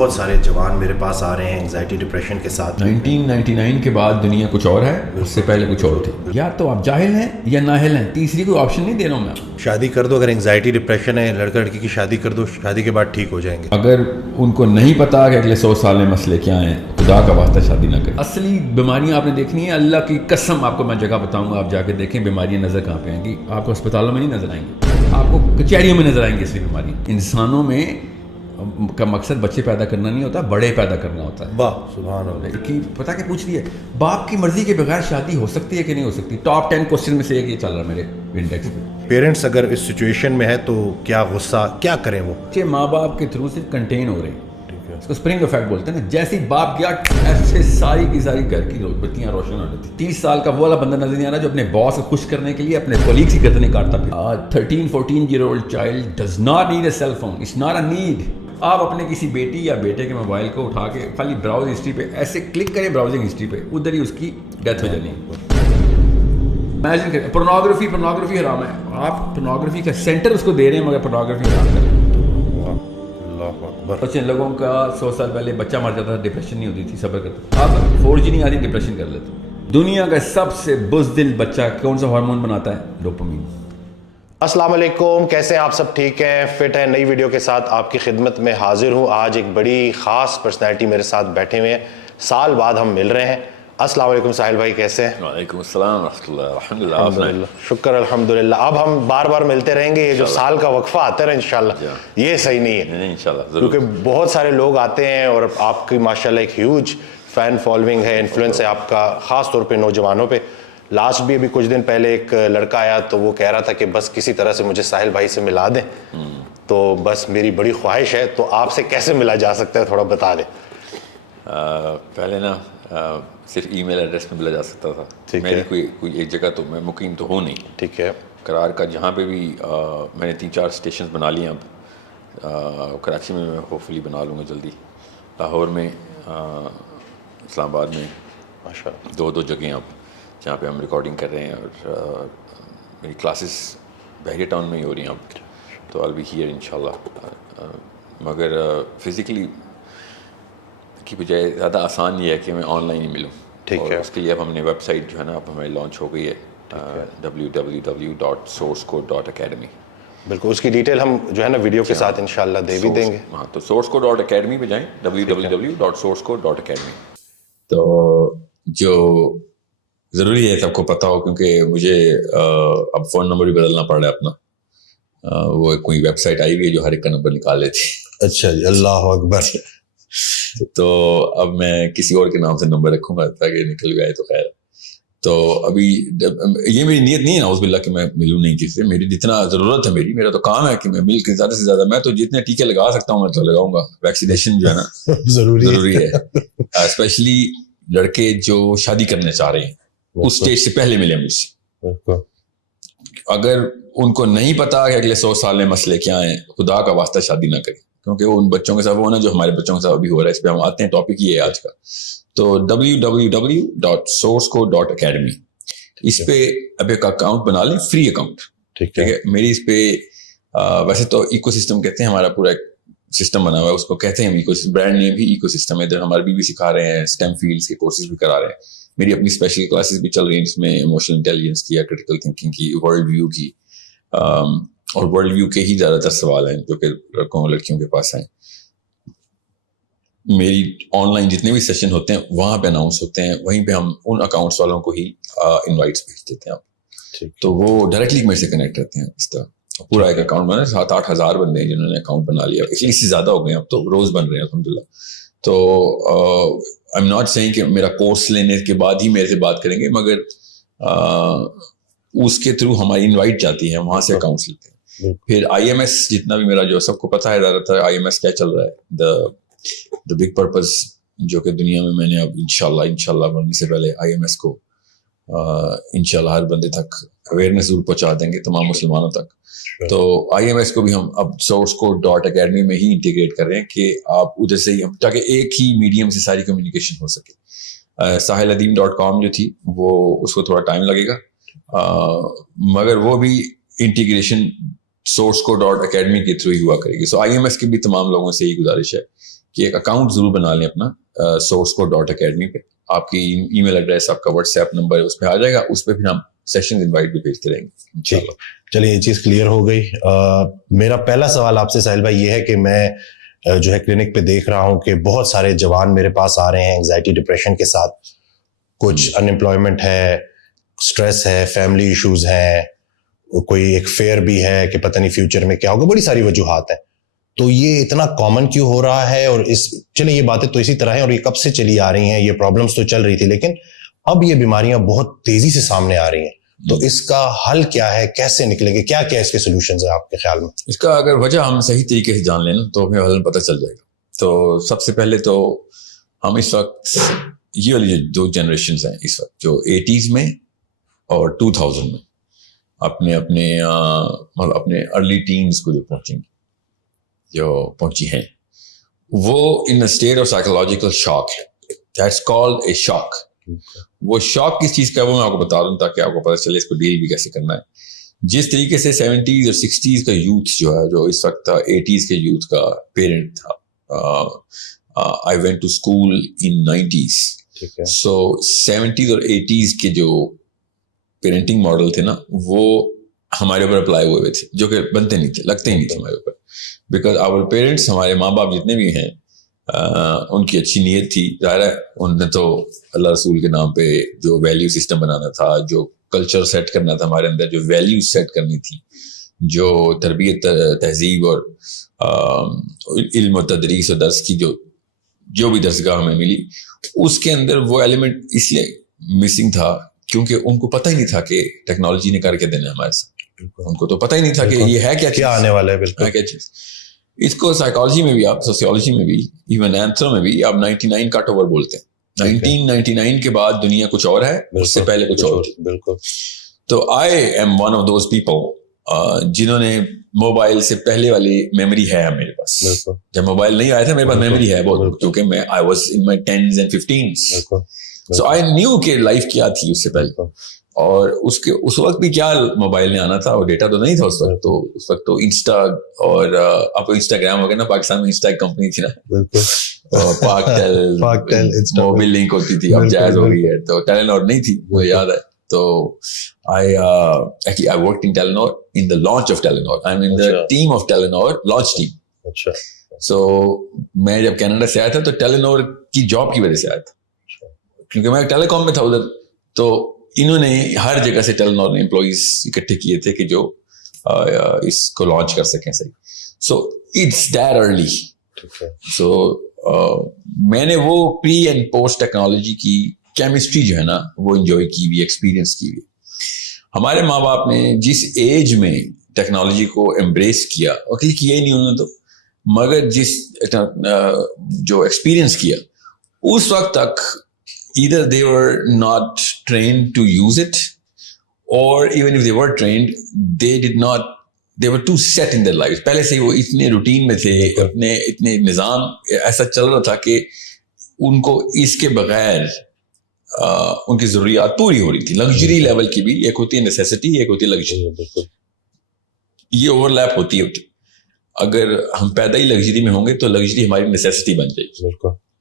بہت سارے جوان میرے پاس آ رہے ہیں انگزائٹی ڈپریشن کے ساتھ. 1999 کے بعد دنیا کچھ اور ہے, اس سے پہلے کچھ اور تھی. یا تو آپ جاہل ہیں یا نااہل ہیں, تیسری کوئی آپشن نہیں دے رہا ہوں میں. شادی کر دو, اگر انگزائٹی ڈپریشن ہے لڑکا لڑکی کی شادی کر دو, شادی کے بعد ٹھیک ہو جائیں گے. اگر ان کو نہیں پتا کہ اگلے 100 سال میں مسئلے کیا ہیں, خدا کا واسطہ شادی نہ کریں. اصلی بیماریاں آپ نے دیکھنی ہے, اللہ کی قسم آپ کو میں جگہ بتاؤں گا, آپ جا کے دیکھیں بیماریاں نظر کہاں پہ آئیں گی. آپ کو اسپتالوں میں نہیں نظر آئیں گی, آپ کو کچہریوں میں نظر آئیں گی اصلی بیماری. انسانوں میں کا مقصد بچے پیدا کرنا نہیں ہوتا, بڑے پیدا کرنا ہوتا ہے. واہ سبحان اللہ. کہ پتہ کہ پوچھ رہی ہے باپ کی مرضی کے بغیر شادی ہو سکتی ہے کہ نہیں ہو سکتی. ٹاپ 10 کوسچن میں سے ایک یہ چل رہا ہے میرے انڈیکس پہ. پیرنٹس اگر اس سچویشن میں ہے تو کیا غصہ, کیا کریں وہ؟ بچے ماں باپ کے تھرو سے کنٹین ہو رہے ہیں. اس کو اسپرنگ افیکٹ بولتے ہیں نا. جیسے ہی باپ گیا ایسے ساری کی ساری گھر کی بتیاں روشن ہو رہی تھی. 30 سال کا وہ والا بندہ نظر نہیں آ رہا جو اپنے باس کو خوش کرنے کے لیے اپنے کولیگس کی گردنیں کاٹتا پھر. 13-14-year-old child does not need a cell phone. It's not a need. آپ اپنے کسی بیٹی یا بیٹے کے موبائل کو اٹھا کے خالی براؤز ہسٹری پہ ایسے کلک کریں, براؤزنگ ہسٹری پہ, ادھر ہی اس کی ڈیتھ ہو جانی. امیجن کریں پورنوگرافی حرام ہے. آپ پورنوگرافی کا سینٹر اس کو دے رہے ہیں مگر پورنوگرافی حرام کر رہے ہیں. بچے لوگوں کا 100 سال پہلے بچہ مر جاتا تھا, ڈپریشن نہیں ہوتی تھی, صبر کرتا. اب 4G نہیں آتی, ڈپریشن کر لیتے. دنیا کا سب سے بزدل بچہ کون سا ہارمون بناتا ہے؟ ڈوپامین. السلام علیکم, کیسے ہیں آپ سب؟ ٹھیک ہیں, فٹ ہیں؟ نئی ویڈیو کے ساتھ آپ کی خدمت میں حاضر ہوں. آج ایک بڑی خاص پرسنالٹی میرے ساتھ بیٹھے ہوئے ہیں, سال بعد ہم مل رہے ہیں. السلام علیکم ساحل بھائی, کیسے ہیں؟ وعلیکم السلام ورحمۃ اللہ. الحمدللہ, شکر الحمدللہ. اب ہم بار بار ملتے رہیں گے. یہ جو سال کا وقفہ آتا ہے نا انشاءاللہ, یہ صحیح نہیں ہے انشاءاللہ, کیونکہ بہت سارے لوگ آتے ہیں اور آپ کی ماشاءاللہ ایک ہیوج فین فالوئنگ ہے, انفلوئنس ہے آپ کا, خاص طور پہ نوجوانوں پہ. لاسٹ بھی ابھی کچھ دن پہلے ایک لڑکا آیا تو وہ کہہ رہا تھا کہ بس کسی طرح سے مجھے ساحل بھائی سے ملا دیں. تو بس میری بڑی خواہش ہے, تو آپ سے کیسے ملا جا سکتا ہے تھوڑا بتا دیں. پہلے نا صرف ای میل ایڈریس میں ملا جا سکتا تھا. میری کوئی ایک جگہ تو میں مقیم تو ہوں نہیں. ٹھیک ہے. قرار کا جہاں پہ بھی میں نے 3-4 اسٹیشنز بنا لیے. اب کراچی میں ہوپ فلی بنا لوں گا جلدی, لاہور میں, اسلام آباد میں, ماشاء اللہ 2 جگہیں اب جہاں پہ ہم ریکارڈنگ کر رہے ہیں. اور میری کلاسز بحریہ ٹاؤن میں ہی ہو رہی ہیں اب, تو آل بی ہیئر انشاءاللہ. مگر فزیکلی کی بجائے زیادہ آسان یہ ہے کہ میں آن لائن ہی ملوں. ٹھیک ہے. اس کے لیے اب ہم نے ویب سائٹ جو ہے نا اب ہماری لانچ ہو گئی ہے, www.sourcecode.academy. بالکل, اس کی ڈیٹیل ہم جو ہے نا ویڈیو کے ساتھ انشاءاللہ دے بھی دیں گے. ہاں, تو sourcecode.academy پہ جائیں, www.sourcecode.academy. تو جو ضروری ہے سب کو پتہ ہو, کیونکہ مجھے اب فون نمبر بھی بدلنا پڑ رہا ہے اپنا. وہ کوئی ویب سائٹ آئی ہوئی ہے جو ہر ایک کا نمبر نکال لیتی. اچھا جی, اللہ اکبر. تو اب میں کسی اور کے نام سے نمبر رکھوں گا تاکہ نکل گئے تو خیر. تو ابھی یہ میری نیت نہیں ہے نعوذ باللہ کہ میں ملوں نہیں کسی سے. میری جتنا ضرورت ہے, میرا تو کام ہے کہ میں مل کے زیادہ سے زیادہ, میں تو جتنے ٹیکے لگا سکتا ہوں میں تو لگاؤں گا. ویکسینیشن جو ہے نا ضروری ہے, اسپیشلی لڑکے جو شادی کرنا چاہ رہے ہیں اس سٹیج سے پہلے ملے مجھ سے. اگر ان کو نہیں پتا کہ اگلے 100 سال میں مسئلے کیا ہیں, خدا کا واسطہ شادی نہ کریں, کیونکہ ان بچوں کے ساتھ وہ نا جو ہمارے بچوں کے ساتھ ابھی ہو رہا ہے. اس پہ ہم آتے ہیں, ٹاپک یہ ہے آج کا. تو www.sourcecode.academy, اس پہ اب ایک اکاؤنٹ بنا لیں, فری اکاؤنٹ. ٹھیک ہے. میری اس پہ ویسے تو ایکو سسٹم کہتے ہیں, ہمارا پورا ایک سسٹم بنا ہوا ہے, اس کو کہتے ہیں ایکو سسٹم. برانڈ نیم بھی ایکو سسٹم ہے. ادھر ہمارے بھی سکھا رہے ہیں, اسٹیم فیلڈس کے کورسز بھی کرا رہے ہیں. میری اپنی اسپیشل کلاسز بھی چل رہی ہیں جس میں ایموشنل انٹیلیجنس کی, کریٹیکل تھنکنگ کی, ورلڈ ویو کی, اور ورلڈ ویو کے ہی زیادہ تر سوال ہیں جو کہ لڑکوں اور لڑکیوں کے پاس ہیں. میری آن لائن جتنے بھی سیشن ہوتے ہیں وہاں پہ اناؤنس ہوتے ہیں, وہیں پہ ہم ان اکاؤنٹس والوں کو ہی انوائٹس بھیج دیتے ہیں. تو وہ ڈائریکٹلی میرے سے کنیکٹ رہتے ہیں. اس طرح پورا ایک اکاؤنٹ بنا, 7-8 ہزار بندے ہیں جنہوں نے اکاؤنٹ بنا لیا. اس سے زیادہ ہو گئے ہیں اب تو, روز بن رہے ہیں الحمدللہ. تو آئی ایم ناٹ سیئنگ کہ میرا کورس لینے کے بعد ہی میرے سے بات کریں گے, مگر اس کے تھرو ہماری انوائٹ جاتی ہے, وہاں سے اکاؤنٹس لیتے ہیں. پھر آئی ایم ایس جتنا بھی میرا جو سب کو پتہ ہے زیادہ تر آئی ایم ایس کیا چل رہا ہے, دا بگ پرپز, جو کہ دنیا میں نے اب انشاءاللہ بننے سے پہلے آئی ایم ایس کو انشاءاللہ ہر بندے تک اویئرنیس ضرور پہنچا دیں گے, تمام مسلمانوں تک. تو آئی ایم ایس کو بھی ہم اب sourcecode.academy میں ہی انٹیگریٹ کر رہے ہیں کہ آپ ادھر سے ہی, تاکہ ایک ہی میڈیم سے ساری کمیونیکیشن ہو سکے. sahiladeen.com جو تھی وہ اس کو تھوڑا ٹائم لگے گا, مگر وہ بھی انٹیگریشن sourcecode.academy کے تھرو ہی ہوا کرے گی. سو آئی ایم ایس کی بھی تمام لوگوں سے یہی گزارش ہے کہ ایک اکاؤنٹ ضرور بنا لیں اپنا sourcecode.academy پہ. آپ کی ای میل ایڈریس, آپ کا واٹس ایپ نمبر اس پہ آ جائے گا, اس پہ پھر ہم سیشن انوائٹ بھی بھیجتے رہیں گے. ٹھیک, چلیے یہ چیز کلیئر ہو گئی. میرا پہلا سوال آپ سے ساحل بھائی یہ ہے کہ میں جو ہے کلینک پہ دیکھ رہا ہوں کہ بہت سارے جوان میرے پاس آ رہے ہیں انگزائٹی ڈپریشن کے ساتھ. کچھ ان امپلائمنٹ ہے, اسٹریس ہے, فیملی ایشوز ہیں, کوئی ایک فیئر بھی ہے کہ پتہ نہیں فیوچر میں کیا ہوگا, بڑی ساری وجوہات ہیں. تو یہ اتنا کامن کیوں ہو رہا ہے؟ اور چلیں یہ باتیں تو اسی طرح ہیں اور یہ کب سے چلی آ رہی ہیں, یہ پرابلمس تو چل رہی تھی, لیکن اب یہ بیماریاں بہت تیزی سے سامنے آ رہی ہیں. تو اس کا حل کیا ہے, کیسے نکلیں گے, کیا کیا اس کے سولوشنز ہیں آپ کے خیال میں؟ اس کا اگر وجہ ہم صحیح طریقے سے جان لیں نا تو ہمیں حل پتہ چل جائے گا. تو سب سے پہلے تو ہم اس وقت یہ والی جو 2 جنریشنز ہیں اس وقت, جو 80s میں اور 2000 میں اپنے ارلی ٹینز کو جو پہنچیں گی, جو پہنچی ہیں, وہ ان اسٹیٹ آف سائیکولوجیکل شاک ہے. دیٹس کالڈ اے شاک. وہ شاک کس چیز کا ہے وہ میں آپ کو بتا دوں تاکہ آپ کو پتہ چلے اس کو ڈیل بھی کیسے کرنا ہے. جس طریقے سے 70s اور 60s کا یوتھ جو ہے, جو اس وقت تھا 80s کے یوتھ کا پیرنٹ تھا. I went to school in 90s. So 70s اور 80s کے جو پیرنٹنگ ماڈل تھے نا, وہ ہمارے اوپر اپلائی ہوئے تھے, جو کہ بنتے نہیں تھے, لگتے ہی نہیں تھے ہمارے اوپر. بیکاز آور پیرنٹس, ہمارے ماں باپ جتنے بھی ہیں, ان کی اچھی نیت تھی. ظاہر ہے ان نے تو اللہ رسول کے نام پہ جو ویلیو سسٹم بنانا تھا, جو کلچر سیٹ کرنا تھا ہمارے اندر, جو ویلیو سیٹ کرنی تھی, جو تربیت تہذیب اور علم و تدریس و درس کی جو بھی درسگاہ ہمیں ملی, اس کے اندر وہ ایلیمنٹ اس لیے مسنگ تھا کیونکہ ان کو پتہ ہی نہیں تھا کہ ٹیکنالوجی نے کر کے دینا ہے ہمارے ساتھ. ان کو تو پتہ ہی نہیں تھا کہ یہ ہے کیا آنے والا ہے. بالکل کیا چیز. اس کو سائیکالوجی میں بھی, آپ سوسیولوجی میں بھی, ایون اینتھرو میں بھی آپ 99 کٹ اوور بولتے ہیں. 1999 کے بعد دنیا کچھ اور ہے, اس سے پہلے کچھ اور. بالکل. تو I am one of those people جنہوں نے موبائل سے پہلے والی میموری ہے میرے پاس. جب موبائل نہیں آیا تھا میرے پاس میموری ہے بہت, کیونکہ میں I was in my 10s and 15s. So I knew کہ لائف کیا تھی اس سے پہلے, اور اس وقت بھی کیا موبائل نے آنا تھا اور ڈیٹا تو نہیں تھا اس وقت. تو اس وقت تو انسٹا, اور آپ کو انسٹاگرام ہو گیا نا, پاکستان میں انسٹا ایک کمپنی تھی نا, پاک ٹیل, موبائل لنک ہوتی تھی, اب جائز ہو گئی ہے. تو ٹیلینور نہیں تھی, مجھے یاد ہے. تو I worked in Telenor in the launch of Telenor. I'm in the team of Telenor, launch team. So میں جب کینیڈا سے آیا تھا تو ٹیلینور کی جاب کی وجہ سے آیا تھا, کیونکہ میں ٹیلی کام میں تھا ادھر. تو انہوں نے ہر جگہ سے ٹیلینور نے امپلائیز اکٹھے کیے تھے کہ جو اس کو لانچ کر سکیں صحیح. So it's that early. So میں نے وہ پری اینڈ پوسٹ ٹیکنالوجی کی کیمسٹری جو ہے نا وہ انجوائے کی ہوئی, ایکسپیرینس کی ہوئی. ہمارے ماں باپ نے جس ایج میں ٹیکنالوجی کو ایمبریس کیا, اور کیا ہی نہیں انہوں نے تو, مگر جس جو ایکسپیرینس کیا اس وقت تک either they were not trained to use it, or even if they were trained they were too set in their lives. پہلے سے وہ اتنے روٹین میں تھے, اپنے اتنے نظام ایسا چل رہا تھا کہ ان کو اس کے بغیر ان کی ضروریات پوری ہو رہی تھی. لگژری لیول کی بھی, ایک ہوتی ہے نیسیسٹی, ایک ہوتی ہے لگژری. یہ اوور لیپ ہوتی ہے. اگر ہم پیدا ہی لگژری میں ہوں گے تو لگژری ہماری نیسیسٹی بن جائے گی,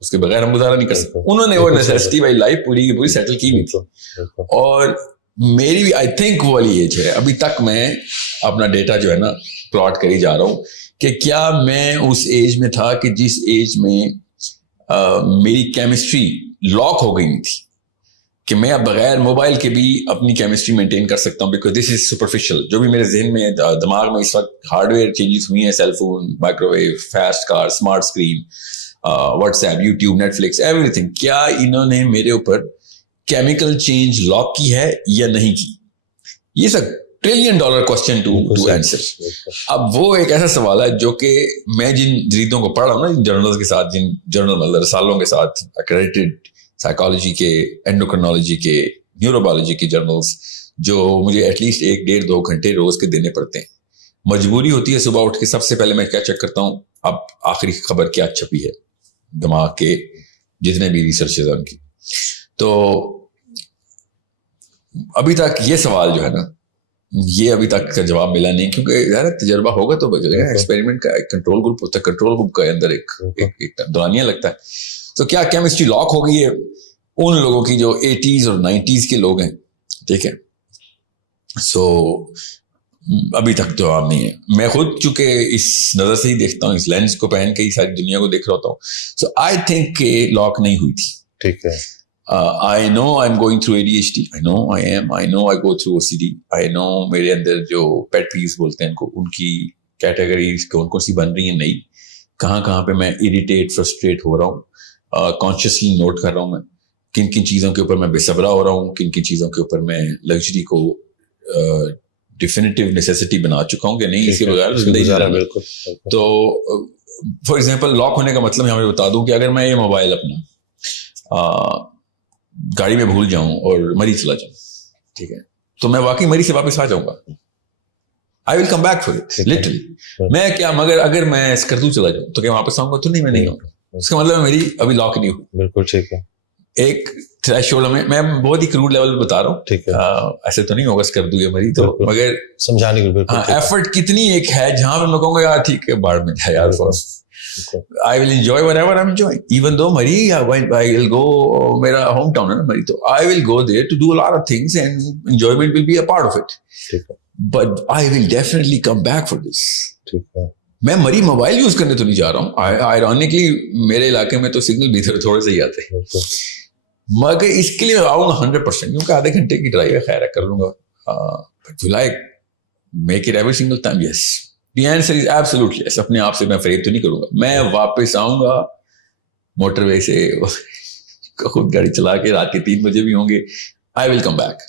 اس کے بغیر ہم گزارا نہیں کر سکتے. انہوں نے وہ نیسیسٹی والی لائف پوری کی پوری سیٹل کی ہوئی تھی. اور میری بھی آئی تھنک وہ والی ایج ہے. ابھی تک میں اپنا ڈیٹا جو ہے نا پلاٹ کری جا رہا ہوں کہ کیا میں اس ایج میں تھا کہ جس ایج میں میری کیمسٹری لاک ہو گئی نہیں تھی کہ میں اب بغیر موبائل کے بھی اپنی کیمسٹری مینٹین کر سکتا ہوں. Because this is superficial. جو بھی میرے ذہن میں دماغ میں اس وقت ہارڈ ویئر چینجز ہوئی ہیں, cell phone, microwave, fast car, smart screen, WhatsApp, YouTube, Netflix, everything, کیا انہوں نے میرے اوپر کیمیکل چینج لاک کی ہے یا نہیں کی؟ یہ سب $1 ٹریلین کوسچن ٹو آنسر. اب وہ ایک ایسا سوال ہے جو کہ میں جن جریدوں کو پڑھ رہا ہوں نا, جن جرنلز کے ساتھ, جن جرنل مطلب رسالوں کے ساتھ اکریڈیٹڈ سائیکالوجی کے, اینڈوکرنالوجی کے, نیوروبیولوجی کے جرنلز, جو مجھے ایٹ لیسٹ 1-1.5-2 گھنٹے روز کے دینے پڑتے ہیں. مجبوری ہوتی ہے صبح اٹھ کے سب سے پہلے میں کیا چیک کرتا ہوں, اب آخری خبر کیا چھپی ہے دماغ کے جتنے بھی ریسرچز ہیں ان کی. تو ابھی تک یہ سوال جو ہے نا یہ ابھی تک کا جواب ملا نہیں, کیونکہ یار تجربہ ہوگا تو بچے گا. ایکسپیریمنٹ کا ایک کنٹرول گروپ ہوتا ہے, کنٹرول گروپ کے اندر ایک دورانیہ لگتا ہے. تو کیا کیمسٹری لاک ہو گئی ہے ان لوگوں کی جو 80s اور 90s کے لوگ ہیں, ٹھیک ہے. سو ابھی تک جواب نہیں ہے. میں خود چونکہ اس نظر سے ہی دیکھتا ہوں, اس لینس کو پہن کے ہی ساری دنیا کو دیکھ رہا ہوتا ہوں. سو آئی تھنک کہ لاک نہیں ہوئی تھی. ٹھیک ہے. I know I'm going through ADHD. I know I am. I know I go through OCD. I know میرے اندر جو pet peeves بولتے ہیں ان کی کیٹیگریز کون کون سی بن رہی ہیں نئی, کہاں پہ میں اریٹیٹ فرسٹریٹ ہو رہا ہوں, کانشیسلی نوٹ کر رہا ہوں میں کن کن چیزوں کے اوپر میں بے صبرا ہو رہا ہوں, کن کن چیزوں کے اوپر میں لگژری کو ڈیفینیٹیو نیسیسٹی بنا چکا ہوں کہ نہیں, اس کے بغیر زندگی جا رہا ہے. تو فار ایگزامپل لاک ہونے کا مطلب یہاں پہ بتا دوں کہ اگر میں یہ موبائل اپنا گاڑی میں بھول جاؤں اور مری چلا جاؤں, ٹھیک ہے, تو میں واقعی مری سے واپس آ جاؤں گا. I will come back for it literally. میں کیا مگر اگر میں اسکردو چلا جاؤں تو کیا واپس آؤں گا؟ تو نہیں, میں نہیں آؤں گا. اس کا مطلب میری ابھی لاک نہیں ہوئی. بالکل ٹھیک ہے. ایک تھریش ہولڈ میں بہت ہی کروڈ لیول پہ بتا رہا ہوں, ٹھیک ہے, ایسے تو نہیں ہوگا اسکردو یا مری, تو مگر سمجھانے کے ایفرٹ کتنی ایک ہے جہاں پہ میں کہوں گا یار ٹھیک ہے باڑ میں جائے یار, I will enjoy whatever I'm enjoying. Even though Mari, I will go, میرا ہوم ٹاؤن ہے نا Mari, تو I will go there to do a lot of things and enjoyment will be a part of it. But I will definitely come back for this. میں Mari mobile use کرنے تو نہیں جا رہا ہوں. Ironically میرے علاقے میں تو سگنل بھی تھوڑے سے ہی آتے ہیں, مگر اس کے لیے میں آؤں گا 100%, کیونکہ آدھے گھنٹے کی ڈرائیو ہے, خیر کر لوں گا. But will I make it every single time? Yes. The answer is absolutely yes. اپنے آپ سے میں فریب تو نہیں کروں گا. میں واپس آؤں گا موٹر وے سے خود گاڑی چلا کے, رات کے 3 بجے بھی ہوں گے. I will come back.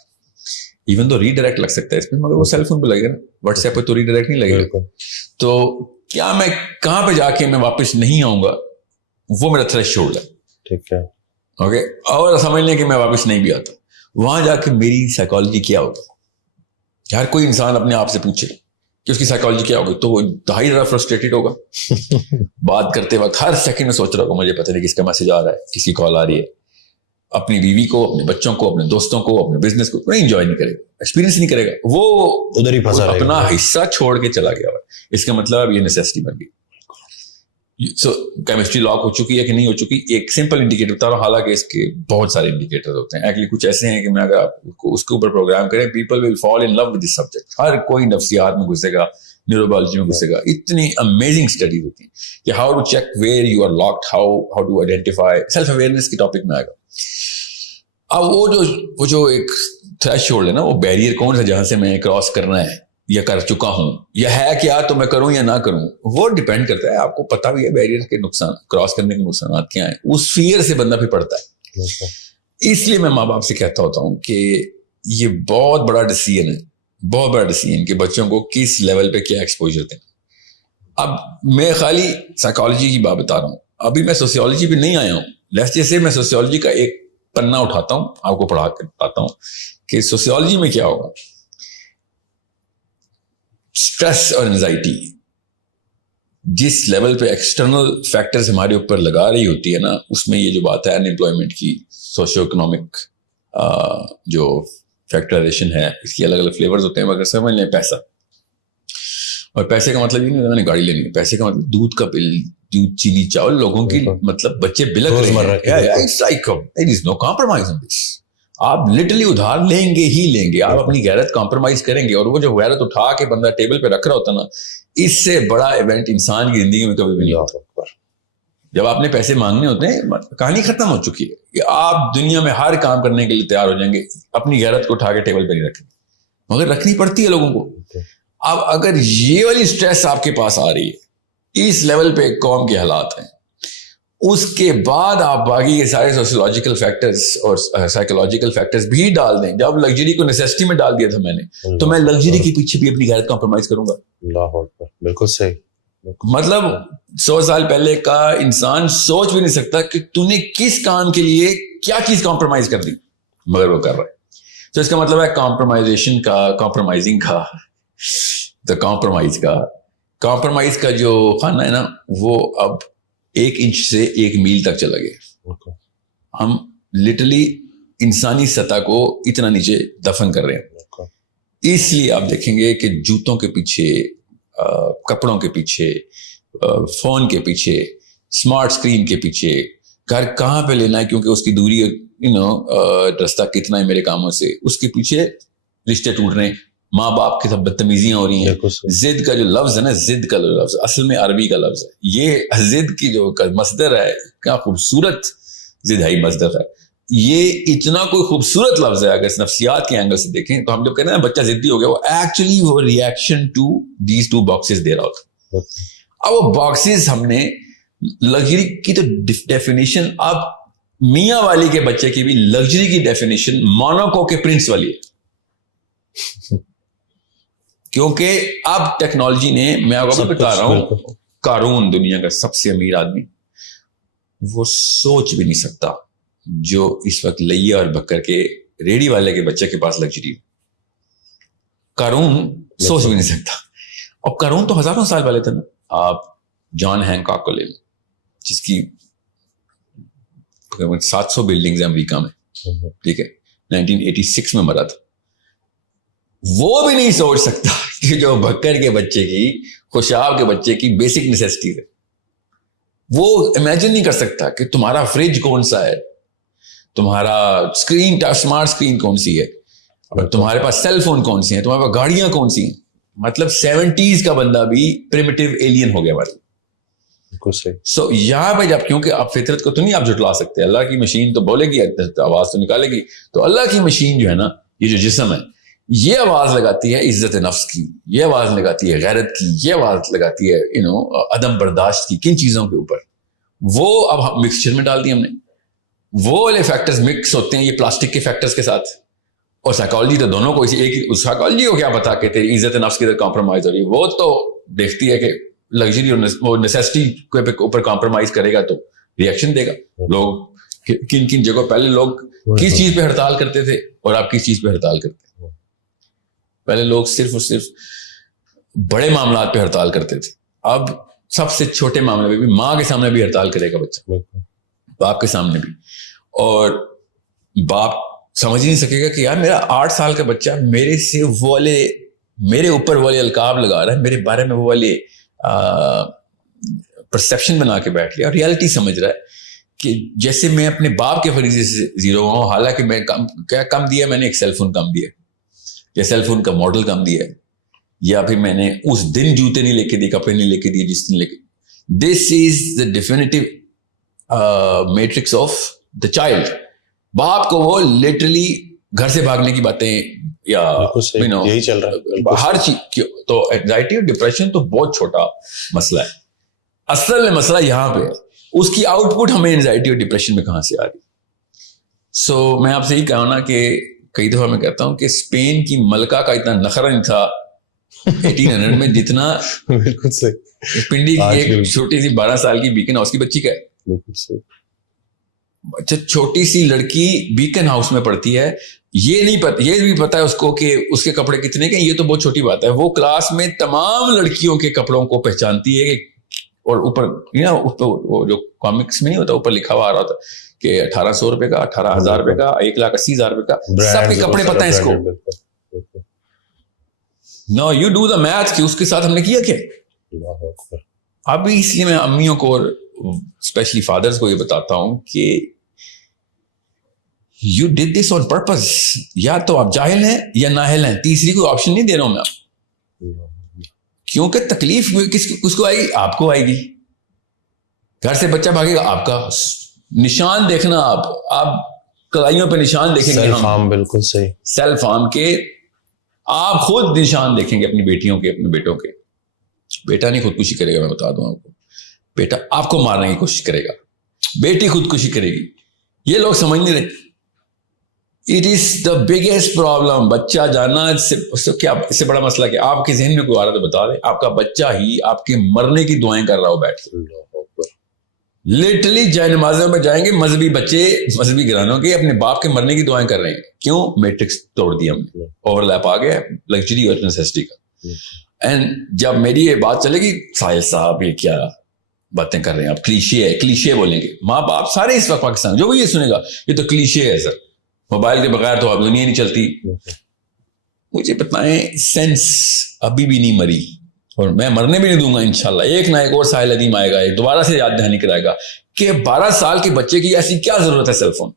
Even though redirect لگ سکتا ہے اس میں, مگر وہ سیل فون پہ لگے گا, واٹس ایپ پہ تو ریڈائریکٹ نہیں لگے گا. تو کیا میں کہاں پہ جا کے میں واپس نہیں آؤں گا, وہ میرا تھریش ہولڈ ہے. ٹھیک ہے, اوکے. اور سمجھ لیں کہ میں واپس نہیں بھی آتا, وہاں جا کے میری سائیکالوجی کیا ہوگا. ہر کوئی انسان اپنے آپ سے پوچھے کہ اس کی سائیکالوجی کیا ہوگی, تو وہ انتہائی زیادہ فرسٹریٹڈ ہوگا. بات کرتے وقت ہر سیکنڈ میں سوچ رہا ہوگا مجھے پتہ نہیں کس کا میسج آ رہا ہے, کسی کال آ رہی ہے. اپنی بیوی کو, اپنے بچوں کو, اپنے دوستوں کو, اپنے بزنس کو کوئی انجوائے نہیں کرے گا, ایکسپیرینس نہیں کرے گا, وہ ادھر ہی پھنسا رہے گا, اپنا حصہ چھوڑ کے چلا گیا. اس کا مطلب اب یہ نیسیسٹی بن گئی. سو کیمسٹری لاک ہو چکی ہے کہ نہیں ہو چکی, ایک سمپل انڈیکیٹر بتا رہا ہوں, حالانکہ اس کے بہت سارے انڈیکیٹر ہوتے ہیں. ایکچولی کچھ ایسے ہیں کہ میں اگر آپ کو اس کے اوپر پروگرام کریں, people will fall in love with this subject. ہر کوئی نفسیات میں گھسے گا, نیوروبیولوجی میں گھسے گا. اتنی امیزنگ اسٹڈی ہوتی ہیں کہ how to check where you are locked, how to identify. Self awareness کے ٹاپک میں آئے گا. اب وہ جو ایک تھریش ہولڈ ہے نا, وہ بیریئر کون سا جہاں سے میں کراس کرنا ہے یا کر چکا ہوں, یا ہے کیا تو میں کروں یا نہ کروں, وہ ڈیپینڈ کرتا ہے. آپ کو پتا بھی ہے بیریئر کے نقصان, کراس کرنے کے نقصانات کیا ہیں. اس فیئر سے بندہ پھر پڑتا ہے. اس لیے میں ماں باپ سے کہتا ہوتا ہوں کہ یہ بہت بڑا ڈیسیژن ہے, بہت بڑا ڈیسیژن کہ بچوں کو کس لیول پہ کیا ایکسپوجر دیں. اب میں خالی سائیکالوجی کی بات بتا رہا ہوں, ابھی میں سوسیولوجی پہ نہیں آیا ہوں. جیسے میں سوسیولوجی کا ایک پنا اٹھاتا ہوں, آپ کو پڑھا کے بتاتا ہوں کہ سوسیولوجی میں کیا ہوگا. اسٹریس اور انزائٹی جس لیول پہ ایکسٹرنل فیکٹرز ہمارے اوپر لگا رہی ہوتی ہے نا, اس میں یہ جو بات ہے انمپلائمنٹ کی, سوشیو اکنامک جو فیکٹرائزیشن ہے, اس کی الگ الگ فلیورز ہوتے ہیں. مگر سمجھ لیں پیسہ, اور پیسے کا مطلب یہ نہیں میں نے گاڑی لینی ہے, پیسے کا مطلب دودھ کا بل, دودھ, چینی, چاول, لوگوں کی مطلب بچے بلک رہے ہیں. آپ لٹرلی ادھار لیں گے ہی لیں گے, آپ اپنی غیرت کمپرومائز کریں گے. اور وہ جو غیرت اٹھا کے بندہ ٹیبل پہ رکھ رہا ہوتا نا, اس سے بڑا ایونٹ انسان کی زندگی میں کبھی بھی نہیں ہوتا. جب آپ نے پیسے مانگنے ہوتے ہیں, کہانی ختم ہو چکی ہے کہ آپ دنیا میں ہر کام کرنے کے لیے تیار ہو جائیں گے, اپنی غیرت کو اٹھا کے ٹیبل پہ نہیں رکھیں, مگر رکھنی پڑتی ہے لوگوں کو. اب اگر یہ والی اسٹریس آپ کے پاس آ رہی ہے, اس لیول پہ قوم کے حالات ہیں, اس کے بعد آپ باقی کے سارے سوشیولوجیکل فیکٹرز اور سائیکولوجیکل فیکٹرز بھی ڈال دیں. جب لگژری کو نیسیسٹی میں ڈال دیا تھا میں نے, تو میں لگژری کے پیچھے بھی اپنی غیرت کمپرومائز کروں گا. اللہ اکبر, بالکل صحیح. مطلب 100 سال پہلے کا انسان سوچ بھی نہیں سکتا کہ تو نے کس کام کے لیے کیا چیز کمپرومائز کر دی, مگر وہ کر رہا ہے. تو اس کا مطلب ہے کمپرومائزیشن کا, کمپرومائزنگ کا, تو کمپرومائز کا جو خانہ ہے نا, وہ اب 1 انچ سے 1 میل تک چلا گیا. ہم لٹرلی انسانی سطح کو اتنا نیچے دفن کر رہے ہیں. اس لیے آپ دیکھیں گے کہ جوتوں کے پیچھے، کپڑوں کے پیچھے، فون کے پیچھے، اسمارٹ اسکرین کے پیچھے، گھر کہاں پہ لینا ہے کیونکہ اس کی دوری رستہ کتنا ہے میرے کاموں سے، اس کے پیچھے رشتے ٹوٹ رہے ہیں، ماں باپ کے سب بدتمیزیاں ہو رہی ہیں. ضد کا جو لفظ ہے نا، ضد کا لفظ اصل میں عربی کا لفظ ہے. یہ ضد کی جو مصدر ہے، کیا خوبصورت ضد ہے مصدر ہے. یہ اتنا کوئی خوبصورت لفظ ہے. اگر نفسیات کے اینگل سے دیکھیں تو ہم جب کہتے ہیں نا بچہ ضدی ہو گیا، وہ ایکچولی وہ reaction to these two boxes دے رہا ہوتا. اب وہ باکسز ہم نے لگژری کی تو ڈیفینیشن، اب میاں والی کے بچے کی بھی لگژری کی ڈیفینیشن موناکو کے پرنس والی ہے. کیونکہ اب ٹیکنالوجی نے، میں آپ کو بتا رہا ہوں، قارون دنیا کا سب سے امیر آدمی، وہ سوچ بھی نہیں سکتا جو اس وقت لیا اور بکر کے ریڑی والے کے بچے کے پاس لگژری. قارون سوچ بھی نہیں سکتا. اور قارون تو ہزاروں سال پہلے تھا نا. آپ جان ہینکاک کو لے لیں، جس کی 700 بلڈنگز ہیں امریکہ میں، ٹھیک ہے، 1986 میں مرا تھا. وہ بھی نہیں سوچ سکتا کہ جو بکر کے بچے کی، خوشاب کے بچے کی بیسک نیسیسٹی ہے، وہ امیجن نہیں کر سکتا کہ تمہارا فریج کون سا ہے، تمہارا اسمارٹ اسکرین کون سی ہے، تمہارے پاس سیل فون کون سی ہیں، تمہارے پاس گاڑیاں کون سی ہیں. مطلب 70s کا بندہ بھی پریمیٹیو ایلین ہو گیا ہمارے. سو یہاں پہ جب، کیونکہ آپ فطرت کو تو نہیں آپ جھٹلا سکتے، اللہ کی مشین تو بولے گی، آواز تو نکالے گی. تو اللہ کی مشین جو ہے نا، یہ جو جسم ہے، یہ آواز لگاتی ہے عزت نفس کی، یہ آواز لگاتی ہے غیرت کی، یہ آواز لگاتی ہے عدم برداشت کی. کن چیزوں کے اوپر؟ وہ اب مکسچر میں ڈال دی ہم نے. وہ والے فیکٹرز مکس ہوتے ہیں یہ پلاسٹک کے فیکٹرز کے ساتھ. اور سائیکالوجی تو دونوں کو ایک، سائیکالوجی کو کیا پتا کہ تیری عزت نفس کی کمپرومائز ہو رہی ہے. وہ تو دیکھتی ہے کہ لگژری اور نیسیسٹی کے اوپر کمپرومائز کرے گا تو ریئیکشن دے گا. لوگ کن کن جگہوں، پہلے لوگ کس چیز پہ ہڑتال کرتے تھے اور آپ کس چیز پہ ہڑتال کرتے ہیں؟ پہلے لوگ صرف اور صرف بڑے معاملات پہ ہڑتال کرتے تھے. اب سب سے چھوٹے معاملے پہ بھی، ماں کے سامنے بھی ہڑتال کرے گا بچہ، باپ کے سامنے بھی. اور باپ سمجھ ہی نہیں سکے گا کہ یار میرا 8 سال کا بچہ میرے سے وہ والے، میرے اوپر والے القاب لگا رہا ہے، میرے بارے میں وہ والے پرسیپشن بنا کے بیٹھ لیا، ریالٹی سمجھ رہا ہے کہ جیسے میں اپنے باپ کے فریضے سے زیرو ہوا ہوں، حالانکہ میں کیا کم دیا، میں نے ایک سیل فون کم دیا، یا سیل فون کا ماڈل کم دیا ہے، یا پھر میں نے اس دن جوتے نہیں لے کے دیے، کپڑے نہیں لے کے دیے جس دن لے کے. This is the definitive matrix of the child. باپ کو وہ لٹرلی گھر سے بھاگنے کی باتیں، یا یہی چل رہا ہے ہر چیز. تو اینگزائٹی اور ڈپریشن تو بہت چھوٹا مسئلہ ہے. اصل میں مسئلہ یہاں پہ ہے، اس کی آؤٹ پٹ ہمیں اینگزائٹی اور ڈپریشن میں کہاں سے آ رہی. سو میں آپ سے یہی کہا نا کہ کئی دفعہ میں کہتا ہوں کہ اسپین کی ملکہ کا اتنا نخرہ نہیں تھا 1800 میں جتنا بالکل صحیح پنڈی کی ایک چھوٹی سی 12 سال کی بیکن ہاؤس کی بچی کا ہے. بالکل صحیح. چھوٹی سی لڑکی بیکن ہاؤس میں پڑھتی ہے، یہ نہیں پتا، یہ بھی پتا ہے اس کو کہ اس کے کپڑے کتنے کے، یہ تو بہت چھوٹی بات ہے. وہ کلاس میں تمام لڑکیوں کے کپڑوں کو پہچانتی ہے کہ، اور اوپر جو کامکس میں نہیں ہوتا، اوپر لکھا ہوا آ رہا ہوتا کہ 1800 روپے کا، 18,000 روپے کا، 1,80,000 روپے کا، سب کے کپڑے پتہ ہیں اس کو. نو یو ڈو دا میتھ کہ اس کے ساتھ ہم نے کیا کیا. اب اس لیے میں امیوں کو اور اسپیشلی فادرز کو یہ بتاتا ہوں کہ you did this on purpose. یا تو آپ جاہل ہیں یا نااہل ہیں، تیسری کوئی آپشن نہیں دے رہا ہوں میں آپ. کیونکہ تکلیف کس کو آئے گی؟ آپ کو آئے گی. گھر سے بچہ بھاگے گا، آپ کا نشان دیکھنا، آپ کلائیوں پہ نشان دیکھیں گے. سیلف ہارم، بالکل صحیح. سیلف ہارم کے آپ خود نشان دیکھیں گے اپنی بیٹیوں کے، اپنے بیٹوں کے. بیٹا نہیں خودکشی کرے گا، میں بتا دوں آپ کو. بیٹا آپ کو مارنے کی کوشش کرے گا، بیٹی خودکشی کرے گی. یہ لوگ سمجھ نہیں رہے. It is the biggest problem. بچہ جانا اس سے بڑا مسئلہ کہ آپ کے ذہن میں کوئی آ رہا تو بتا دیں، آپ کا بچہ ہی آپ کے مرنے کی دعائیں کر رہا ہو بیٹھ کے. لٹرلی جائے نمازوں میں جائیں گے مذہبی بچے، مذہبی گھرانوں کے، اپنے باپ کے مرنے کی دعائیں کر رہے ہیں. کیوں؟ میٹرکس توڑ دیا ہم نے، اوور لیپ آ گیا لگژری اور نیسیسٹی کا. اینڈ جب میری یہ بات چلے گی، ساحل صاحب یہ کیا باتیں کر رہے ہیں آپ، کلیشے ہے، کلیشے بولیں گے ماں باپ سارے اس وقت پاکستان، جو بھی یہ سنے گا یہ تو کلیشے ہے سر، موبائل کے بغیر تو اب دنیا نہیں چلتی. مجھے بتائیں سینس ابھی بھی نہیں مری اور میں مرنے بھی نہیں دوں گا انشاءاللہ. ایک نہ ایک اور ساحل ندیم آئے گا, ایک دوبارہ سے یاد دہانی کرائے گا کہ 12 سال کے بچے کی ایسی کیا ضرورت ہے cell phone.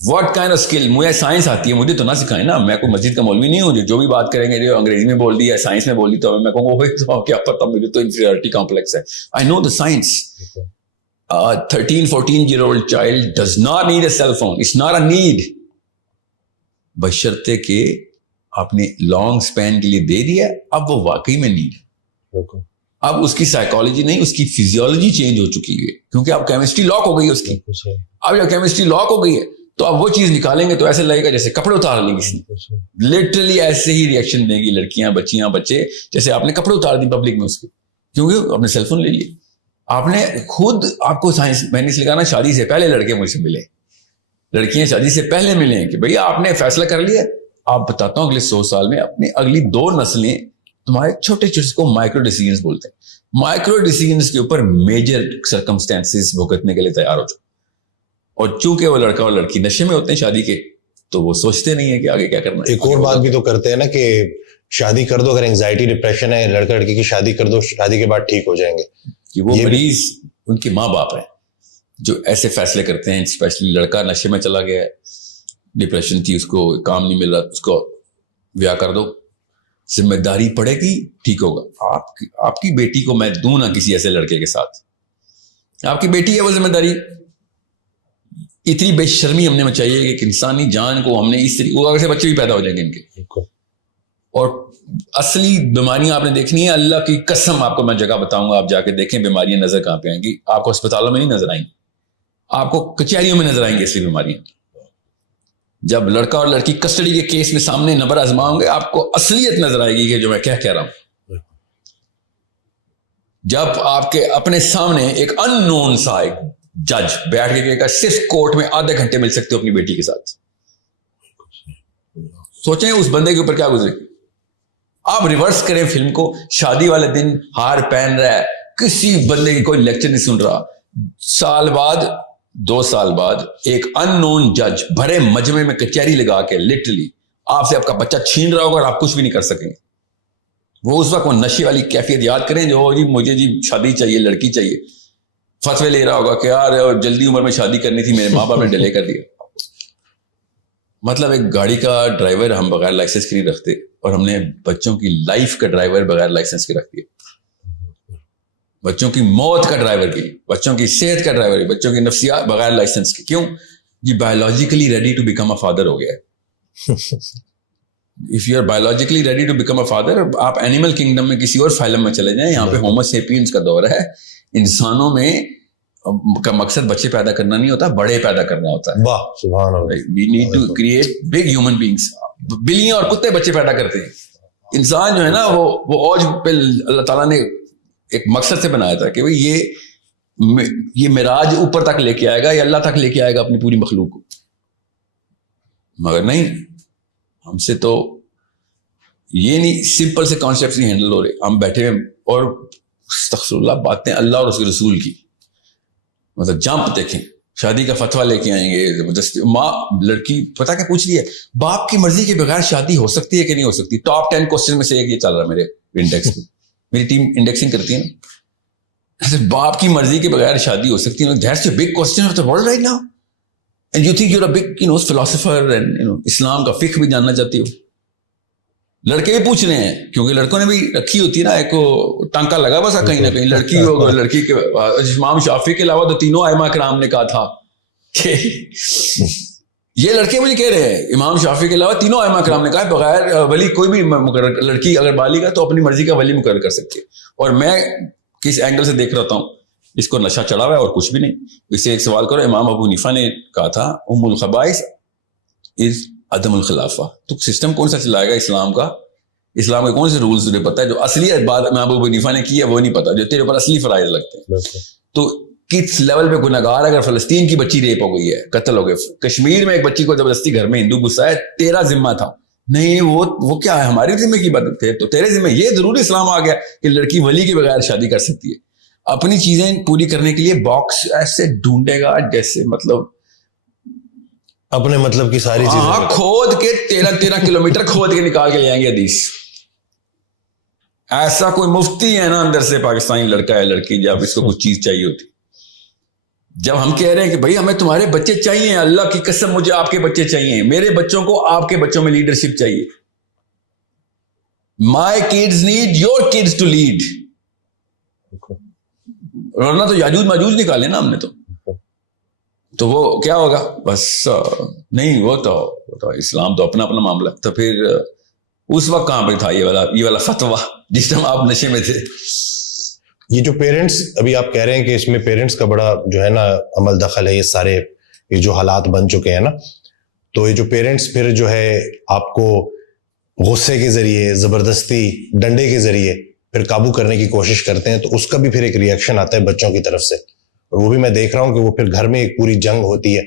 What kind of skill. مجھے سائنس آتی ہے, مجھے تو نہ سکھائیں نا. میں کوئی مسجد کا مولوی نہیں ہوں جو بھی بات کریں گے جو انگریزی میں بول دی ہے سائنس میں بول دی تو میں کہوں گا کیا پتا, مجھے تو انفیریورٹی کمپلیکس ہے. آئی نو دا science. 13-14-year-old child does not need a cell phone. It's not a need. بشرطے کہ آپ نے لانگ سپین کے لیے دے دیا, اب وہ واقعی میں نیڈ. اب اس کی سائیکالوجی نہیں, اس کی فزیولوجی چینج ہو چکی ہے کیونکہ اب کیمسٹری لاک ہو گئی ہے اس کی. اب جب کیمسٹری لاک ہو گئی ہے تو اب وہ چیز نکالیں گے تو ایسے لگے گا جیسے کپڑے اتار لیں کسی نے. لٹرلی ایسے ہی ریئیکشن دیں گی لڑکیاں, بچیاں, بچے, جیسے آپ نے کپڑے اتار دی پبلک میں اس کے, کیونکہ آپ نے سیل فون لے لیے. آپ نے خود, آپ کو سائنس, میں نے اس لیے کہا نا شادی سے پہلے لڑکے مجھ سے ملے, لڑکیاں شادی سے پہلے ملیں کہ بھئی آپ نے فیصلہ کر لیا. آپ بتاتا ہوں اگلے 100 سال میں اپنی اگلی 2 نسلیں تمہارے چھوٹے چھوٹے کو مائکرو ڈیسیجنز بولتے ہیں. مائکرو ڈیسیجنز کے اوپر میجر سرکمسٹانسز بھگتنے کے لیے تیار ہو جاؤ. اور چونکہ وہ لڑکا اور لڑکی نشے میں ہوتے ہیں شادی کے, تو وہ سوچتے نہیں ہیں کہ آگے کیا کرنا ہے. ایک اور بات بھی تو کرتے ہیں نا کہ شادی کر دو, اگر انگزائٹی ڈپریشن ہے لڑکا لڑکی کی شادی کر دو, شادی کے بعد ٹھیک ہو جائیں گے. کہ وہ مریض ان کے ماں باپ ہیں جو ایسے فیصلے کرتے ہیں. اسپیشلی لڑکا نشے میں چلا گیا ہے, ڈپریشن تھی, اس کو کام نہیں مل رہا, اس کو بیاہ کر دو, ذمہ داری پڑے گی, ٹھیک ہوگا. آپ کی بیٹی کو میں دوں نہ کسی ایسے لڑکے کے ساتھ, آپ کی بیٹی ہے وہ ذمہ داری. اتنی بے شرمی ہم نے مچائی ہے کہ انسانی جان کو ہم نے اس طریقے, وہ سے بچے بھی پیدا ہو جائیں گے ان کے. اور اصلی بیماریاں آپ نے دیکھنی ہے, اللہ کی قسم آپ کو میں جگہ بتاؤں گا, آپ جا کے دیکھیں بیماریاں نظر کہاں پہ آئیں گی. آپ کو اسپتالوں میں نہیں نظر آئیں گی, آپ کو کچہریوں میں نظر آئیں گی اصلی بیماریاں. جب لڑکا اور لڑکی کسٹڈی کے کیس میں سامنے نبر آزما ہوں گے, آپ کو اصلیت نظر آئے گی کہ جو میں کہہ رہا ہوں. جب آپ کے اپنے سامنے ایک ان نون سا ایک جج بیٹھ کے کہے گا صرف کورٹ میں آدھے گھنٹے مل سکتے ہو اپنی بیٹی کے ساتھ, سوچیں اس بندے کے اوپر کیا گزرے. آپ ریورس کریں فلم کو, شادی والے دن ہار پہن رہا ہے, کسی بندے کی کوئی لیکچر نہیں سن رہا. سال بعد 2 سال بعد ایک ان نون جج بھرے مجمع میں کچہری لگا کے لٹرلی آپ سے آپ کا بچہ چھین رہا ہوگا اور آپ کچھ بھی نہیں کر سکیں گے. وہ اس وقت وہ نشے والی کیفیت یاد کریں جو جی مجھے جی شادی چاہیے, لڑکی چاہیے, فتوے لے رہا ہوگا کہ یار جلدی عمر میں شادی کرنی تھی, میرے ماں باپ نے ڈیلے کر دیا. مطلب ایک گاڑی کا ڈرائیور ہم بغیر لائسنس کے نہیں رکھتے, اور ہم نے بچوں کی لائف کا ڈرائیور بغیر لائسنس کے رکھ دیا. بچوں کی موت کا ڈرائیور کی, بچوں کی صحت کا ڈرائیور, بچوں کی نفسیات بغیر لائسنس کے. کیوں؟ یہ biologically ready to become a father ہو گیا ہے. If you are biologically ready to become a father, آپ اینیمل کنگڈم میں کسی اور فائلم میں چلے جائیں, یہاں پہ ہومو سیپینز کا دور ہے. انسانوں میں کا مقصد بچے پیدا کرنا نہیں ہوتا, بڑے پیدا کرنا ہوتا ہے. واہ سبحان اللہ. We need to create big human beings. بلیاں اور کتے بچے پیدا کرتے ہیں. انسان جو ہے نا وہ اوج پہ اللہ تعالیٰ نے ایک مقصد سے بنایا تھا کہ بھئی یہ معراج اوپر تک لے کے آئے گا, یہ اللہ تک لے کے آئے گا اپنی پوری مخلوق کو. مگر نہیں, ہم سے تو یہ نہیں, سمپل سے کانسیپٹس نہیں ہینڈل ہو رہے. ہم بیٹھے ہیں اور استغفر اللہ باتیں اللہ اور اس کے رسول کی, مطلب جمپ دیکھیں, شادی کا فتویٰ لے کے آئیں گے زبردستی. ماں لڑکی پتا کیا پوچھ رہی ہے, باپ کی مرضی کے بغیر شادی ہو سکتی ہے کہ نہیں ہو سکتی. ٹاپ 10 کوسچن میں سے ایک یہ چل رہا ہے میرے انڈیکس میں, میری ٹیم انڈیکسنگ کرتی ہے نا. باپ کی مرضی کے بغیر شادی ہو سکتی ہے, that's a big question of the world right now, and you think you are a big philosopher and اسلام کا فقہ بھی جاننا چاہتی ہو. لڑکے بھی پوچھ رہے ہیں کیونکہ لڑکوں نے بھی رکھی ہوتی ہے نا, ایک ٹانکا لگا بسا کہیں نہ کہیں لڑکی ہوگا. لڑکی کے امام شافعی کے علاوہ تو تینوں ائمہ کرام نے کہا تھا کہ یہ لڑکے مجھے کہہ رہے ہیں, امام شافعی کے علاوہ تینوں ائمہ کرام نے کہا بغیر ولی کوئی بھی مقرر, لڑکی اگر بالغ ہے تو اپنی مرضی کا ولی مقرر کر سکتی ہے. اور میں کس اینگل سے دیکھ رہا ہوں, اس کو نشہ چڑھا ہوا ہے اور کچھ بھی نہیں. اس سے ایک سوال کرو, امام ابو حنیفہ نے کہا تھا ام الخبائث از عدم الخلافہ. تو سسٹم کون سا چلائے گا اسلام کا؟ اسلام کے کون سے رولز تجھے پتہ ہے؟ جو اصلی بات امام ابو حنیفہ نے کی ہے وہ نہیں پتا, جو تیرے اوپر اصلی فرائض لگتے ہیں. تو کس لیول پہ گناہگار, اگر فلسطین کی بچی ریپ ہو گئی ہے, قتل ہو گئے, کشمیر میں ایک بچی کو زبردستی گھر میں ہندو گھسا ہے, تیرا ذمہ تھا نہیں, وہ کیا ہے ہماری ذمہ کی بات تھے, تو تیرے ذمہ یہ ضروری اسلام آ گیا کہ لڑکی ولی کے بغیر شادی کر سکتی ہے. اپنی چیزیں پوری کرنے کے لیے باکس ایسے ڈھونڈے گا جیسے مطلب اپنے مطلب کی ساری چیزیں کھود کے 13 کلومیٹر کھود کے نکال کے لے آئیں گے حدیث. ایسا کوئی مفتی ہے نا اندر سے پاکستانی لڑکا ہے لڑکی جب اس کو کچھ چیز چاہیے ہوتی, جب ہم کہہ رہے ہیں کہ بھائی ہمیں تمہارے بچے چاہیے, اللہ کی قسم مجھے آپ کے بچے چاہیے, میرے بچوں کو آپ کے بچوں میں لیڈرشپ چاہیے. My kids need your kids to lead. ورنہ تو یاجوج ماجوج نکالے نا ہم نے تو وہ کیا ہوگا بس نہیں. وہ تو اسلام تو اپنا اپنا معاملہ. تو پھر اس وقت کہاں پہ تھا یہ والا فتویٰ جس ٹائم آپ نشے میں تھے؟ یہ جو پیرنٹس ابھی آپ کہہ رہے ہیں کہ اس میں پیرنٹس کا بڑا جو ہے نا عمل دخل ہے, یہ سارے یہ جو حالات بن چکے ہیں نا, تو یہ جو پیرنٹس پھر جو ہے آپ کو غصے کے ذریعے, زبردستی ڈنڈے کے ذریعے پھر قابو کرنے کی کوشش کرتے ہیں, تو اس کا بھی پھر ایک ریئیکشن آتا ہے بچوں کی طرف سے, اور وہ بھی میں دیکھ رہا ہوں کہ وہ پھر گھر میں ایک پوری جنگ ہوتی ہے.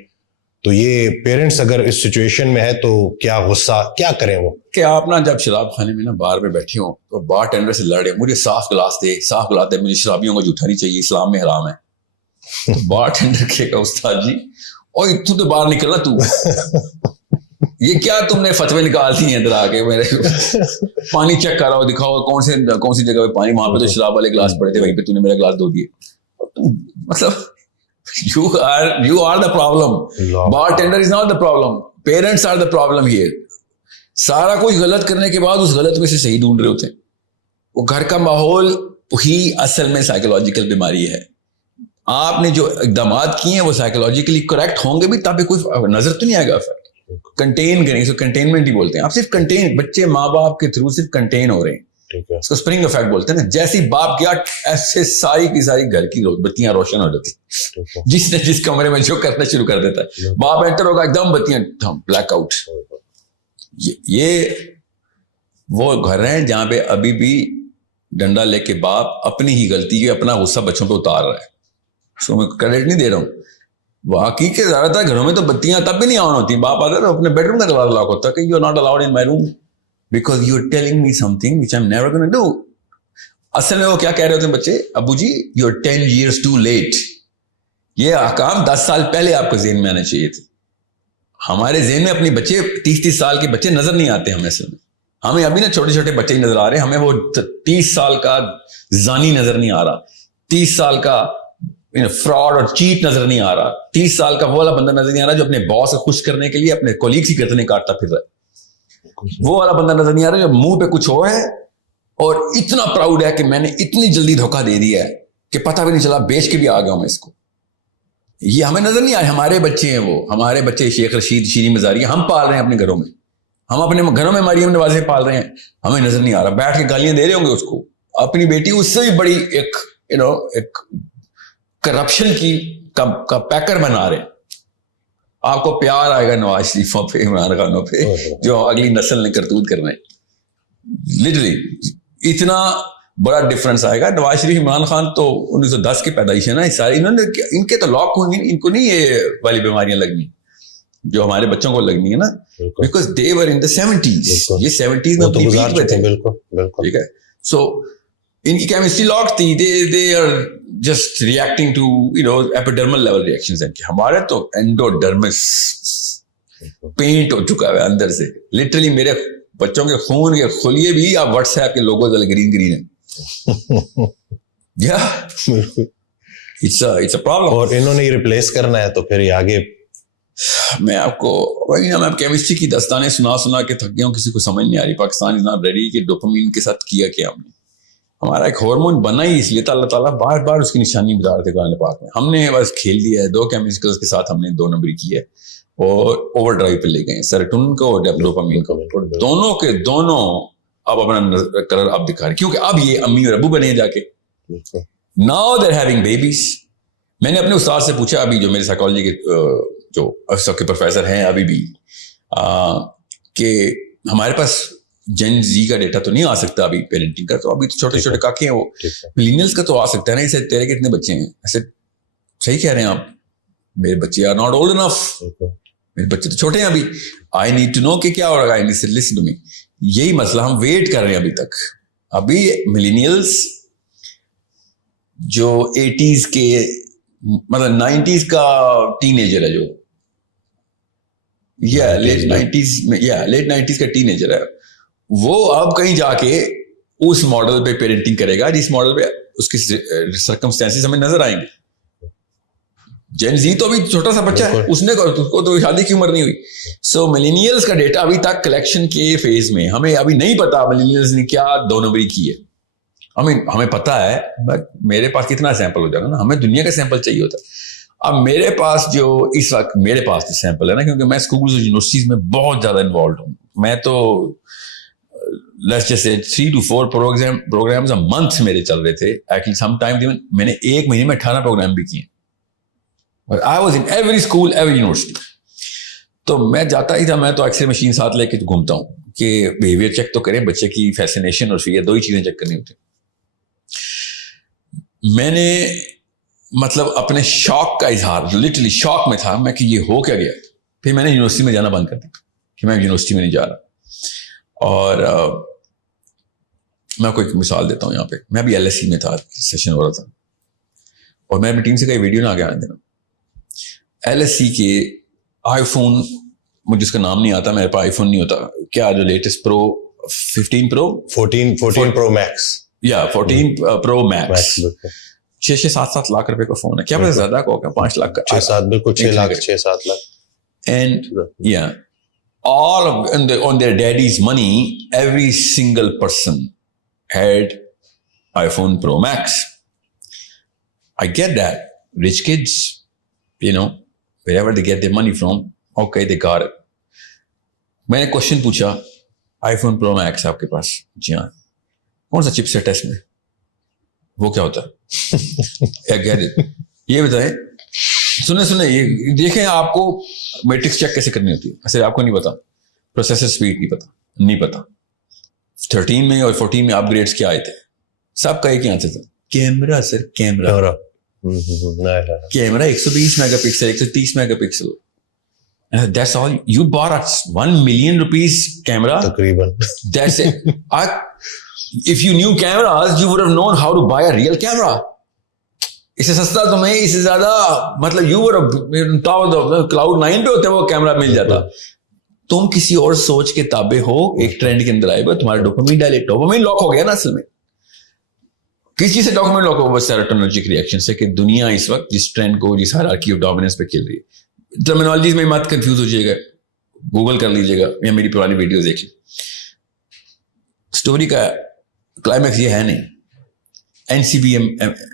تو یہ پیرنٹس اگر اس سچویشن میں ہے تو کیا غصہ کیا کریں وہ کہ آپ نا جب شراب خانے میں نا بار میں بیٹھے ہوں اور بار ٹینڈر سے لڑے, مجھے صاف گلاس دے, مجھے شرابیوں کو جھوٹا نہیں چاہیے, اسلام میں حرام ہے. تو بار ٹینڈر کہے گا استاد جی اور تو تو باہر نکلنا, تو یہ کیا تم نے فتوے نکال دی ہیں ادھر آ کے, میرے پانی چیک کر رہا ہو, دکھاؤ کون سی جگہ پہ پانی, وہاں پہ تو شراب والے گلاس پڑے تھے, وہیں پہ تو نے میرا گلاس دھو دیے. مطلب you are the problem. Bartender is not the problem. Parents are the problem here. سارا کوئی غلط کرنے کے بعد اس غلط میں سے صحیح ڈھونڈ رہے ہوتے ہیں. وہ گھر کا ماحول ہی اصل میں سائیکولوجیکل بیماری ہے. آپ نے جو اقدامات کیے ہیں وہ سائیکولوجیکلی کریکٹ ہوں گے بھی, تاکہ کوئی نظر تو نہیں آئے گا. کنٹین کریں, اس کو کنٹینمنٹ ہی بولتے ہیں. آپ صرف کنٹین, بچے ماں باپ کے تھرو صرف کنٹین ہو رہے ہیں, اس کو اسپرنگ افیکٹ بولتے ہیں نا. جیسی باپ گیا ایسے ساری کی ساری گھر کی بتیاں روشن ہو جاتی, جس نے جس کمرے میں جو کرنا شروع کر دیتا ہے. باپ انٹر ہوگا ایک دم بتیاں بلیک آؤٹ. یہ وہ گھر ہیں جہاں پہ ابھی بھی ڈنڈا لے کے باپ اپنی ہی غلطی کے اپنا غصہ بچوں پہ اتار رہا ہے. اس کو میں کریڈٹ نہیں دے رہا ہوں. باقی کے زیادہ تر گھروں میں تو بتیاں تب بھی نہیں آن ہوتی. باپ اگر اپنے بیڈ روم کا دروازہ لاک ہوتا ہے کہ you are not allowed in my room because you are telling me something which I'm never going to do. اصل میں وہ کیا کہہ رہے ہوتے ہیں بچے, ابو جی you are 10 years too late. یہ احکام 10 سال پہلے آپ کو ذہن میں آنے چاہیے تھے. ہمارے ذہن میں اپنی بچے 30 سال کے بچے نظر نہیں آتے ہمیں. اصل میں ہمیں ابھی نا چھوٹے چھوٹے بچے ہی نظر آ رہے ہیں, ہمیں وہ 30 سال کا زانی نظر نہیں آ رہا, 30 سال کا فراڈ اور چیٹ نظر نہیں آ رہا, 30 سال کا وہ والا بندہ نظر نہیں آ رہا جو اپنے باس کو خوش کرنے کے لیے اپنے کولیگ کی گردنیں کاٹتا پھر رہا ہے. وہ والا بندہ نظر نہیں آ رہا جو منہ پہ کچھ ہو ہے اور اتنا پراؤڈ ہے کہ میں نے اتنی جلدی دھوکہ دے دیا ہے کہ پتہ بھی نہیں چلا, بیچ کے بھی آ گیا ہوں میں اس کو. یہ ہمیں نظر نہیں آئے. ہمارے بچے ہیں وہ, ہمارے بچے شیخ رشید, شیریں مزاری ہم پال رہے ہیں اپنے گھروں میں, ہم اپنے گھروں میں مریم نوازیں پال رہے ہیں, ہمیں نظر نہیں آ رہا. بیٹھ کے گالیاں دے رہے ہوں گے اس کو. اپنی بیٹی اس سے بھی بڑی ایک کرپشن کا پیکر بنا رہے ہیں. آپ کو پیار آئے گا نواز شریفوں پہ, عمران خانوں پہ, جو اگلی نسل نے کرتوت کرنا ہے. لٹرلی اتنا بڑا ڈفرنس آئے گا. نواز شریف, عمران خان تو 1910 کی پیدائش ہے نا, ساری انہوں نے, ان کے تو لاک ہوئیں گے, ان کو نہیں یہ والی بیماریاں لگنی جو ہمارے بچوں کو لگنی ہے نا, because they were in the 70s. یہ 70s میں اپنی پیک پہ تھے. ٹھیک ہے, سو ان کی کیمسٹری لاک تھی. They are just reacting to epidermal level reactions. ہمارے تو اینڈوڈرمس پینٹ ہو چکا ہے اندر سے. لٹرلی میرے بچوں کے خون کے خلیے بھی آپ واٹس ایپ کے لوگوز والے گرین ہیں. It's a problem. اور انہوں نے یہ ریپلیس کرنا ہے تو پھر یہ آگے میں آپ کو وہی نا, میں کیمسٹری کی داستانیں سنا کے تھک گیا ہوں. کسی کو سمجھ نہیں آ رہی. پاکستان از ناٹ ریڈی کہ ڈوپامین کے ساتھ کیا ہم نے. ہمارا ایک ہارمون بنا ہی اس لیے اللہ تعالیٰ بار بار اس کی نشانی بتا رہے تھے قرآن پاک میں. ہم نے بس کھیل دیا ہے. 2 کیمیکلز کے ساتھ ہم نے 2 نمبر کی ہے اور اوور ڈرائیو پہ لے گئے, سیروٹونن کو اور ڈوپامین کو. دونوں کے دونوں اب اپنا کلر اب دکھا رہے, کیونکہ اب یہ امی اور ابو بنے ہیں جا کے. Now they are having babies. میں نے اپنے استاد سے پوچھا, ابھی جو میرے سائیکالوجی کے جو افسر کے پروفیسر ہیں ابھی بھی, کہ ہمارے پاس جن زی کا ڈیٹا تو نہیں آ سکتا ابھی پیرنٹنگ کا, تو ابھی تو چھوٹے چھوٹے کاکے ہیں وہ. ملینیلز کا تو آ سکتا ہے نا. اسے تیرے کتنے بچے ہیں؟ ایسے صحیح کہہ رہے ہیں آپ, میرے بچے آر ناٹ اولڈ انف, میرے بچے تو چھوٹے ہیں ابھی. آئی نیڈ ٹو نو کہ کیا ہو رہا ہے. Listen to me. یہی مسئلہ ہم ویٹ کر رہے ہیں ابھی تک. ابھی ملینیلز جو 80s کے مطلب 90s کا ٹین ایجر ہے, جو لیٹ 90s میں لیٹ 90s کا ٹین ایجر ہے وہ. اب کہیں جا کے اس ماڈل پہ پیرنٹنگ کرے گا جس ماڈل پہ اس کی سرکمسٹانسز ہمیں نظر آئیں گے. جین زی تو ابھی چھوٹا سا بچہ ہے, اس کو تو شادی کی عمر نہیں ہوئی. سو ملینیلز کا ڈیٹا ابھی تک کلیکشن کے فیز میں, ہمیں ابھی نہیں پتا ملینیلز نے کیا 2 نمبری کی ہے. ہمیں پتا ہے بٹ میرے پاس کتنا سیمپل ہو جائے گا نا, ہمیں دنیا کا سیمپل چاہیے ہوتا ہے. اب میرے پاس جو اس وقت میرے پاس جو سیمپل ہے نا, کیونکہ میں اسکولز اور یونیورسٹیز میں بہت زیادہ انوالوڈ ہوں, میں تو let's just say 3 to 4 programmes a month میرے چل رہے تھے. ایکچولی سم ٹائم میں نے 1 مہینے میں 18 پروگرام بھی کیے. I was in every school, every university. تو میں جاتا ہی تھا, میں تو ایکس رے مشین ساتھ لے کے گھومتا ہوں کہ بیہیویئر چیک تو کریں, بچے کی فیسینیشن اور فیئر 2 ہی چیزیں چیک کرنی ہوتی. میں نے مطلب اپنے شوق کا اظہار, لٹرلی شوق میں تھا میں کہ یہ ہو کیا گیا. پھر میں نے یونیورسٹی میں جانا بند کر دیا کہ میں یونیورسٹی میں نہیں جا رہا. اور میں آپ کو ایک مثال دیتا ہوں یہاں پہ. میں ابھی LSE میں تھا, سیشن ہو رہا تھا, اور میں اپنی ٹیم سے کئی ویڈیو نہ آگے آنے دینا. LSE کے آئی فون, مجھے اس کا نام نہیں آتا, میرے پاس آئی فون نہیں ہوتا, کیا جو لیٹسٹ پرو 15 پرو 14 پرو میکس, 14 پرو میکس 6-7 لاکھ روپے کا فون ہے. کیا پتا زیادہ کا ہوگا, 5 لاکھ کا, 6-7 بالکل 6 lakh 6-7 lakh. And yeah, all on their daddy's money, every single person had iPhone Pro Max. I get that. Rich kids, wherever they get their money from, okay, they got it. میں نے کوشچن پوچھا, آئی فون پرو Max آپ کے پاس؟ جی ہاں. کون سا چپ set ہے اس میں؟ وہ کیا ہوتا ہے؟ یہ بتائیں, سنیں یہ دیکھیں, آپ کو میٹرکس چیک کیسے کرنی ہوتی ہے. ایسے آپ کو نہیں پتا, پروسیسر اسپیڈ نہیں پتا. 13 میں اور 14 میں اپ گریڈس کیا آئے تھے, سب کا ایک ہی آنسر تھا, camera sir, camera 120 mega pixel, 130 mega pixel. That's all. You bought $1 million camera. تقریباً. That's it. If you knew cameras, you would have known how to buy a real camera. اس سے سستا تمہیں, اس سے زیادہ مطلب you would have Cloud 9 پہ ہوتے وہ کیمرہ مل جاتا. تم کسی اور سوچ کے تابع ہو, ایک ٹرینڈ کے اندر آئے گا, تمہارا ڈوپامین ڈائلیٹ, ڈوپامین لاک ہو گیا نا اصل میں. کس چیز سے ڈوپامین لاک ہو؟ بس سیروٹونرجک ریئیکشن سے, کہ دنیا اس وقت جس ٹرینڈ کو, جس ہائرارکی آف ڈومیننس پہ کھیل رہی ہے. ٹرمینالوجیز میں مت کنفیوز ہو جائے گا, گوگل کر لیجیے گا یا میری پرانی ویڈیوز دیکھ لیں. اسٹوری کا کلائمیکس یہ ہے نہیں.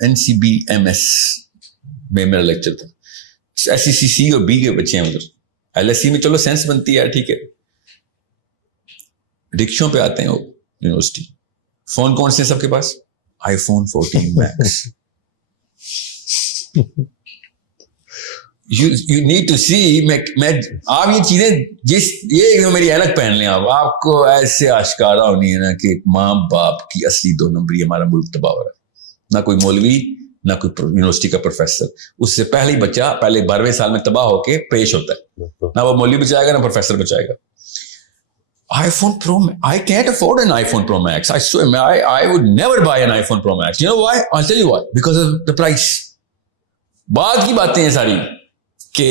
NCBMS میں میرا لیکچر تھا. SECC اور B کے بچے ہیں ادھر. LSE میں چلو سینس بنتی ہے, ٹھیک ہے. رکشوں پہ آتے ہیں وہ یونیورسٹی. فون کون سے سب کے پاس؟ iPhone 14 Max. You need to see, میں آپ یہ چیزیں یہ میری اینک پہن لیں, آپ کو ایسے آشکارا ہونی ہے نا کہ ماں باپ کی اصلی 2 نمبری ہمارا ملک تباہ ہو رہا ہے. نہ کوئی مولوی, نہ کوئی یونیورسٹی کا پروفیسر. اس سے پہلے ہی بچہ پہلے 12ویں سال میں تباہ ہو کے پیش ہوتا ہے. نہ وہ مولوی بچائے گا, نہ پروفیسر بچائے گا. iPhone Pro, I can't afford an iPhone Pro Max. I swear, I would never buy an iPhone Pro Max. You know why? I'll tell you why. Because of the price. بعد کی باتیں ہیں ساری کہ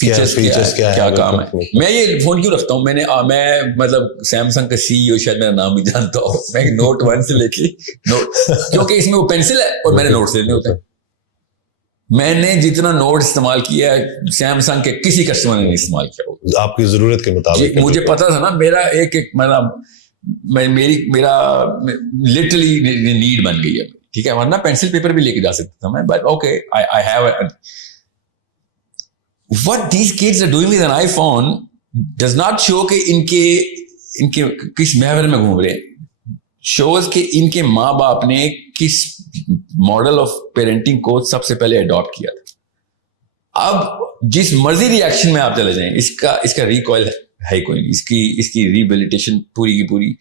features کیا کام ہے. میں یہ فون کیوں رکھتا ہوں, میں مطلب سیمسنگ کا CEO شاید میرا نام بھی جانتا ہوں. میں نوٹ 1 سے لے کے کیونکہ اس میں وہ پینسل ہے اور میں نے نوٹس لینے ہوتے ہیں. میں نے جتنا نوٹ استعمال کیا ہے سیمسنگ کے کسی کسٹمر نے نہیں استعمال کیا. آپ کی ضرورت کے مطابق مجھے پتا تھا نا, میرا ایک میرا لٹرلی نیڈ بن گئی ہے, ٹھیک ہے. ورنہ پینسل پیپر بھی لے کے جا سکتا تھا میں, but okay I have what these kids are doing with an iPhone does not show کہ ان کے کس محور میں گھوم رہے ہیں. شوز کہ ان کے ماں باپ نے کس ماڈل آف پیرنٹنگ کو سب سے پہلے اڈاپٹ کیا تھا. اب جس مرضی ریئیکشن میں آپ چلے جائیں, اس کا ریکوائل ہے کوئی نہیں. اس کی ریبیلیٹیشن پوری کی پوری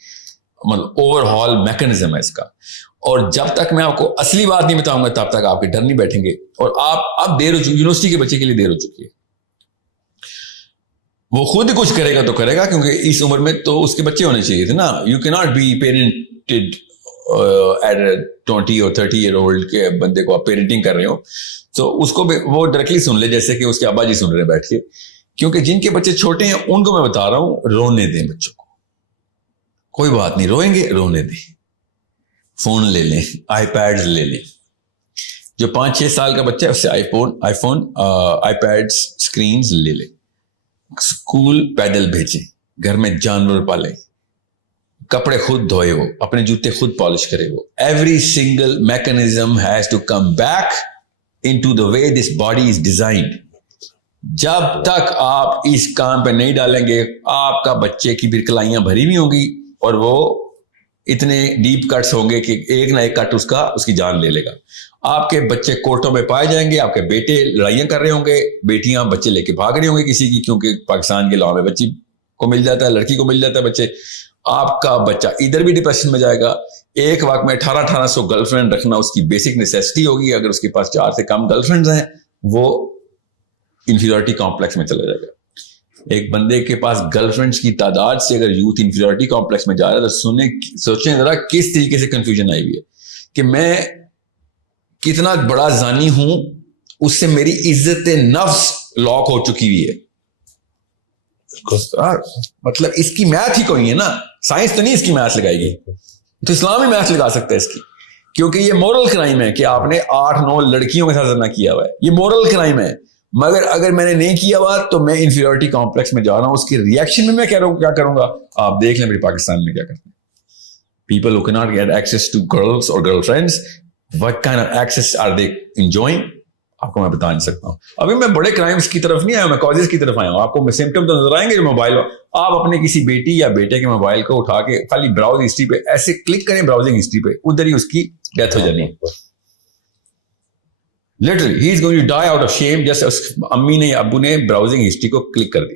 مطلب اوور ہال میکنزم ہے اس کا. اور جب تک میں آپ کو اصلی بات نہیں بتاؤں گا تب تک آپ کے ڈر نہیں بیٹھیں گے. اور آپ اب دیر ہو چکی, یونیورسٹی کے بچے کے لیے دیر ہو چکی ہے. وہ خود کچھ کرے گا تو کرے گا, کیونکہ اس عمر میں تو اس کے بچے ہونے چاہیے تھے نا. یو کی ناٹ بی پیرنٹڈ ایٹ 20 اور 30 ایئر اولڈ کے بندے کو آپ پیرنٹنگ کر رہے ہو تو اس کو وہ ڈائریکٹلی سن لے, جیسے کہ اس کے ابا جی سن رہے بیٹھ کے کیونکہ جن کے بچے چھوٹے ہیں ان کو میں بتا رہا ہوں رونے دیں بچوں کو, کوئی بات نہیں, روئیں گے رونے دیں, فون لے لیں, آئی پیڈز لے لیں. جو 5-6 سال کا بچہ ہے اس سے آئی فون آئی پیڈ اسکرینز لے لیں. اسکول پیدل بھیجیں, گھر میں جانور پالیں, کپڑے خود دھوئے ہو, اپنے جوتے خود پالش کرے ہو. Every single mechanism has to come back in to the way this body is designed. جب تک آپ اس کام پہ نہیں ڈالیں گے آپ کا بچے کی پھر کلائیاں بھری ہوئی ہوں گی اور وہ اتنے ڈیپ کٹس ہوں گے کہ ایک نہ ایک کٹ اس کی جان لے لے گا. آپ کے بچے کورٹوں میں پائے جائیں گے, آپ کے بیٹے لڑائیاں کر رہے ہوں گے, بیٹیاں بچے لے کے بھاگ رہے ہوں گے کسی کی, کیونکہ پاکستان کے لاء میں بچی کو مل جاتا ہے, لڑکی کو مل جاتا ہے بچے. آپ کا بچہ ادھر بھی ڈپریشن میں جائے گا. ایک وقت میں 1800 گرل فرینڈ رکھنا اس کی بیسک نیسیسٹی ہوگی. اگر اس کے پاس 4 سے کم گرل فرینڈز ہیں وہ انفیریورٹی کمپلیکس میں چلا جائے گا. ایک بندے کے پاس گرل فرینڈز کی تعداد سے اگر یوتھ انفیریورٹی کمپلیکس میں جا رہا ہے تو سوچیں ذرا کس طریقے سے کنفیوژن آئی ہوئی ہے کہ میں کتنا بڑا زانی ہوں, اس سے میری عزت نفس لاک ہو چکی ہوئی ہے. مطلب اس کی میتھ ہی کوئی ہے نا, سائنس تو نہیں اس کی میتھ لگائے گی, تو اسلام ہی میتھ لگا سکتا ہے اس کی, کیونکہ یہ مورل کرائم ہے کہ آپ نے 8-9 لڑکیوں کے ساتھ زنا کیا ہوا ہے. یہ مورل کرائم ہے. مگر اگر میں نے نہیں کیا ہوا تو میں انفیریورٹی کمپلیکس میں جا رہا ہوں. اس کی ریئیکشن میں کیا کروں گا آپ دیکھ لیں میرے پاکستان میں کیا کرتے ہیں. People who cannot get access to girls or girlfriends, what kind of access are they enjoying? آپ کو میں بتا نہیں سکتا ہوں. ابھی میں بڑے کرائمز کی طرف نہیں آیا, میں کازز کی طرف آیا ہوں. آپ کو سمپٹم تو نظر آئیں گے جو موبائل, آپ اپنے کسی بیٹی یا بیٹے کے موبائل کو اٹھا کے خالی براؤز ہسٹری پہ ایسے کلک کریں, براؤزنگ ہسٹری پہ, ادھر ہی اس کی ڈیتھ ہو جانی ہے. Literally he is going to die out of shame, جیسے اس امی نے ابو نے براؤزنگ ہسٹری کو کلک کر دی.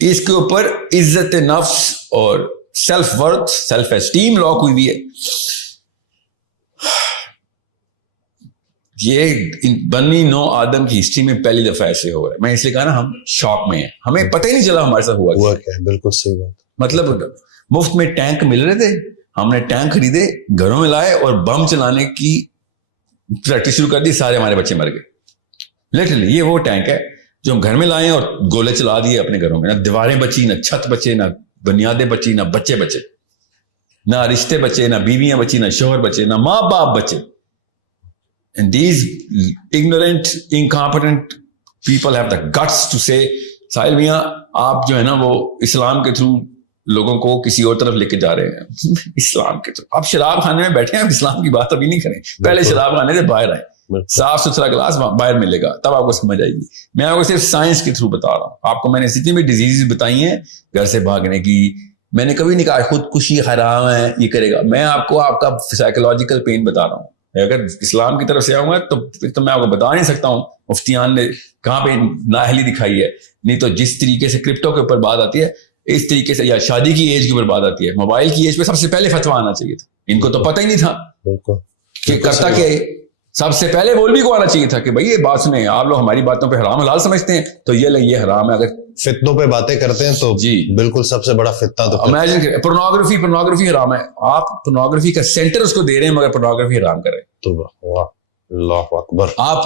اس کے اوپر عزت نفس اور self worth, self esteem lock ہوئی ہوئی ہے. یہ بنی نو آدم کی ہسٹری میں پہلی دفعہ ایسے ہو رہا ہے. میں اس لیے کہا نا ہم شاک میں ہیں, ہمیں پتہ ہی نہیں چلا ہمارے ساتھ ہوا کیا. بالکل صحیح بات. مطلب مفت میں ٹینک مل رہے تھے, ہم نے ٹینک خریدے, گھروں میں لائے اور بم چلانے کی پریکٹس شروع کر دی, سارے ہمارے بچے مر گئے. لٹرلی یہ وہ ٹینک ہے جو ہم گھر میں لائے اور گولے چلا دیے اپنے گھروں میں. نہ دیواریں بچی, نہ چھت بچے, نہ بنیادیں بچی, نہ بچے بچے, نہ رشتے بچے, نہ بیویاں بچی, نہ شوہر بچے, نہ ماں باپ بچے. And these ignorant, incompetent people have the guts to say, ساحل میاں آپ جو ہے نا وہ اسلام کے تھرو لوگوں کو کسی اور طرف لے کے جا رہے ہیں. اسلام کے تھرو آپ شراب خانے میں بیٹھے ہیں, اسلام کی بات ابھی نہیں کریں, پہلے شراب خانے سے باہر آئیں, صاف ستھرا گلاس باہر ملے گا تب آپ کو سمجھ آئے گی. میں آپ کو صرف سائنس کے تھرو بتا رہا ہوں. آپ کو میں نے جتنی بھی ڈیزیز بتائی ہیں گھر سے بھاگنے کی, میں نے کبھی نہیں کہا خودکشی حرام ہے یہ کرے گا. میں آپ کو آپ کا سائیکولوجیکل پین بتا رہا ہوں. اگر اسلام کی طرف سے آؤں گا تو پھر تو میں آپ کو بتا نہیں سکتا ہوں مفتیان نے کہاں پہ نااہلی دکھائی ہے. نہیں تو جس طریقے سے کرپٹو کے اوپر بات آتی ہے اس طریقے سے, یا شادی کی ایج کے اوپر بات آتی ہے, موبائل کی ایج پہ سب سے پہلے فتویٰ آنا چاہیے تھا. ان کو تو پتہ ہی نہیں تھا کہ کرتا کہ سب سے پہلے مولوی کو آنا چاہیے تھا کہ بھائی یہ بات سنیں, آپ لوگ ہماری باتوں پہ حرام حلال سمجھتے ہیں تو یہ لیں یہ حرام ہے. اگر فتنوں پہ باتیں کرتے ہیں تو جی بالکل سب سے بڑا فتنہ تو امیجن کریں پورنوگرافی حرام ہے, آپ پورنوگرافی کا سینٹر اس کو دے رہے ہیں مگر پورنوگرافی حرام کر رہے ہیں. تو اللہ اکبر. آپ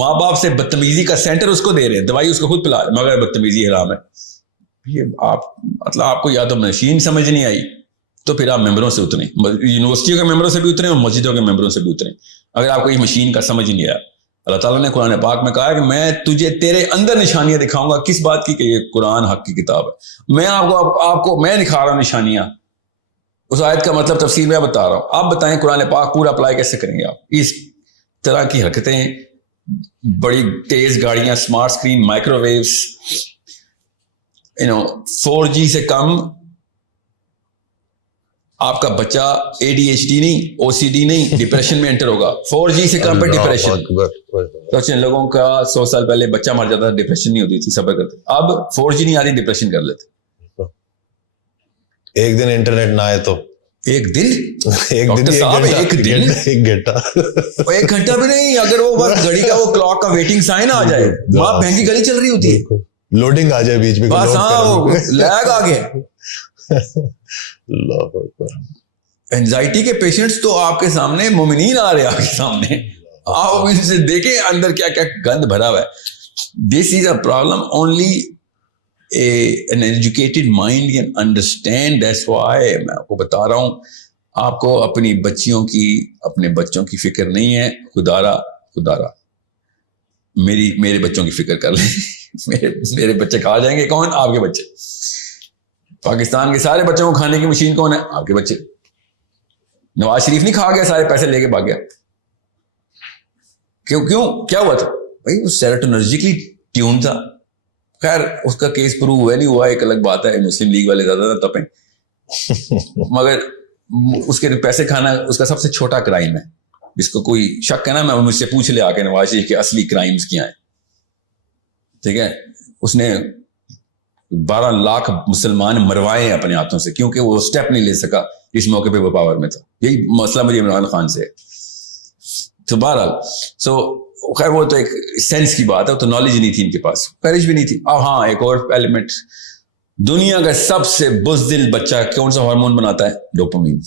ماں باپ سے بدتمیزی کا سینٹر اس کو دے رہے ہیں, دوائی اس کو خود پلا مگر بدتمیزی حرام ہے. یہ آپ مطلب آپ کو یا تو مشین سمجھ نہیں آئی تو پھر آپ ممبروں سے اتریں, یونیورسٹیوں کے ممبروں سے بھی اتریں اور مسجدوں کے ممبروں سے بھی اتریں. اگر آپ کو یہ مشین کا سمجھ نہیں آیا, اللہ تعالیٰ نے قرآن پاک میں کہا کہ میں تجھے تیرے اندر نشانیاں دکھاؤں گا. کس بات کی کہ یہ قرآن حق کی کتاب ہے. میں آپ کو میں دکھا رہا ہوں نشانیاں. اس آیت کا مطلب تفسیر میں بتا رہا ہوں, آپ بتائیں قرآن پاک پورا اپلائی کیسے کریں گے آپ. اس طرح کی حرکتیں, بڑی تیز گاڑیاں, smart screen, micro views, 4G سے کم آپ کا بچہ ADHD نہیں, OCD نہیں, ڈپریشن میں انٹر ہوگا. 4G سے کم پہ ڈپریشن. سوچیں لوگوں کا 100 سال پہلے بچہ مر جاتا تھا, ڈپریشن نہیں ہوتی تھی, صبر کرتے. اب 4G نہیں آتی, ڈپریشن کر لیتے. ایک دن انٹرنیٹ نہ آئے تو ایک دن ایک گھنٹہ بھی نہیں, اگر وہ بس گھڑی کا وہ کلاک کا ویٹنگ سائن آ جائے, وہاں بہنگی گلی چل رہی ہوتی ہے, لوڈنگ آ جائے بیچ میں, بس ہاں لیگ آ گیا. اللہ اکبر. اینزائٹی کے پیشنٹس تو آپ کے سامنے, مومنین آ رہے ہیں آپ کے سامنے, آپ ان سے دیکھیں اندر کیا کیا گند بھرا ہوا ہے. This is a problem only an educated mind can understand. That's why میں آپ کو بتا رہا ہوں, آپ کو اپنی بچیوں کی, اپنے بچوں کی فکر نہیں ہے. خدارا میرے بچوں کی فکر کر لیں. میرے بچے کھا جائیں گے. کون؟ آپ کے بچے. پاکستان کے سارے بچوں کو کھانے کی مشین کون ہے؟ آپ کے بچے. نواز شریف نہیں کھا گیا, سارے پیسے لے کے بھاگ گیا. کیوں کیا ہوا تھا بھائی؟ وہ سیروٹونرجیکلی ٹیون تھا. خیر اس کا کیس پروو ہوا نہیں ہوا, ایک الگ بات ہے. مسلم لیگ والے زیادہ نہ تپیں, مگر اس کے پیسے کھانا اس کا سب سے چھوٹا کرائم ہے. جس کو کوئی شک ہے نا, میں مجھ سے پوچھ لے آ کے نواز شریف کے اصلی کرائمز کیا ہیں. ٹھیک ہے, اس نے 12 لاکھ مسلمان مروائے اپنے ہاتھوں سے, کیونکہ وہ سٹیپ نہیں لے سکا اس موقع پہ وہ پاور میں تھا. یہی مسئلہ مجھے عمران خان سے ہے. تو بہرحال خیر وہ تو ایک سینس کی بات ہے, تو نالج نہیں تھی ان کے پاس, کریج بھی نہیں تھی. اب ہاں ایک اور ایلیمنٹ, دنیا کا سب سے بزدل بچہ کون سا ہارمون بناتا ہے؟ ڈوپامین.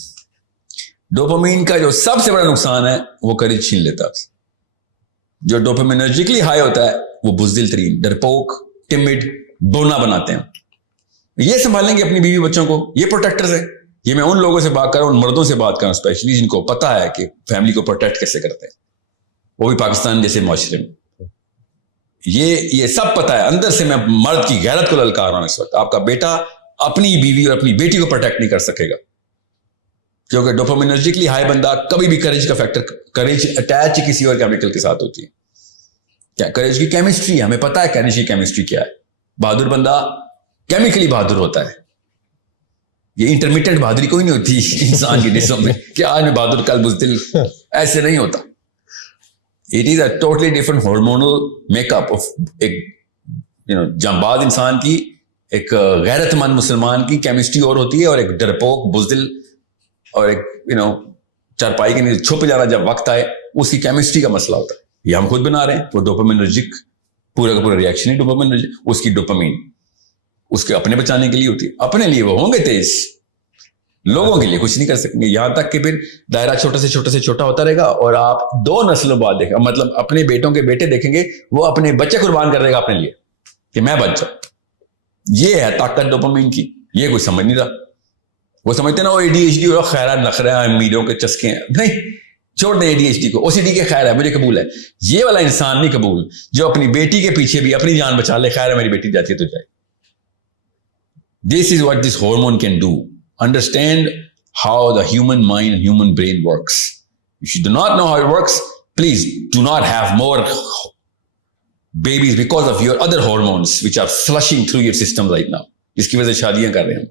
ڈوپامین کا جو سب سے بڑا نقصان ہے وہ کریج چھین لیتا ہے. جو ڈوپامینرجیکلی ہائی ہوتا ہے وہ بزدل ترین, ڈرپوک, ٹمڈ, بونا بناتے ہیں. یہ سنبھالیں گے اپنی بیوی بچوں کو, یہ پروٹیکٹرز ہیں. یہ میں ان لوگوں سے بات کر رہا ہوں, ان مردوں سے بات کر رہا ہوں اسپیشلی, جن کو پتا ہے کہ فیملی کو پروٹیکٹ کیسے کرتے ہیں, وہ بھی پاکستان جیسے معاشرے میں. یہ سب پتا ہے. اندر سے میں مرد کی غیرت کو للکار رہا ہوں اس وقت. آپ کا بیٹا اپنی بیوی اور اپنی بیٹی کو پروٹیکٹ نہیں کر سکے گا, کیونکہ ڈوپامینرجیکلی ہائی بندہ کبھی بھی کریج کا فیکٹر, کریج اٹیچ کسی اور کیمیکل کے ساتھ ہوتی ہے. کیا کریج کی کیمسٹری ہے, ہمیں پتا ہے کریج کی کیمسٹری کیا ہے. بہادر بندہ کیمیکلی بہادر ہوتا ہے. یہ انٹرمیٹنٹ بہادری کوئی نہیں ہوتی انسان کی جسم میں کہ آج میں بہادر کل بزدل, ایسے نہیں ہوتا. It is a totally different hormonal makeup of ایک جانباز انسان کی, ایک غیرت مند مسلمان کی کیمسٹری اور ہوتی ہے, اور ایک ڈرپوک بزدل اور ایک چارپائی کے نیچے چھپ جانا جب وقت آئے, اس کی کیمسٹری کا مسئلہ ہوتا ہے. یہ ہم خود بنا رہے ہیں. وہ ڈوپامینرجک پورا کا پورا ریئیکشن ہی ڈوپامینرجک. اس کی ڈوپامین اس کے اپنے بچانے کے لیے ہوتی ہے. اپنے لیے وہ ہوں گے تیز, لوگوں کے لیے کچھ نہیں کر سکیں گے, یہاں تک کہ پھر دائرہ چھوٹے سے چھوٹا ہوتا رہے گا, اور آپ 2 نسلوں بعد دیکھیں, مطلب اپنے بیٹوں کے بیٹے دیکھیں گے, وہ اپنے بچے قربان کر دے گا اپنے لیے کہ میں بچ جاؤں. یہ ہے طاقت ڈوپامین کی. یہ کوئی سمجھ نہیں رہا. وہ سمجھتے نا وہ ADHD اور خیرات نخرے ہیں, امیروں کے چسکے ہیں. نہیں, چھوڑ دیں ADHD کو. OCD کے خیر ہے, مجھے قبول ہے. یہ والا انسان نہیں قبول جو اپنی بیٹی کے پیچھے بھی اپنی جان بچا لے. خیر ہے میری بیٹی جاتی ہے تو جائے. This is what this hormone can do. Understand how the human mind and human brain works. If you do not know how it works, please do not have more babies because of your other hormones which are flushing through your system right now. جس کی وجہ سے شادیاں کر رہے ہیں.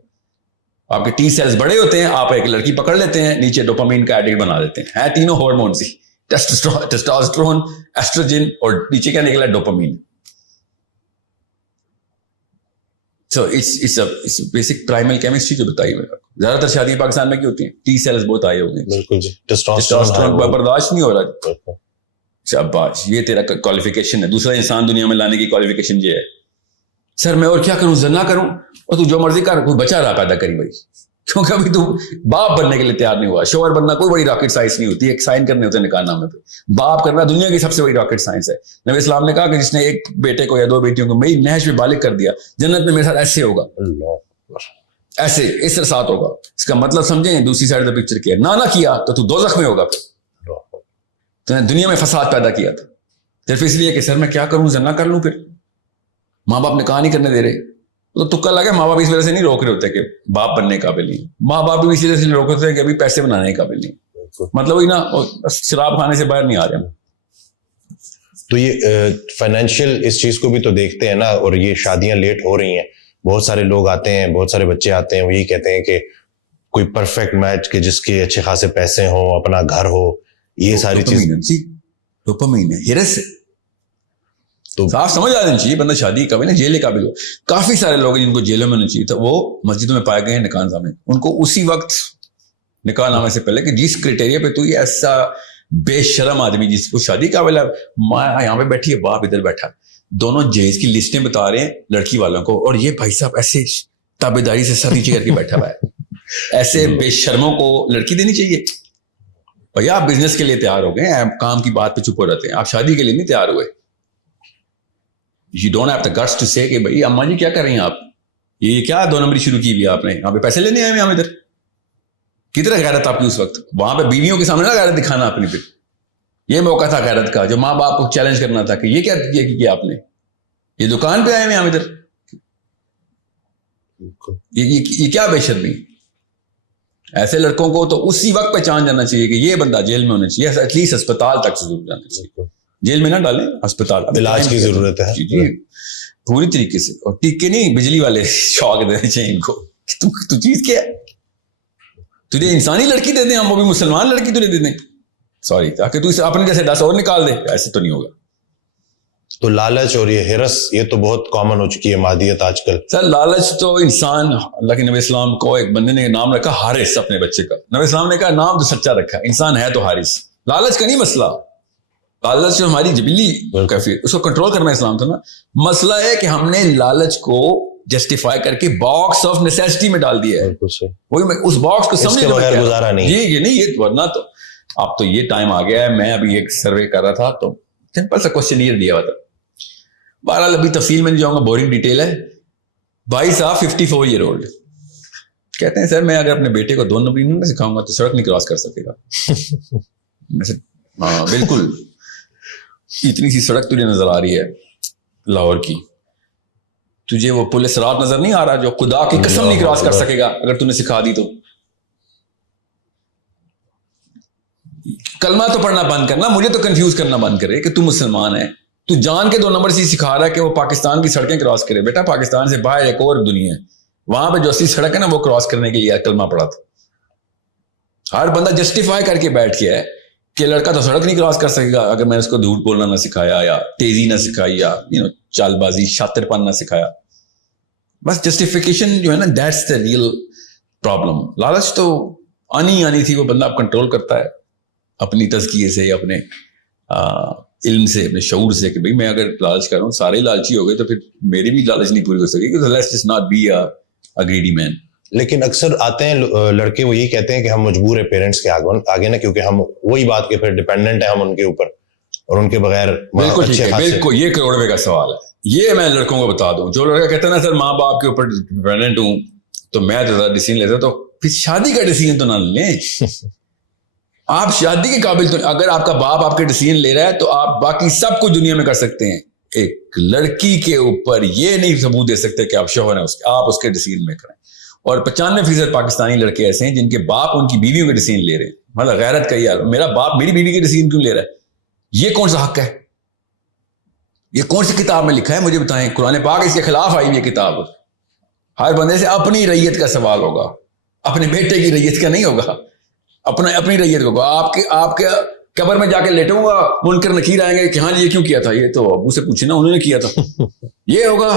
آپ کے T سیلز بڑے ہوتے ہیں, آپ ایک لڑکی پکڑ لیتے ہیں, نیچے ڈوپامین کا ایڈکٹ بنا دیتے ہیں. ہیں تینوں ہارمونز ہی, ٹیسٹوسٹرون, ایسٹروجن, اور نیچے کیا نکلا؟ Dopamine. So it's basic primal chemistry جو بتائی میں. زیادہ تر شادیاں پاکستان میں کی ہوتی ہیں, T سیلز بہت آئے ہوگے. بالکل جی, ٹیسٹوسٹرون برداشت نہیں ہو رہا. شاباش, یہ تیرا کوالیفیکیشن ہے. دوسرا انسان دنیا میں لانے کی کوالیفیکیشن یہ ہے. سر میں اور کیا کروں, زنا کروں, اور تو جو مرضی کر, کوئی بچہ رہا پیدا کری بھائی, کیونکہ ابھی تو باپ بننے کے لیے تیار نہیں ہوا. شوہر بننا کوئی بڑی راکٹ سائنس نہیں ہوتی, ایک سائن کرنے ہوتے ہیں نکاح نامے پہ. باپ کرنا دنیا کی سب سے بڑی راکٹ سائنس ہے. نبی اسلام نے کہا کہ جس نے ایک بیٹے کو یا 2 بیٹیوں کو میری نہج میں بالغ کر دیا, جنت میں میرے ساتھ ایسے ہوگا, ایسے اس طرح ساتھ ہوگا. اس کا مطلب سمجھیں دوسری سائڈ دا پکچر کیا, نہ کیا تو دوزخ میں ہوگا. تو نے دنیا میں فساد پیدا کیا تھا صرف اس لیے کہ سر میں کیا کروں, زنا کر لوں. پھر ماں باپ نے کہا نہیں کرنے دے رہے, تو تکا لگا. ماں باپ اس وجہ سے نہیں روک رہے ہوتے کہ باپ بننے کے قابل نہیں, ماں باپ بھی اسی وجہ سے روک ہوتے ہیں کہ ابھی پیسے بنانے کے قابل نہیں. مطلب وہی نا, شراب کھانے سے باہر نہیں آ رہے. تو یہ فائنینشیل اس چیز کو بھی تو دیکھتے ہیں نا, اور یہ شادیاں لیٹ ہو رہی ہیں. بہت سارے لوگ آتے ہیں, بہت سارے بچے آتے ہیں, وہ یہی کہتے ہیں کہ کوئی پرفیکٹ میچ کہ جس کے اچھے خاصے پیسے ہوں, اپنا گھر ہو, یہ ساری چیز ڈوپامین ہے, ہرس ہے. تو صاف سمجھ آ جانی چاہیے بندہ شادی قابل ہے, جیل قابل ہو. کافی سارے لوگ ہیں جن کو جیلوں میں ہونا چاہیے تھا, وہ مسجدوں میں پائے گئے ہیں نکاح نامے. ان کو اسی وقت نکاح نامے سے پہلے کہ جس کرائٹیریا پہ تو یہ ایسا بے شرم آدمی جس کو شادی قابل ہے, ماں یہاں پہ بیٹھی ہے, باپ ادھر بیٹھا, دونوں جہیز کی لسٹیں بتا رہے ہیں لڑکی والوں کو, اور یہ بھائی صاحب ایسے تابے داری سے سر نیچے کر کے بیٹھا ہوا ہے. ایسے بے شرموں کو لڑکی دینی چاہیے. بھیا آپ بزنس کے لیے تیار ہو گئے, آپ کام کی بات پہ چپ ہو رہتے ہیں, آپ شادی کے لیے نہیں تیار ہوئے. You don't have the guts to say کہ بھائی اماں جی کیا کر رہی ہیں آپ, یہ کیا 2 نمبری شروع کی ہوئی آپ نے, یہاں پہ پیسے لینے آئے ہیں ہم ادھر. کتنا غیرت آپ کی اس وقت, وہاں پہ بیویوں کے سامنے نہ غیرت دکھانا اپنی پہ. یہ موقع تھا غیرت کا جو ماں باپ کو چیلنج کرنا تھا کہ یہ کیا آپ نے, یہ دکان پہ آئے ہیں ہم ادھر, یہ کیا بے شرمی. ایسے لڑکوں کو تو اسی وقت پہچان جانا چاہیے کہ یہ بندہ جیل میں ہونا چاہیے, ایٹ لیسٹ اسپتال تک ضرور جانا چاہیے, جیل میں نہ ڈالیں, اسپتال علاج کی ضرورت ہے جی پوری طریقے سے. اور ٹیکے نہیں, بجلی والے شوق دینے چاہیے ان کو. تو چیز کیا ہے, تجھے انسانی لڑکی دے دیں ہم, وہ بھی مسلمان لڑکی تجھے دے دیں, سوری, تاکہ تو اپنے جیسے 10 اور نکال دے. ایسے تو نہیں ہوگا. تو لالچ اور یہ ہرس یہ تو بہت کامن ہو چکی ہے مادیت آج کل. سر لالچ تو انسان, اللہ کے نبی اسلام کو ایک بندے نے نام رکھا حارث اپنے بچے کا. نبی اسلام نے کہا نام تو سچا رکھا, انسان ہے تو حارث. لالچ کا نہیں مسئلہ, لالچ جو ہماری جبلی کیفیت اس کو کنٹرول کرنا اسلام تھا نا. مسئلہ ہے کہ ہم نے لالچ کو جسٹیفائی کر کے باکس آف نیسیسٹی میں ڈال دیا ہے. وہی میں اس باکس کو سمجھنے بغیر گزارا نہیں. جی یہ نہیں, یہ ورنہ تو اب تو یہ ٹائم آ گیا ہے. میں ابھی ایک سروے کر رہا تھا تو سمپل سا کوشچنئر دیا ہوا تھا. بہرحال ابھی تفصیل میں نہیں جاؤں گا, بورنگ ڈیٹیل ہے. بھائی صاحب 54 ایئر اولڈ کہتے ہیں سر میں اگر اپنے بیٹے کو 2 نمبر نہیں سکھاؤں گا تو سڑک نہیں کراس کر سکے گا. ہاں بالکل, اتنی سی سڑک تجھے نظر آ رہی ہے لاہور کی, تجھے وہ پل صراط نظر نہیں آ رہا جو خدا کی قسم نہیں کراس کر سکے گا اگر تو نے سکھا دی تو. کلمہ تو پڑھنا بند کرنا, مجھے تو کنفیوز کرنا بند کرے کہ تو مسلمان ہے. تو جان کے 2 نمبر سے سکھا رہا ہے کہ وہ پاکستان کی سڑکیں کراس کرے. بیٹا پاکستان سے باہر ایک اور دنیا ہے, وہاں پہ جو اصلی سڑک ہے نا وہ کراس کرنے کے لیے کلمہ پڑھا تھا. ہر بندہ جسٹیفائی کر کے بیٹھ گیا ہے کہ لڑکا تو سڑک نہیں کراس کر سکے گا اگر میں نے اس کو جھوٹ بولنا نہ سکھایا یا تیزی نہ سکھائی یا چال بازی شاطر پن نہ سکھایا. بس جسٹیفیکیشن جو ہے نا, دیٹس دا ریئل پرابلم. لالچ تو آنی تھی, وہ بندہ اب کنٹرول کرتا ہے اپنی تزکیے سے, اپنے علم سے, اپنے شعور سے کہ بھئی میں اگر لالچ کر رہا ہوں, سارے لالچی ہو گئے تو پھر میری بھی لالچ نہیں پوری ہو سکے گی. Let's just not be a greedy man. لیکن اکثر آتے ہیں لڑکے وہ یہی کہتے ہیں کہ ہم مجبور ہیں پیرنٹس کے آگے نا, کیونکہ ہم وہی بات کے پھر ڈیپینڈنٹ ہیں ہم ان کے اوپر, اور ان کے بغیر بالکل یہ کروڑ روپے کا سوال ہے. یہ میں لڑکوں کو بتا دوں, جو لڑکا کہتا ہے نا سر ماں باپ کے اوپر ڈیپینڈنٹ ہوں تو میں تو ڈیسیژن لیتا, تو پھر شادی کا ڈیسیژن تو نہ لیں. آپ شادی کے قابل تو, اگر آپ کا باپ آپ کے ڈیسیژن لے رہا ہے تو آپ باقی سب کچھ دنیا میں کر سکتے ہیں. ایک لڑکی کے اوپر یہ نہیں ثبوت دے سکتے کہ آپ شوہر ہیں اس کے, آپ اس کے ڈیسیژن میں کریں. اور 95% پاکستانی لڑکے ایسے ہیں جن کے باپ ان کی بیویوں کے ڈیسیژن لے رہے ہیں. مطلب غیرت کا یار, میرا باپ میری بیوی کے ڈیسیژن کیوں لے رہا ہے؟ یہ کون سا حق ہے؟ یہ کون سی کتاب میں لکھا ہے مجھے بتائیں. قرآن پاک اس کے خلاف آئی ہوئی کتاب. ہر بندے سے اپنی ریت کا سوال ہوگا, اپنے بیٹے کی ریت کا نہیں ہوگا, اپنی ریت ہوگا. آپ کے قبر میں جا کے لیٹوں گا, منکر نکیر آئیں گے کہ ہاں یہ کیوں کیا تھا, یہ تو ابو سے پوچھے نا انہوں نے کیا تھا. یہ ہوگا.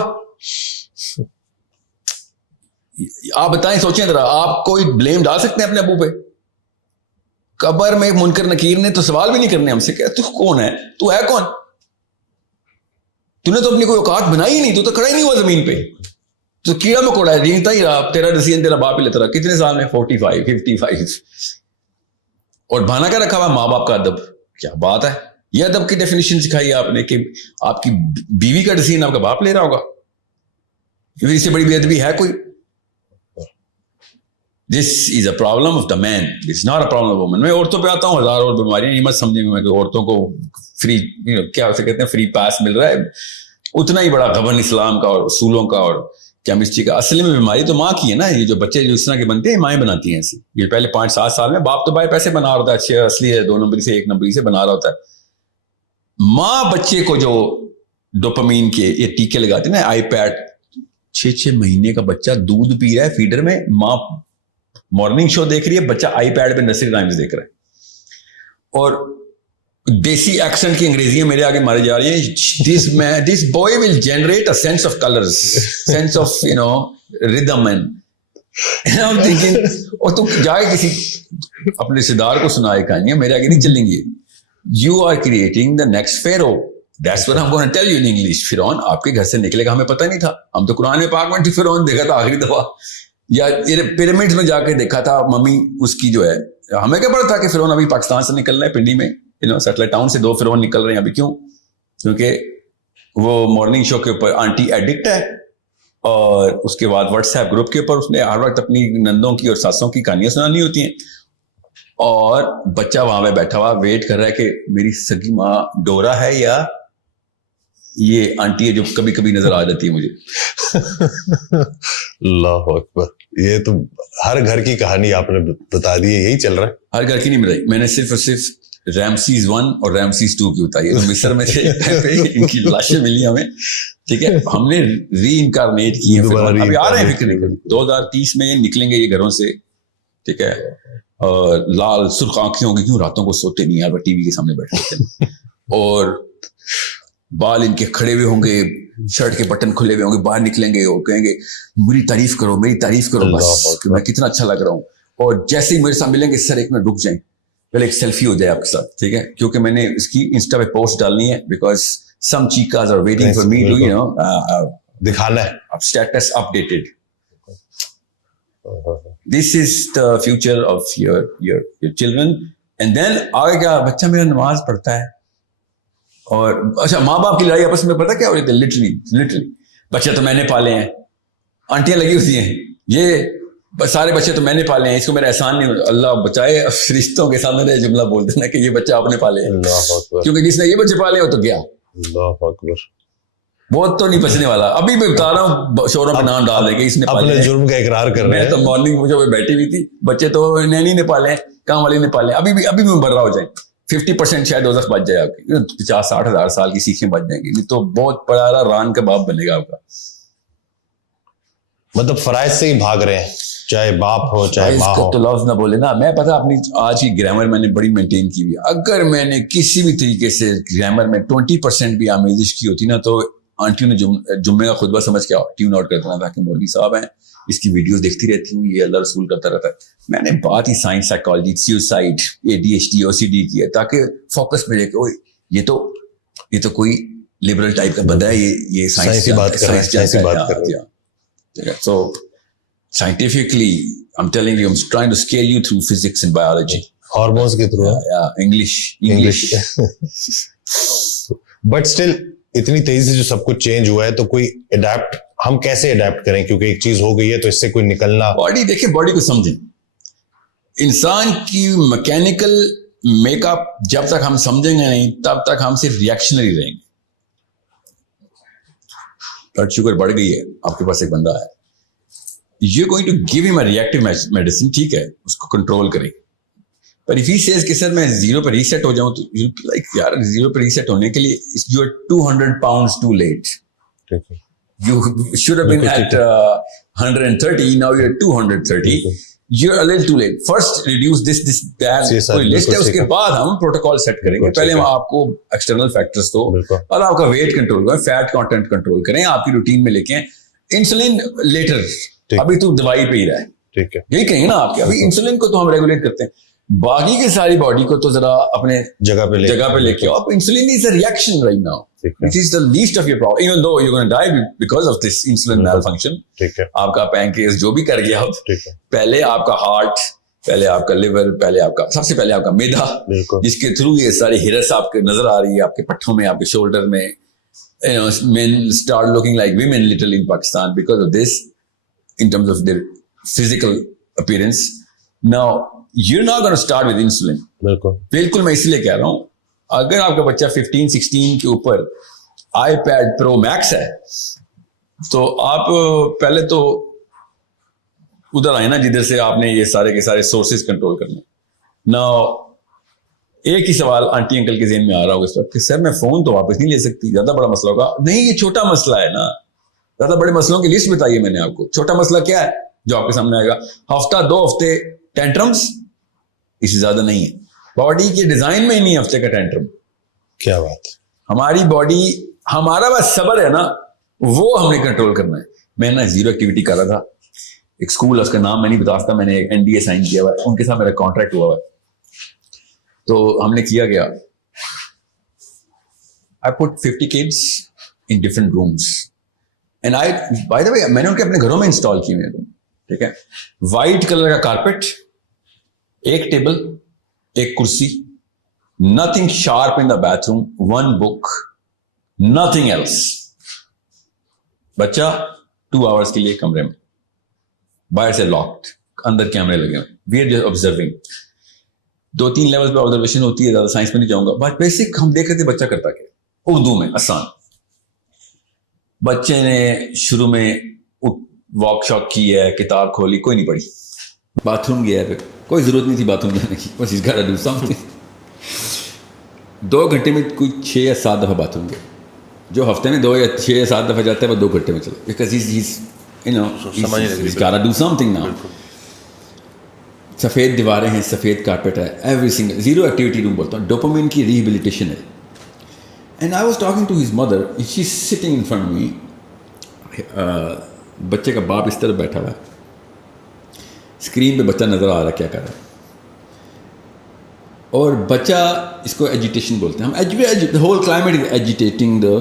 آپ بتائیں, سوچیں ذرا, آپ کوئی بلیم ڈال سکتے ہیں اپنے ابو پہ؟ قبر میں منکر نکیر نے تو سوال بھی نہیں کرنے ہم سے کہ تو کون ہے, تو ہے کون, تو نے تو اپنی کوئی اوقات بنائی ہی نہیں, تو کھڑا ہی نہیں ہوا زمین پہ, تو کیڑا مکوڑا ہے, جینتا ہی رہا. تیرا ڈیسیژن تیرا باپ ہی لیتا رہا. کتنے سال میں؟ 45 55. اور بہانا کیا رکھا ہوا ماں باپ کا ادب. کیا بات ہے, یہ ادب کی ڈیفینیشن سکھائی آپ نے کہ آپ کی بیوی کا ڈیسیژن آپ کا باپ لے رہا ہوگا. اس سے بڑی بے ادبی ہے کوئی؟ This is a problem of the man. It's not a problem of woman. میں عورتوں پہ آتا ہوں, 1000 اور بیماریاں. یہ مت سمجھیں میں کہ عورتوں کو فری کیا اسے کہتے ہیں فری پاس مل رہا ہے. اتنا ہی بڑا غبن اسلام کا اور اصولوں کا اور کیمسٹری کا. اصل میں بیماری تو ماں کی ہے نا. یہ جو بچے جو اس طرح کے بنتے ہیں مائیں بناتی ہیں ایسی. یہ پہلے 5-7 سال میں باپ تو بھائی پیسے بنا رہا ہوتا ہے, اچھے اصلی ہے 2 نمبری سے 1 نمبری سے بنا رہا ہوتا ہے. ماں بچے کو جو ڈوپامین کے یہ ٹیکے لگاتے ہیں نا, آئی پیڈ, 6 مہینے کا بچہ دودھ پی رہا ہے فیڈر میں, ماں مارننگ شو دیکھ رہی ہے, بچہ آئی پیڈ پہ نرسری رائمز دیکھ رہا ہے, اور دیسی ایکسنٹ کی انگریزیاں میرے آگے ماری جا رہی ہیں. This boy will generate a sense of colours, sense of rhythm and I'm thinking, اور تو جائے کسی اپنے رشتے دار کو سنائے کہانیاں, میرے آگے نہیں چلیں گی. You are creating the next Pharaoh. That's what I'm going to tell you in English. فرعون آپ کے گھر سے نکلے گا, ہمیں پتہ نہیں تھا. ہم تو قرآن پاک میں فرعون دیکھا تھا آخری دفعہ, یا پیرامڈ میں جا کے دیکھا تھا ممی اس کی جو ہے. ہمیں کیا پڑا تھا کہ فرعون ابھی پاکستان سے نکل رہا ہے, پنڈی میں سیٹلائٹ ٹاؤن سے 2 فرعون نکل رہے ہیں ابھی. کیوں؟ کیونکہ وہ مارننگ شو کے اوپر آنٹی ایڈکٹ ہے, اور اس کے بعد واٹس ایپ گروپ کے اوپر اس نے ہر وقت اپنی نندوں کی اور ساسوں کی کہانیاں سنانی ہوتی ہیں, اور بچہ وہاں پہ بیٹھا ہوا ویٹ کر رہا ہے کہ میری سگی ماں ڈورا ہے یا یہ آنٹی ہے جو کبھی کبھی نظر آ جاتی ہے مجھے. اللہ اکبر, یہ تو ہر گھر کی کہانی آپ نے بتا دی ہے, یہی چل رہا ہے. ہر گھر کی نہیں بتائی میں نے, صرف اور صرف رامسیز 1 اور رامسیز 2 کی بتائی ہے. مصر میں تھے ان کی لاشیں ملی ہمیں, ٹھیک ہے, ہم نے ری انکارنیٹ کی ہیں, ابھی آ رہے ہیں, فکر نہیں کریں, 2030 میں نکلیں گے یہ گھروں سے, ٹھیک ہے, اور لال سرخ آنکھیں ہوں گی, کیوں راتوں کو سوتے نہیں یار, ٹی وی کے سامنے بیٹھ جاتے ہیں, اور بال ان کے کھڑے ہوئے ہوں گے, شرٹ کے بٹن کھلے ہوئے ہوں گے, باہر نکلیں گے اور کہیں گے میری تعریف کرو, میری تعریف کرو بس کہ میں کتنا اچھا لگ رہا ہوں, اور جیسے ہی میرے ساتھ ملیں گے سر ایک منٹ رک جائیں, پہلے ایک سیلفی ہو جائے آپ کے ساتھ, ٹھیک ہے, کیونکہ میں نے اس کی انسٹا پہ پوسٹ ڈالنی ہے, because some chicks are waiting for me to you know دکھانا ہے status updated. This is the future of your children. And then آگے کیا, بچہ میرا نماز پڑھتا ہے, اور اچھا ماں باپ کی لڑائی آپس میں پتہ کیا ہو رہی ہے, لٹرلی بچے تو میں نے پالے ہیں, آنٹیاں لگی ہوتی ہیں, یہ سارے بچے تو میں نے پالے ہیں, اس کو میرا احسان نہیں, اللہ بچائے فرشتوں کے سامنے جملہ بول دینا کہ یہ بچہ آپ نے پالے ہیں, کیونکہ جس نے یہ بچے پالے ہو تو گیا. اللہ اکبر, بہت تو نہیں بچنے والا. ابھی میں بتا رہا ہوں شوروں پہ نام ڈال دے کہ اس نے اپنے جرم کا اقرار کر رہے ہیں. میں تو مارننگ مجھے بیٹھی ہوئی تھی, بچے تو نینی نے پالے ہیں, کام والی نے پالے ہیں, ابھی بھی بڑھ رہا ہو جائے, 50% شاید دوزخ بچ جائے آپ کی, 50-60 ہزار سال کی سیکھیں بچ جائیں گی, تو بہت بڑا ران کا باپ بنے گا آپ کا. مطلب فرائض سے ہی بھاگ رہے ہیں, چاہے باپ ہو چاہے ماں ہو. تو لفظ نہ بولے نا. میں پتا اپنی آج کی گرامر میں نے بڑی مینٹین کی ہوئی, اگر میں نے کسی بھی طریقے سے گرامر میں 20% بھی آمیزش کی ہوتی نا, تو آنٹیوں نے جمعے کا خطبہ سمجھ کے ٹیون آؤٹ کر دینا تھا کہ مولوی صاحب ہیں, اس کی ویڈیوز دیکھتی رہتی ہوں, یہ اللہ رسول کرتا رہتا ہے. میں نے بات ہی science, psychology, suicide, ADHD, OCD کی ہے, تاکہ فوکس ملے کہ یہ تو کوئی لبرل ٹائپ کا بندہ ہے, یہ سائنس کی بات کر رہا ہے. So scientifically, I'm telling you, I'm trying to scale you through physics and biology. Hormones کے through. Yeah, English. But still اتنی تیزی سے جو سب کچھ چینج ہوا ہے, تو کوئی اڈیپٹ, ہم کیسے اڈیپٹ کریں, کیونکہ ایک چیز ہو گئی ہے تو اس سے کوئی نکلنا. باڈی دیکھیں, باڈی کو سمجھیں, انسان کی میکینیکل میک اپ جب تک ہم سمجھیں گے نہیں, تب تک ہم صرف ریئیکشنری رہیں گے. بلڈ شوگر بڑھ گئی ہے, آپ کے پاس ایک بندہ ہے, یو گوئنگ ٹو گیو ہم اے ریئیکٹیو میڈیسن, ٹھیک ہے, اس کو کنٹرول کریں. پر if he says کہ سر میں 0 پہ ریسیٹ ہو جاؤں, تو لائک یار 0 پہ ریسیٹ ہونے کے لیے you are 200 pounds too late. You should have been at 130, now you're 230. You're a little too late. First reduce this that کوئی لسٹ ہے, اس کے بعد ہم پروٹوکول سیٹ کریں گے. پہلے ہم آپ کو ایکسٹرنل فیکٹرز کو, اور آپ کا ویٹ کنٹرول کریں, فیٹ کانٹینٹ کنٹرول کریں, آپ کی روٹین میں لے کے انسولین لیٹر, ابھی تو دوائی پہ ہی رہا ہے, ٹھیک ہے, یہی کہیں نا آپ کے. ابھی انسولین کو تو ہم ریگولیٹ کرتے ہیں, باقی کی ساری باڈی کو تو ذرا اپنے جگہ پہ لے کے آؤ. Insulin is a reaction right now, it is the least of your problem, even though you're going to die because of this insulin malfunction. آپ کا پینکریاس جو بھی کر گیا, پہلے آپ کا ہارٹ, پہلے آپ کا لیور, پہلے آپ کا سب سے پہلے آپ کا میدا, جس کے تھرو یہ ساری ہرس آپ کے نظر آ رہی ہے, آپ کے پٹھوں میں, آپ کے شولڈر میں. Men start looking like women little in Pakistan because of this, in terms of their physical appearance. Now you're not going to start with insulin. بالکل میں اس لیے کہہ رہا ہوں, اگر آپ کا بچہ 15-16 کے اوپر آئی پیڈ پرو میکس ہے, تو آپ پہلے تو ادھر آئے نا جدھر سے آپ نے یہ سارے کے سارے سورسز کنٹرول کرنے. نا ایک ہی سوال آنٹی انکل کے ذہن میں آ رہا ہوگا اس وقت کہ سر میں فون تو واپس نہیں لے سکتی, زیادہ بڑا مسئلہ ہوگا. نہیں, یہ چھوٹا مسئلہ ہے نا, زیادہ بڑے مسئلوں کی لسٹ بتائیے میں نے آپ کو. چھوٹا مسئلہ کیا ہے جو آپ کے سامنے آئے گا؟ ہفتہ 2 ہفتے ٹینٹرمز, اس سے زیادہ نہیں ہے. باڈی کے ڈیزائن میں ہی نہیں ہفتے کا ٹینٹرم. کیا بات, ہماری باڈی, ہمارا بس صبر ہے نا, وہ ہم نے کنٹرول کرنا ہے. میں نا زیرو ایکٹیویٹی کر رہا تھا, ایک اسکول ہے, اس کا نام میں نہیں بتا سکتا, میں نے NDA سائن کیا ہوا ہے, ان کے ساتھ میرا کانٹریکٹ ہوا ہوا ہے. تو ہم نے کیا گیا, I put 50 kids in different rooms and by the way میں نے ان کے اپنے گھروں میں انسٹال کیے ہوئے, ٹھیک ہے. وائٹ کلر کا کارپیٹ, ایک ٹیبل, ایک کرسی, nothing sharp in the bathroom, one book, nothing else. بچہ 2 hours کے لیے کمرے میں, باہر سے لاکڈ, اندر کیمرے لگے ہوئے, we are just observing. 2-3 level پہ آبزرویشن ہوتی ہے, زیادہ سائنس میں نہیں جاؤں گا, بٹ بیسک ہم دیکھ رہے تھے بچہ کرتا کیا. اردو میں آسان, بچے نے شروع میں واک شاک کی ہے, کتاب کھولی, کوئی نہیں پڑھی, باتھ روم گیا ہے, کوئی ضرورت نہیں تھی باتھ روم جانے کی, بس اس گھر ڈو سمتھنگ. 2 گھنٹے میں کوئی 6 یا 7 دفعہ باتھ روم گیا. جو ہفتے میں 2 یا 6 یا 7 دفعہ جاتا ہے وہ 2 گھنٹے میں چلا, because he's gotta do something now. سفید دیواریں ہیں, سفید کارپیٹ ہے, every single, zero activity room بولتا ہوں, ڈوپامین کی ریہیبلیٹیشن ہے. And I was talking to his mother, she is sitting in front me. بچے کا باپ اس طرح بیٹھا ہوا ہے, اسکرین پہ بچہ نظر آ رہا ہے کیا کر رہا ہے, اور بچہ اس کو ایجیٹیشن بولتے ہیں ہم. ہول کلائمیٹ از ایجیٹیٹنگ دا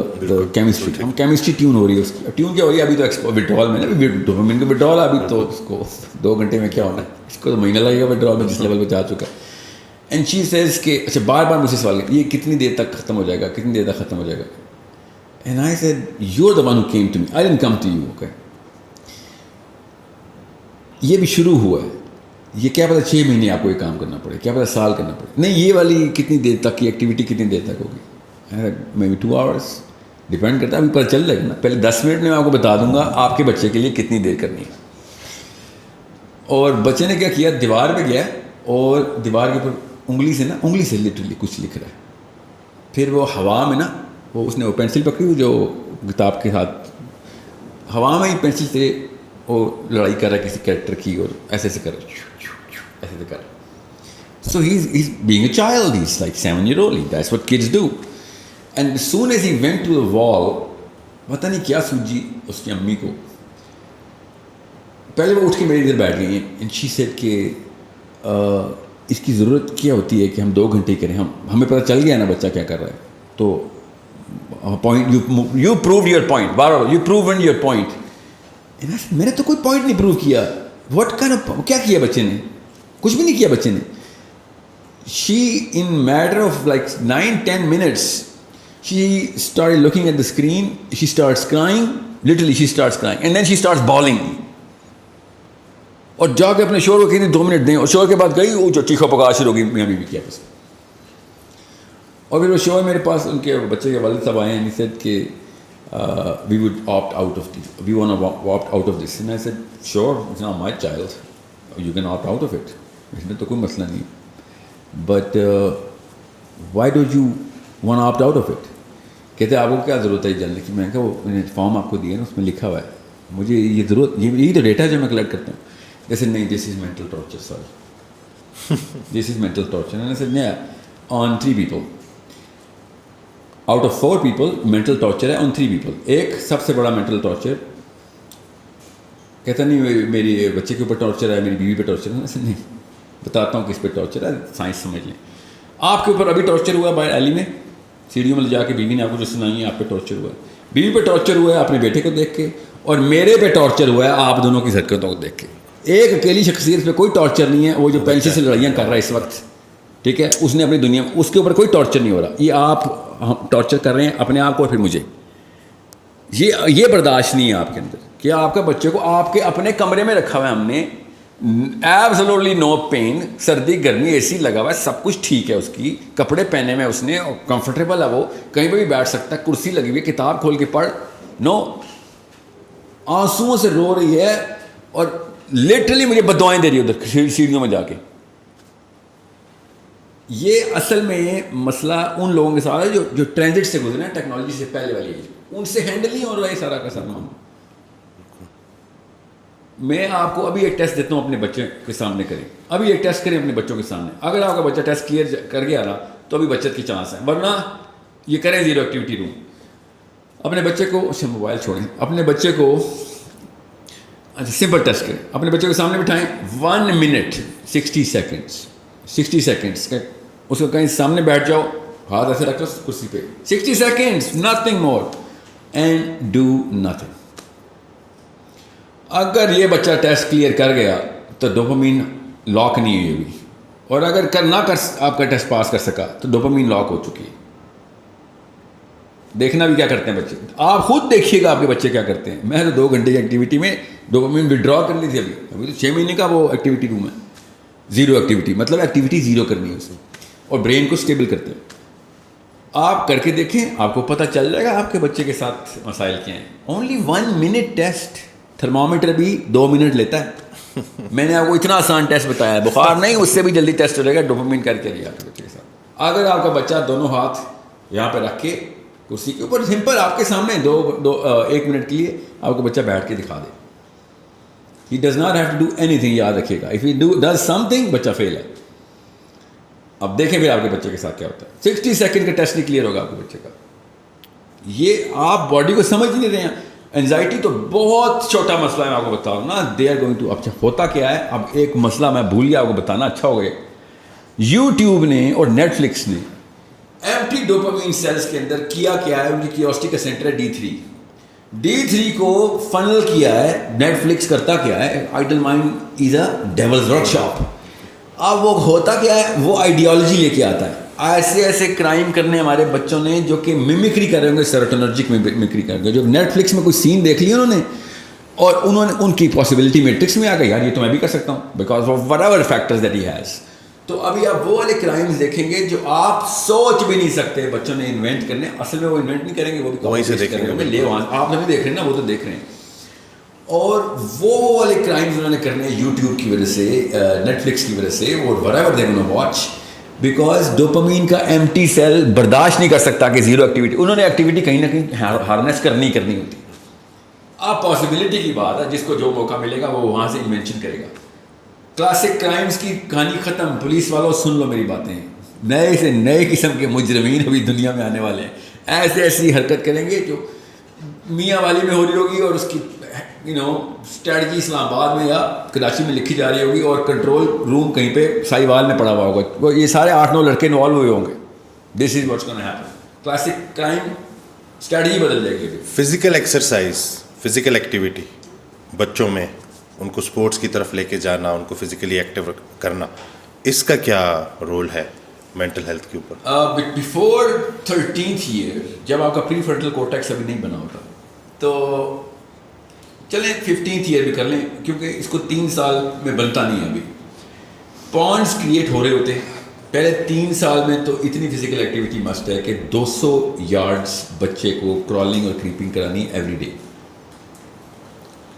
کیمسٹری. ہم کیمسٹری ٹیون ہو رہی ہے, اس کی ٹیون کیا ہو رہی ہے ابھی تو وڈرال میں نا, ڈوپامین کا وڈرال ابھی تو اس کو 2 گھنٹے میں کیا ہونا ہے, اس کو تو مہینہ لگے گا وڈرال میں جس لیول پہ جا چکا ہے. اینڈ شی سیز کہ اچھا بار بار مجھ سے سوال کیا, یہ کتنی دیر تک ختم ہو جائے گا, کتنی دیر تک ختم ہو جائے گا. And I said you are the one who came to me, I didn't come to you. Okay, یہ بھی شروع ہوا ہے, یہ کیا پتہ 6 مہینے آپ کو یہ کام کرنا پڑے, کیا پتہ سال کرنا پڑے. نہیں, یہ والی کتنی دیر تک کی ایکٹیویٹی کتنی دیر تک ہوگی, مے بی 2 hours, ڈپینڈ کرتا ہے. ابھی پتہ چل جائے گا نا, پہلے 10 منٹ میں آپ کو بتا دوں گا آپ کے بچے کے لیے کتنی دیر کرنی ہے. اور بچے نے کیا کیا, دیوار پہ گیا اور دیوار کے اوپر انگلی سے لٹرلی کچھ لکھ رہا ہے. پھر وہ ہوا میں نا, وہ اس نے وہ پینسل پکڑی ہوئی جو کتاب کے ساتھ, ہوا میں ہی پینسل سے وہ لڑائی کر رہا ہے کسی کریکٹر کی, اور ایسے کر رہا ہے, ایسے کر رہا ہے. سو he's being a child, he's like 7 years old, that's what kids do. And as soon as he went to the wall, پتہ نہیں کیا سوجی اس کی امی کو, پہلے وہ اٹھ کے میری ادھر بیٹھ گئی ہیں. اینڈ شی سیڈ کہ اس کی ضرورت کیا ہوتی ہے کہ ہم 2 گھنٹے کریں, ہمیں پتہ چل گیا نا بچہ کیا کر رہا ہے, تو point you proved your point, bar you proved your point. میں نے تو کوئی پوائنٹ نہیں پروو کیا. واٹ کائنڈ آف, کیا کیا بچے نے, کچھ بھی نہیں کیا بچے نے. She in matter of like 9-10 minutes she started looking at the screen, she starts crying, literally she starts crying, and then she starts bawling. اور جا کے اپنے شوہر کو کہتی 2 منٹ دیں, اور شوہر کے بعد گئی وہ جو چیخو پکار شروع ہوگی میاں بیوی کیا. اور پھر وہ شوہر میرے پاس, ان کے بچے کے والد صاحب آئے ہیں, he said کہ we would opt out of this, we want to opt out of this. And I said sure, it's not my child, you can opt out of it, اس میں تو کوئی مسئلہ نہیں, but why don't you want to opt out of it. کہتے آپ کو کیا ضرورت ہے جاننے کی. میں نے کہا وہ فارم آپ کو دیے نا, اس میں لکھا ہوا ہے, مجھے یہ ضرورت, یہی تو ڈیٹا ہے جو میں کلیکٹ کرتا ہوں. جیسے نہیں, دس از mental torture, sorry, this is mental torture. میں نے سیڈ نہیں, on 3 people out of 4 people mental torture ہے, آن 3 people. ایک سب سے بڑا مینٹل ٹارچر, کہتا نہیں میری بچے کے اوپر ٹارچر ہے, میری بیوی پہ ٹارچر ہے. نہیں, بتاتا ہوں کس پہ ٹارچر ہے, سائنس سمجھ لیں. آپ کے اوپر ابھی ٹارچر ہوا باہر ایلی میں, سیڑھیوں میں لے جا کے بیوی نے آپ کو جو سنائی ہے, آپ پہ ٹارچر ہوا ہے. بیوی پہ ٹارچر ہوا ہے اپنے بیٹے کو دیکھ کے, اور میرے پہ ٹارچر ہوا ہے آپ دونوں کی حرکتوں کو دیکھ کے. ایک اکیلی شخصیت پہ کوئی ٹارچر نہیں ہے, وہ جو پینسل سے لڑائیاں کر رہا ہے اس وقت, ٹھیک ہے, اس نے اپنی دنیا میں, اس کے اوپر کوئی ٹارچر نہیں ہو رہا. یہ آپ ٹارچر کر رہے ہیں اپنے آپ کو اور پھر مجھے. یہ برداشت نہیں ہے آپ کے اندر کہ آپ کے بچے کو آپ کے اپنے کمرے میں رکھا ہوا ہے ہم نے, ایبسولوٹلی نو پین, سردی گرمی اے سی لگا ہوا ہے, سب کچھ ٹھیک ہے, اس کی کپڑے پہنے میں اس نے, کمفرٹیبل ہے, وہ کہیں پہ بھی بیٹھ سکتا ہے, کرسی لگی ہوئی ہے, کتاب کھول کے پڑھ. نو, آنسوؤں سے رو رہی ہے اور لٹرلی مجھے بدوائیں دے رہی ہے ادھر سیڑھیوں میں جا کے. یہ اصل میں مسئلہ ان لوگوں کے ساتھ ہے جو ٹرانزٹ سے گزرے ہیں, ٹیکنالوجی سے پہلے والی ایج, ان سے ہینڈل نہیں ہو رہا ہے سارا کا سارا معاملہ. میں آپ کو ابھی ایک ٹیسٹ دیتا ہوں, اپنے بچے کے سامنے کریں, ابھی ایک ٹیسٹ کریں اپنے بچوں کے سامنے. اگر آپ کا بچہ ٹیسٹ کلیئر کر گیا نا تو ابھی بچت کی چانس ہے, ورنہ یہ کریں زیرو ایکٹیویٹی روم. اپنے بچے کو, اچھا موبائل چھوڑیں, اپنے بچے کو اچھا سمپل ٹیسٹ کریں, اپنے بچے کے سامنے بٹھائیں, 1 minute 60 seconds, 60 seconds, اس کو کہیں سامنے بیٹھ جاؤ, ہاتھ ایسے رکھ لو کرسی پہ, 60 seconds, nothing more, and do nothing. اگر یہ بچہ ٹیسٹ کلیئر کر گیا تو ڈوپامین لاک نہیں ہوئی ہوئی, اور اگر نہ کر آپ کا ٹیسٹ پاس کر سکا تو ڈوپامین لاک ہو چکی ہے. دیکھنا بھی کیا کرتے ہیں بچے, آپ خود دیکھیے گا آپ کے بچے کیا کرتے ہیں. میں تو 2 گھنٹے کی ایکٹیویٹی میں ڈوپامین ودرا کر لی تھی ابھی تو 6 مہینے کا وہ ایکٹیویٹی روم ہے, زیرو ایکٹیویٹی, مطلب ایکٹیویٹی زیرو کرنی ہے اسے, اور برین کو اسٹیبل کرتے ہیں. آپ کر کے دیکھیں, آپ کو پتہ چل جائے گا آپ کے بچے کے ساتھ مسائل کیا ہیں. اونلی 1 منٹ ٹیسٹ, تھرمامیٹر بھی 2 منٹ لیتا ہے. میں نے آپ کو اتنا آسان ٹیسٹ بتایا ہے, بخار نہیں اس سے بھی جلدی ٹیسٹ ہو جائے گا, ڈوپامین کر کے لیا آپ کے بچے کے ساتھ. اگر آپ کا بچہ دونوں ہاتھ یہاں پہ رکھ کے کرسی کے اوپر سمپل آپ کے سامنے 1 منٹ کے لیے آپ کا بچہ بیٹھ کے دکھا دے, he does not have to do anything, یاد رکھیے گا. If he does something, بچہ فیل ہے. اب دیکھیں پھر آپ کے بچے کے ساتھ کیا ہوتا ہے. 60 سیکنڈ کا ٹیسٹ نہیں کلیئر ہوگا آپ کے بچے کا. یہ آپ باڈی کو سمجھ نہیں رہے ہیں. اینزائٹی تو بہت چھوٹا مسئلہ ہے, میں آپ کو بتا رہا ہوں نا. دے آر گوئنگ ٹو, اچھا ہوتا کیا ہے, اب ایک مسئلہ میں بھول گیا آپ کو بتانا, اچھا ہو گیا. یوٹیوب نے اور نیٹ فلکس نے ایمٹی ڈوپامین سیلز کے اندر کیا ہے, ان کی کیوریوسٹی کا سینٹر ہے D3 کو فنل کیا ہے. نیٹ فلکس کرتا کیا ہے, idle mind is a devil's workshop. اب وہ ہوتا کیا ہے, وہ آئیڈیالوجی لے کے آتا ہے. ایسے کرائم کرنے ہمارے بچوں نے جو کہ میمکری کر رہے ہوں گے, سیروٹونرجک میمکری کر رہے ہیں. جو نیٹ فلکس میں کوئی سین دیکھ لیا انہوں نے, اور انہوں نے ان کی پاسبلٹی میٹرکس میں آ گئی, یار یہ تو میں بھی کر سکتا ہوں, because of what ever factors that he has. تو ابھی آپ وہ والے کرائمز دیکھیں گے جو آپ سوچ بھی نہیں سکتے بچوں نے انوینٹ کرنے. اصل میں وہ انوینٹ نہیں کریں گے, وہ بھی وہیں سے دیکھیں گے. لے آپ نہیں دیکھ رہے نا, وہ تو دیکھ رہے ہیں. اور وہ والے کرائمز انہوں نے کرنے یوٹیوب کی وجہ سے, نیٹ فلکس کی وجہ سے, اور whatever they want to watch, because dopamine کا ایمٹی سیل برداشت نہیں کر سکتا کہ زیرو ایکٹیویٹی. انہوں نے ایکٹیویٹی کہیں نہ کہیں ہارنیس کرنی ہوتی. اب پاسبلٹی کی بات ہے, جس کو جو موقع ملے گا وہ وہاں سے انوینشن کرے گا. کلاسک کرائمز کی کہانی ختم. پولیس والوں سن لو میری باتیں, نئے سے نئے قسم کے مجرمین ابھی دنیا میں آنے والے ہیں. ایسی حرکت کریں گے جو میاں والی میں ہو رہی ہوگی, اور اس کی اسٹریٹجی اسلام آباد میں یا کراچی میں لکھی جا رہی ہوگی, اور کنٹرول روم کہیں پہ سائی وال میں پڑا ہوا ہوگا. وہ یہ سارے 8-9 لڑکے انوالو ہوئے ہوں گے. This is what's gonna happen. Classic crime strategy بدل جائے گی. فزیکل ایکسرسائز, فزیکل ایکٹیویٹی بچوں میں, ان کو اسپورٹس کی طرف لے کے جانا, ان کو فزیکلی ایکٹیو کرنا, اس کا کیا رول ہے مینٹل ہیلتھ کے اوپر؟ بیفور 13th ایئر, جب آپ کا پری فرنٹل کورٹیکس ابھی نہیں بنا ہوتا, تو چلیں 15th ایئر بھی کر لیں, کیونکہ اس کو 3 سال میں بنتا نہیں ہے. ابھی پونڈس کریٹ ہو رہے ہوتے ہیں. پہلے 3 سال میں تو اتنی فزیکل ایکٹیویٹی مسٹ ہے کہ 200 یارڈس بچے کو کرالنگ اور کریپنگ کرانی ایوری ڈے,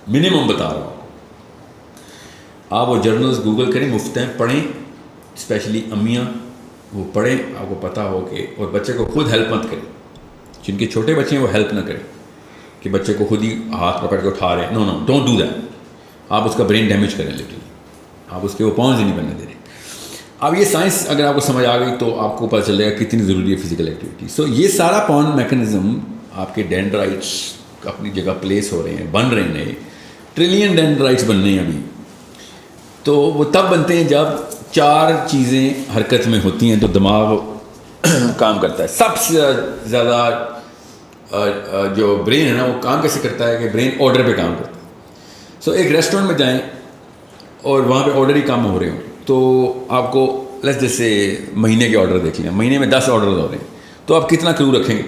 منیمم بتا رہا ہوں. آپ وہ جرنلز گوگل کریں, مفت ہیں, پڑھیں, اسپیشلی امیاں وہ پڑھیں, آپ کو پتہ ہو کہ, اور بچے کو خود ہیلپ مت کریں. جن کے چھوٹے بچے ہیں وہ ہیلپ نہ کریں کہ بچے کو خود ہی ہاتھ پکڑ کے اٹھا رہے ہیں. نو ڈونٹ ڈو دیٹ. آپ اس کا برین ڈیمیج کریں لٹرلی, آپ اس کے وہ پاؤنز ہی نہیں بننے دے رہے. اب یہ سائنس اگر آپ کو سمجھ آ گئی تو آپ کو پتہ چل جائے گا کتنی ضروری ہے فزیکل ایکٹیویٹی. سو یہ سارا پاؤنڈ میکنزم آپ کے ڈینڈرائٹس اپنی جگہ پلیس ہو رہے ہیں, بن رہے ہیں, ٹریلین ڈینڈرائٹس بننے ہیں ابھی. تو وہ تب بنتے ہیں جب 4 چیزیں حرکت میں ہوتی ہیں تو دماغ کام کرتا ہے. سب سے زیادہ جو برین ہے نا, وہ کام کیسے کرتا ہے کہ برین آرڈر پہ کام کرتا ہے. سو ایک ریسٹورینٹ میں جائیں اور وہاں پہ آرڈر ہی کام ہو رہے ہوں, تو آپ کو لیٹس جیسے مہینے کے آرڈر دیکھ لیں, مہینے میں 10 آرڈر ہو رہے ہیں, تو آپ کتنا کرو رکھیں گے؟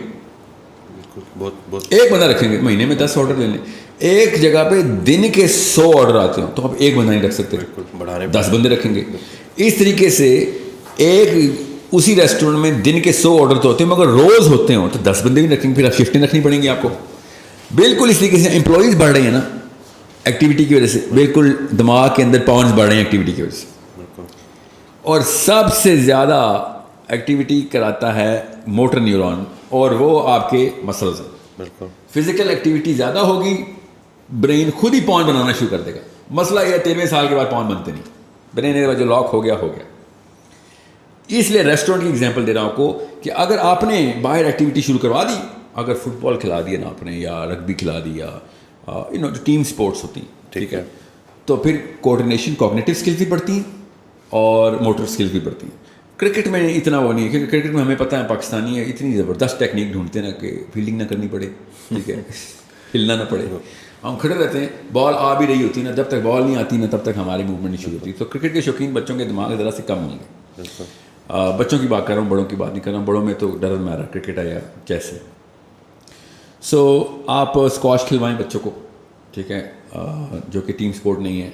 ایک بندہ رکھیں گے. مہینے میں 10 آرڈر لے لیں. ایک جگہ پہ دن کے 100 آرڈر آتے ہوں تو آپ ایک بندہ نہیں رکھ سکتے, 10 بندے رکھیں گے. اس طریقے سے ایک اسی ریسٹورینٹ میں دن کے 100 آرڈر تو ہوتے ہیں, مگر روز ہوتے ہوں تو 10 بندے بھی رکھیں گے. پھر آپ شفٹیں رکھنی پڑیں گی آپ کو. بالکل اس طریقے سے امپلائیز بڑھ رہے ہیں نا ایکٹیویٹی کی وجہ سے, بالکل دماغ کے اندر پاؤنڈز بڑھ رہے ہیں ایکٹیویٹی کی وجہ سے. اور سب سے زیادہ ایکٹیویٹی کراتا ہے موٹر نیورون, اور وہ آپ کے مسلز ہیں. بالکل فزیکل ایکٹیویٹی زیادہ ہوگی, برین خود ہی پاؤنڈ بنانا شروع کر دے گا. مسئلہ یہ 13ویں سال کے بعد پاؤنڈ بنتے نہیں, برین جو لاک ہو گیا. اس لیے ریسٹورینٹ کی ایگزامپل دے رہا ہوں آپ کو کہ اگر آپ نے باہر ایکٹیویٹی شروع کروا دی, اگر فٹ بال کھلا دیا نا آپ نے, یا رگبی کھلا دیا, جو ٹیم سپورٹس ہوتی ہیں, ٹھیک ہے, تو پھر کوآرڈینیشن, کوگنیٹو اسکلز بھی بڑھتی ہیں اور موٹر اسکلز بھی بڑھتی ہیں. کرکٹ میں اتنا وہ نہیں ہے, کیونکہ کرکٹ میں ہمیں پتہ ہے پاکستانی ہے اتنی زبردست ٹیکنیک ڈھونڈتے ہیں نا کہ فیلڈنگ نہ کرنی پڑے, ٹھیک ہے, ہلنا نہ پڑے. ہم کھڑے رہتے ہیں, بال آ بھی رہی ہوتی ہے نا, جب تک بال نہیں آتی نا تب تک ہماری موومنٹ نہیں شروع ہوتی. تو کرکٹ کے شوقین بچوں کے دماغ ذرا سے کم ہوں گے. بچوں کی بات کر رہا ہوں, بڑوں کی بات نہیں کر رہا ہوں. بڑوں میں تو ڈر میرا کرکٹ ہے یا چیس ہے. سو آپ اسکواش کھلوائیں بچوں کو, ٹھیک ہے, جو کہ ٹیم سپورٹ نہیں ہے.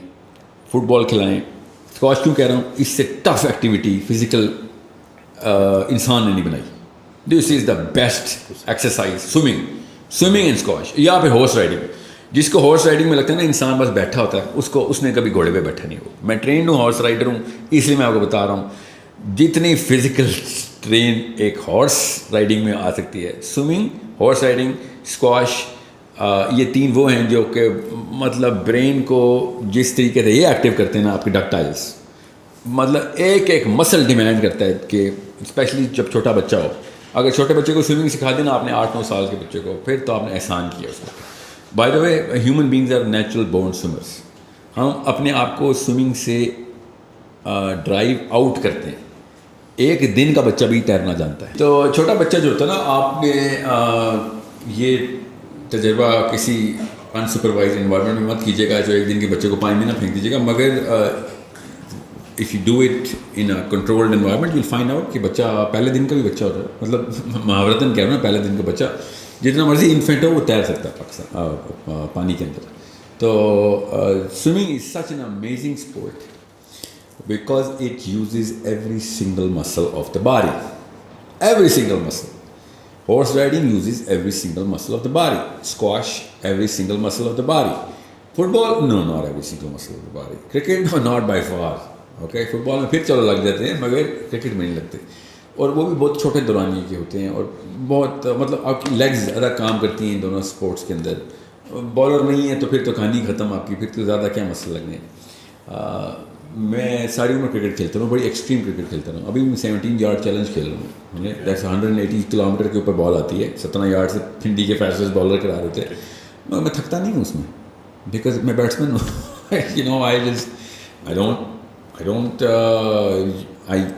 فٹ بال کھلائیں. اسکواش کیوں کہہ رہا ہوں, اس سے ٹف ایکٹیویٹی فزیکل انسان نے نہیں بنائی. This is the best exercise, swimming and squash. یہاں پہ ہارس رائڈنگ, جس کو ہارس رائڈنگ میں لگتا ہے نا انسان بس بیٹھا ہوتا ہے, اس نے کبھی گھوڑے پہ بیٹھا نہیں ہو. میں ٹرینڈ ہوں, ہارس رائڈر ہوں, اس لیے میں آپ کو بتا رہا ہوں جتنی فزیکل ٹرین ایک ہارس رائڈنگ میں آ سکتی ہے. سوئمنگ, ہارس رائڈنگ, اسکواش, یہ تین وہ ہیں جو کہ مطلب برین کو جس طریقے سے یہ ایکٹیو کرتے ہیں نا آپ کے ڈکٹائلس, مطلب ایک مسل ڈیمانڈ کرتا ہے کہ اسپیشلی جب چھوٹا بچہ ہو, اگر چھوٹے بچے کو سوئمنگ سکھا دینا آپ نے 8-9 سال کے بچے کو, پھر تو آپ نے احسان کیا اس کو. By the way human beings are natural born swimmers. ہم اپنے آپ کو سوئمنگ سے ڈرائیو آؤٹ کرتے ہیں. ایک دن کا بچہ بھی تیرنا جانتا ہے. تو چھوٹا بچہ جو ہوتا ہے نا, آپ نے یہ تجربہ کسی انسپروائز انوائرمنٹ میں مت کیجیے گا جو ایک دن کے بچے کو پانی میں نہ پھینک دیجیے گا, مگر if you do it in a controlled environment you will find out کہ بچہ پہلے دن کا بھی بچہ ہوتا ہے, مطلب محاورتاً کہہ رہا ہوں, پہلے دن کا بچہ جتنا مرضی انفینٹ ہو وہ تیر سکتا ہے پاکستان پانی کے اندر. تو swimming is such an amazing sport because it uses every single muscle of the body. Every single muscle. Horse riding uses every single muscle of the body. Squash, every single muscle of the body. Football, no, not every single muscle of the body. Cricket, no, not by far. Okay, football میں پھر چلو لگ جاتے ہیں مگر cricket میں نہیں لگتے, اور وہ بھی بہت چھوٹے دورانی کے ہوتے ہیں, اور بہت مطلب آپ کی لیگز زیادہ کام کرتی ہیں ان دونوں اسپورٹس کے اندر. بالر نہیں ہے تو پھر تو کہانی ختم آپ کی, پھر تو زیادہ کیا مسئلہ لگنے ہیں. میں ساری عمر کرکٹ کھیلتا ہوں, بڑی ایکسٹریم کرکٹ کھیلتا ہوں. ابھی میں 17 یارڈ چیلنج کھیل رہا ہوں. جیسے 180 کلومیٹر کے اوپر بال آتی ہے, 17 یارڈ سے پھنڈی کے فیصلے بالر کرا رہے تھے. میں تھکتا نہیں ہوں اس میں, بیکاز میں بیٹسمین ہوں. You know I don't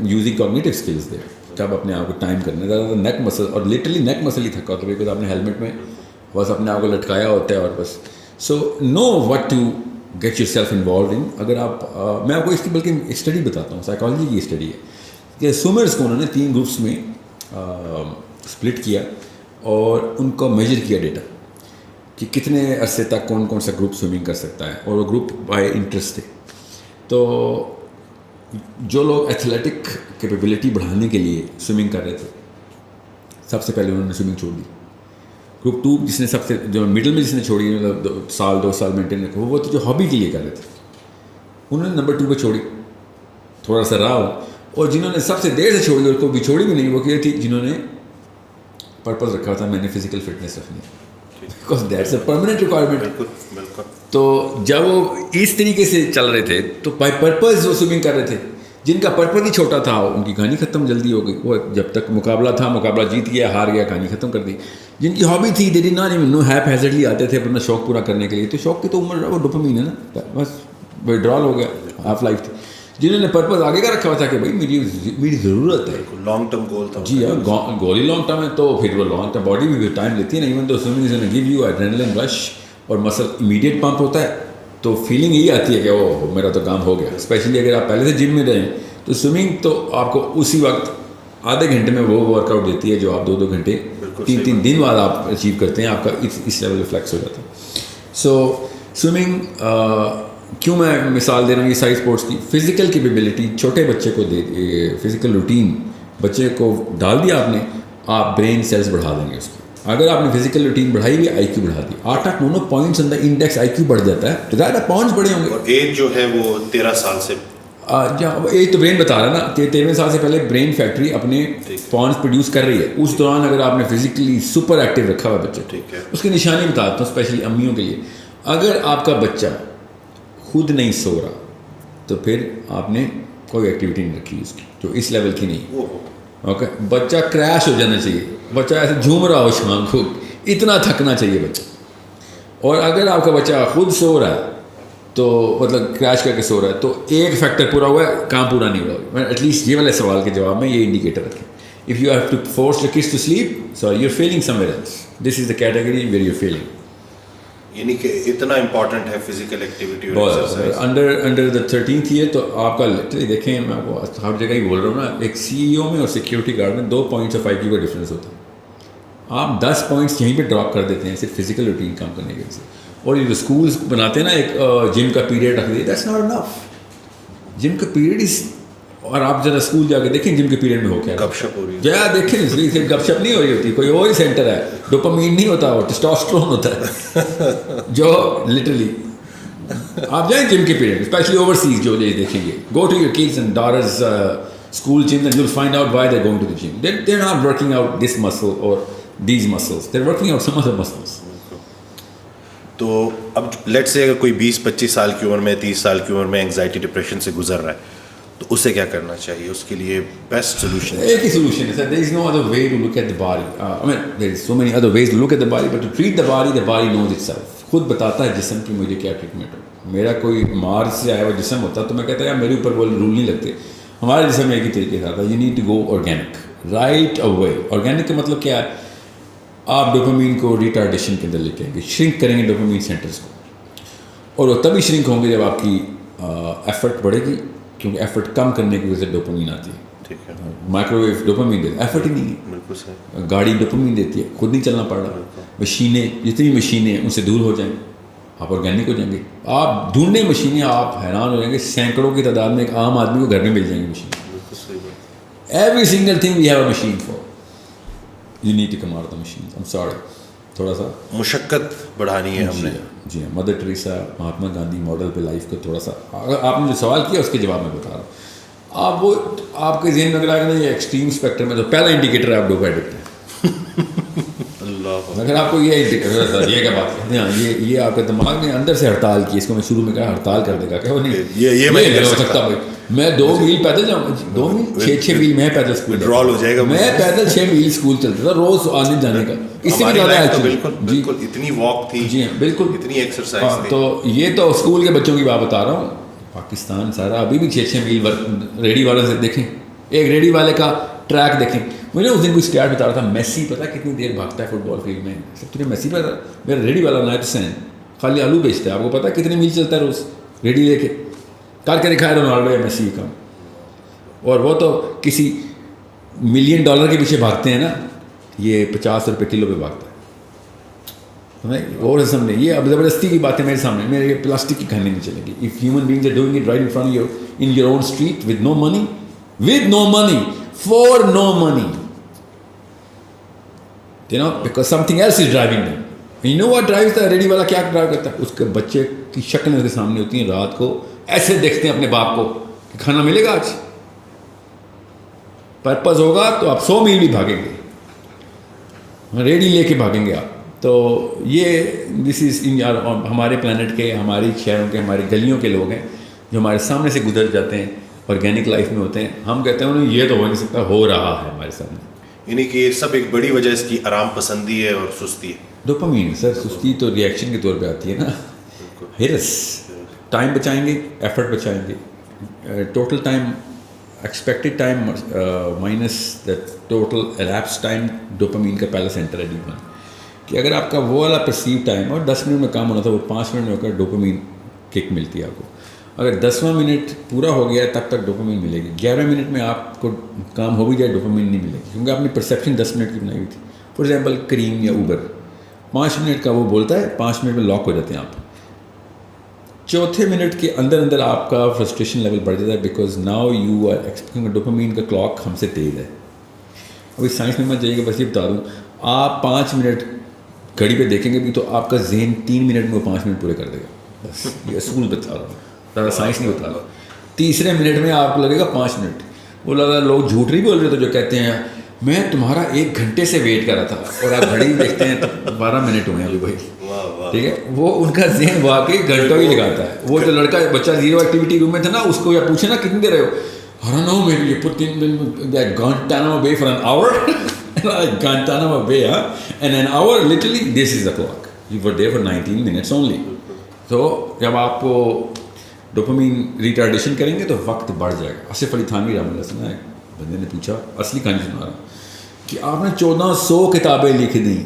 using cognitive skills there. کب اپنے آپ کو ٹائم کرنا, زیادہ نیک مسل, اور لٹرلی نیک مسل ہی تھکا ہوتا ہے بیکاز آپ نے ہیلمٹ میں بس اپنے آپ کو لٹکایا ہوتا ہے, اور بس so know what to get yourself involved in. اگر آپ میں آپ کو اس کی بلکہ اسٹڈی بتاتا ہوں, سائیکالوجی کی اسٹڈی ہے کہ سوئمرس کو انہوں نے 3 گروپس میں اسپلٹ کیا اور ان کو میجر کیا ڈیٹا کہ کتنے عرصے تک کون کون سا گروپ سوئمنگ کر سکتا ہے, اور وہ گروپ بائی انٹرسٹ تھے. تو جو لوگ ایتھلیٹک کیپیبلٹی بڑھانے کے لیے سوئمنگ کر رہے تھے, سب سے پہلے انہوں نے سوئمنگ چھوڑ دی. گروپ 2 جس نے سب سے جو مڈل میں جس نے چھوڑی, مطلب 2 سال مینٹین رکھا, وہ تو جو ہابی کے لیے کر رہے تھے, انہوں نے نمبر 2 پہ چھوڑی, تھوڑا سا رہا. اور جنہوں نے سب سے دیر سے چھوڑی اور کو بھی چھوڑی بھی نہیں, وہ کیا تھی جنہوں نے پرپز رکھا تھا میں نے فزیکل فٹنس رکھنی ہے, because that's a permanent requirement. تو جب وہ اس طریقے سے چل رہے تھے تو بائی پرپز وہ سوئمنگ کر رہے تھے. جن کا پرپز ہی چھوٹا تھا ان کی کہانی ختم جلدی ہو گئی. وہ جب تک مقابلہ تھا, مقابلہ جیت گیا, ہار گیا, کہانی ختم کر دی. جن کی ہابی تھی they did not even know, haphazardly آتے تھے اپنا شوق پورا کرنے کے لیے, تو شوق کی تو عمر وہ ڈوپامین ہے نا, بس وڈرال ہو گیا, ہاف لائف تھی. جنہوں نے پرپز آگے کا رکھا ہوا تھا کہ بھائی میری ضرورت ہے, لانگ ٹرم گول تھا. جی ہاں, گول ہی لانگ ٹرم ہے, تو پھر وہ لانگ ٹرم باڈی بھی ٹائم لیتی ہے نا. Even though swimming is gonna give you adrenaline rush, اور مسل امیڈیٹ پمپ ہوتا ہے, تو فیلنگ یہی آتی ہے کہ وہ میرا تو کام ہو گیا. اسپیشلی اگر آپ پہلے سے جم میں رہیں تو سوئمنگ تو آپ کو اسی وقت آدھے گھنٹے میں وہ ورک آؤٹ دیتی ہے جو آپ 2 گھنٹے 3 دن بعد آپ اچیو کرتے ہیں. آپ کا اس لیول پہ فلیکس ہو جاتا ہے. سو سوئمنگ کیوں میں مثال دے رہا ہوں یہ ساری اسپورٹس کی, فزیکل کیپیبلٹی چھوٹے بچے کو دے, فزیکل روٹین بچے کو ڈال دیا آپ نے, آپ برین سیلز بڑھا دیں گے اس کی. اگر آپ نے فزیکل روٹین بڑھائی ہوئی, آئی کیو بڑھا دی, 8 پوائنٹس اندر انڈیکس آئی کیو بڑھ جاتا ہے, تو زیادہ پوائنٹس بڑے ہوں گے. اور ایج جو ہے وہ 13 سال سے, ایج تو برین بتا رہا ہے نا کہ 13 سال سے پہلے برین فیکٹری اپنے پوائنٹس پروڈیوس کر رہی ہے. اس دوران اگر آپ نے فزیکلی سپر ایکٹیو رکھا ہوا بچہ, ٹھیک ہے, اس کی نشانی بتاتا ہوں اسپیشلی امیوں کے لیے. اگر آپ کا بچہ خود نہیں سو رہا تو پھر آپ نے کوئی ایکٹیویٹی نہیں رکھی اس کی جو اس لیول کی نہیں. اوکے, بچہ کریش ہو جانا چاہیے, بچہ ایسے جھوم رہا ہو شام کو, اتنا تھکنا چاہیے بچہ. اور اگر آپ کا بچہ خود سو رہا ہے تو مطلب کریش کر کے سو رہا ہے, تو ایک فیکٹر پورا ہوا ہے, کام پورا نہیں ہوا. ایٹ لیسٹ یہ والے سوال کے جواب میں یہ انڈیکیٹر رکھیں. If you have to force your kids to sleep, so you are feeling somewhere else. This is the category where you are feeling. یعنی کہ اتنا امپورٹنٹ ہے physical activity. Under the 13th year تو آپ کا literally دیکھیں, میں آپ کو ہر جگہ ہی بول رہا ہوں نا, ایک CEO میں اور سیکیورٹی گارڈ میں 2 پوائنٹس آف IQ کا ڈفرینس ہوتا ہے. آپ 10 پوائنٹس یہیں پہ ڈراپ کر دیتے ہیں صرف فزیکل روٹین کام کرنے کی وجہ سے. اور یہ جو اسکولس بناتے ہیں نا ایک جم کا پیریڈ رکھ دیتے, دیٹس ناٹ انف. جم کا پیریڈ از, اور آپ ذرا اسکول جا کے دیکھیں جم کے پیریڈ میں ہو کیا گپ شپ ہو رہی ہے. جیا دیکھیں صرف گپ شپ نہیں ہو رہی ہوتی, کوئی اور ہی سینٹر ہے. ڈوپامین نہیں ہوتا, وہ ٹیسٹوسٹرون ہوتا ہے جو لٹرلی. آپ جائیں جم کے پیریڈ, اسپیشلی اوورسیز جو دیکھیں گے, go to your kids and daughters school gyms and you'll find out why they're going to the gym. They're not working out this muscle or these muscles. They're working out some other muscles. تو اب late سے اگر کوئی 20-25 سال کی عمر میں 30 سال کی عمر میں انگزائٹی ڈپریشن سے گزر رہا ہے تو اسے کیا کرنا چاہیے؟ اس کے لیے بیسٹ سولوشن ایک ہی سولوشن ہے سر. there is no other way to look at the body. I mean there is so many other ways to look at the body, but to treat the body knows itself. خود بتاتا ہے جسم کی مجھے کیا treatment ہو. میرا کوئی مارس سے آیا ہوا جسم ہوتا تو میں کہتا یار میرے اوپر وہ رول نہیں لگتے. ہمارے جسم میں ایک ہی طریقے سے آتا ہے, you need to go organic right away. Organic کا مطلب کیا ہے؟ آپ ڈوپامین کو ریٹارڈیشن کے اندر لے کے آئیں گے, شرنک کریں گے ڈوپامین سینٹرز کو, اور وہ تبھی شرنک ہوں گے جب آپ کی ایفرٹ بڑھے گی, کیونکہ ایفرٹ کم کرنے کی وجہ سے ڈوپامین آتی ہے. ٹھیک ہے. مائکرو ویو ڈوپامین دیتا ہے, ایفرٹ ہی نہیں ہے. بالکل صحیح. گاڑی ڈوپامین دیتی ہے, خود نہیں چلنا پڑ رہا. مشینیں, جتنی مشینیں ان سے دور ہو جائیں آپ آرگینک ہو جائیں گے. آپ ڈھونڈنے مشینیں, آپ حیران ہو جائیں گے, سینکڑوں کی تعداد میں ایک عام آدمی کو گھر میں مل جائیں گی machine. Every single thing we have a machine for. You need to come out of the machine. I'm sorry. تھوڑا سا مشقت بڑھانی ہے ہم نے. جی ہاں, mother Teresa, Mahatma Gandhi model پہ لائف کو تھوڑا سا, اگر آپ نے جو سوال کیا اس کے جواب میں بتا رہا ہوں. آپ وہ آپ کے ذہن میں اگر آئے گا نا یہ ایکسٹریم اسپیکٹرم میں, تو پہلا انڈیکیٹر ہے آپ ڈوپ ایڈکٹ ہیں. اگر آپ کو یہ کیا بات کرتے ہیں, یہ آپ کے دماغ نے اندر سے ہڑتال کی, اس کو میں شروع میں کہا ہڑتال کر دے گا کہ وہ نہیں یہ میں نہیں کر سکتا بھائی. میں 2 میل پیدل جاؤں, 2 میل 6 میل میں پیدل اسکول ڈرال ہو جائے گا. میں پیدل 6 میل اسکول چلتا تھا روز آنے جانے کا. اس سے بھی زیادہ بالکل اتنی واک تھی. جی ہاں بالکل اتنی ایکسرسائز تھی. تو یہ تو اسکول کے بچوں کی بات بتا رہا ہوں. پاکستان سارا ابھی بھی 6 میل ریڈی والوں سے دیکھیں, ایک ریڈی والے کا ٹریک دیکھیں. مجھے اس دن کوئی اسٹیٹ بتا رہا تھا, میسی پتا کتنی دیر بھاگتا ہے فٹ بال فیلڈ میں. سب تجھے میسی پتا, میرا ریڈی والا نائٹ سین خالی آلو بیچتا ہے, آپ کو پتا کتنے میل چلتا ہے روز ریڈی لے کے, کر کے دکھایا رونالڈو یا میسی کا. اور وہ تو کسی $1 ملین کے پیچھے بھاگتے ہیں نا, یہ 50 روپے کلو پہ بھاگتا ہے. اور سامنے یہ اب زبردستی کی بات ہے میرے سامنے, میرے پلاسٹک کی کھانے نہیں چلے گی. If human beings are doing it right in front your in your own street with no money for no money, you know, because something else is driving them. You know what drives the ready والا, کیا drive کرتا ہے؟ اس کے بچے کی شکلیں اس کے سامنے ہوتی ہیں, رات کو ایسے دیکھتے ہیں اپنے باپ کو کہ کھانا ملے گا آج. پرپز ہوگا تو آپ 100 میل بھی بھاگیں گے, ریڈی لے کے بھاگیں گے آپ. تو یہ دس از ہمارے پلانٹ کے, ہماری شہروں کے, ہماری گلیوں کے لوگ ہیں جو ہمارے سامنے سے گزر جاتے ہیں, آرگینک لائف میں ہوتے ہیں. ہم کہتے ہیں انہیں یہ تو ہو نہیں سکتا, ہو رہا ہے ہمارے سامنے. یعنی کہ یہ سب ایک بڑی وجہ اس کی آرام پسندی ہے اور سستی ہے. ڈوپامین سر, سستی تو ریئیکشن کے طور پہ آتی ہے نا. ہرس, ٹائم بچائیں گے, ایفرٹ بچائیں گے, total time expected time minus the total elapsed time. Dopamine کا پہلا سینٹر ہے ڈیپ کہ اگر آپ کا وہ والا پرسیو ٹائم اور 10 منٹ میں کام ہونا تھا, وہ 5 منٹ میں ہو کر ڈوپامین کک ملتی ہے آپ کو. اگر 10واں منٹ پورا ہو گیا تب تک ڈوپامین ملے گی. 11 منٹ میں آپ کو کام ہو بھی جائے ڈوپامین نہیں ملے گی, کیونکہ آپ نے پرسیپشن 10 منٹ کی بنائی ہوئی تھی. فار ایگزامپل کریم یا اوبر 5 منٹ کا وہ بولتا ہے, 5 منٹ میں لاک ہو جاتے ہیں آپ. 4تھے منٹ کے اندر آپ کا فرسٹریشن لیول بڑھ جاتا ہے, because now you are expecting. Dopamine کا کلاک ہم سے تیز ہے. ابھی سائنس میں مت جائیے گا, بس یہ بتا دوں, آپ 5 منٹ گھڑی پہ دیکھیں گے بھی تو آپ کا ذہن 3 منٹ میں وہ 5 منٹ پورے کر دے گا. بس یہ اصول بتا رہا ہوں, زیادہ سائنس نہیں بتا رہا. 3رے منٹ میں آپ کو لگے گا 5 منٹ. وہ لگا لوگ جھوٹ نہیں بول رہے تھے جو کہتے ہیں میں تمہارا 1 گھنٹے سے ویٹ کر رہا تھا, اور آپ گھڑی دیکھتے ہیں 12 منٹ ہوئے ہیں ابھی بھائی. ٹھیک ہے, وہ ان کا ذہن واقعی گھنٹوں ہی لگاتا ہے. وہ جو لڑکا بچہ 0 ایکٹیویٹی روم میں تھا نا, اس کو یا پوچھے نا کتنی دیر رہے ہو, I don't know, maybe you put that Guantanamo Bay for an hour. Guantanamo Bay, huh? And an hour, literally, this is the clock. You were there for 19 minutes only. تو جب آپ کو ڈوپامین ریٹارڈیشن کریں گے تو وقت بڑھ جائے گا. آصف علی تھانوی رحمۃ اللہ علیہ نے بندے نے پوچھا, اصلی کہانی سنا رہا ہوں, کہ آپ نے 1400 کتابیں لکھ دیں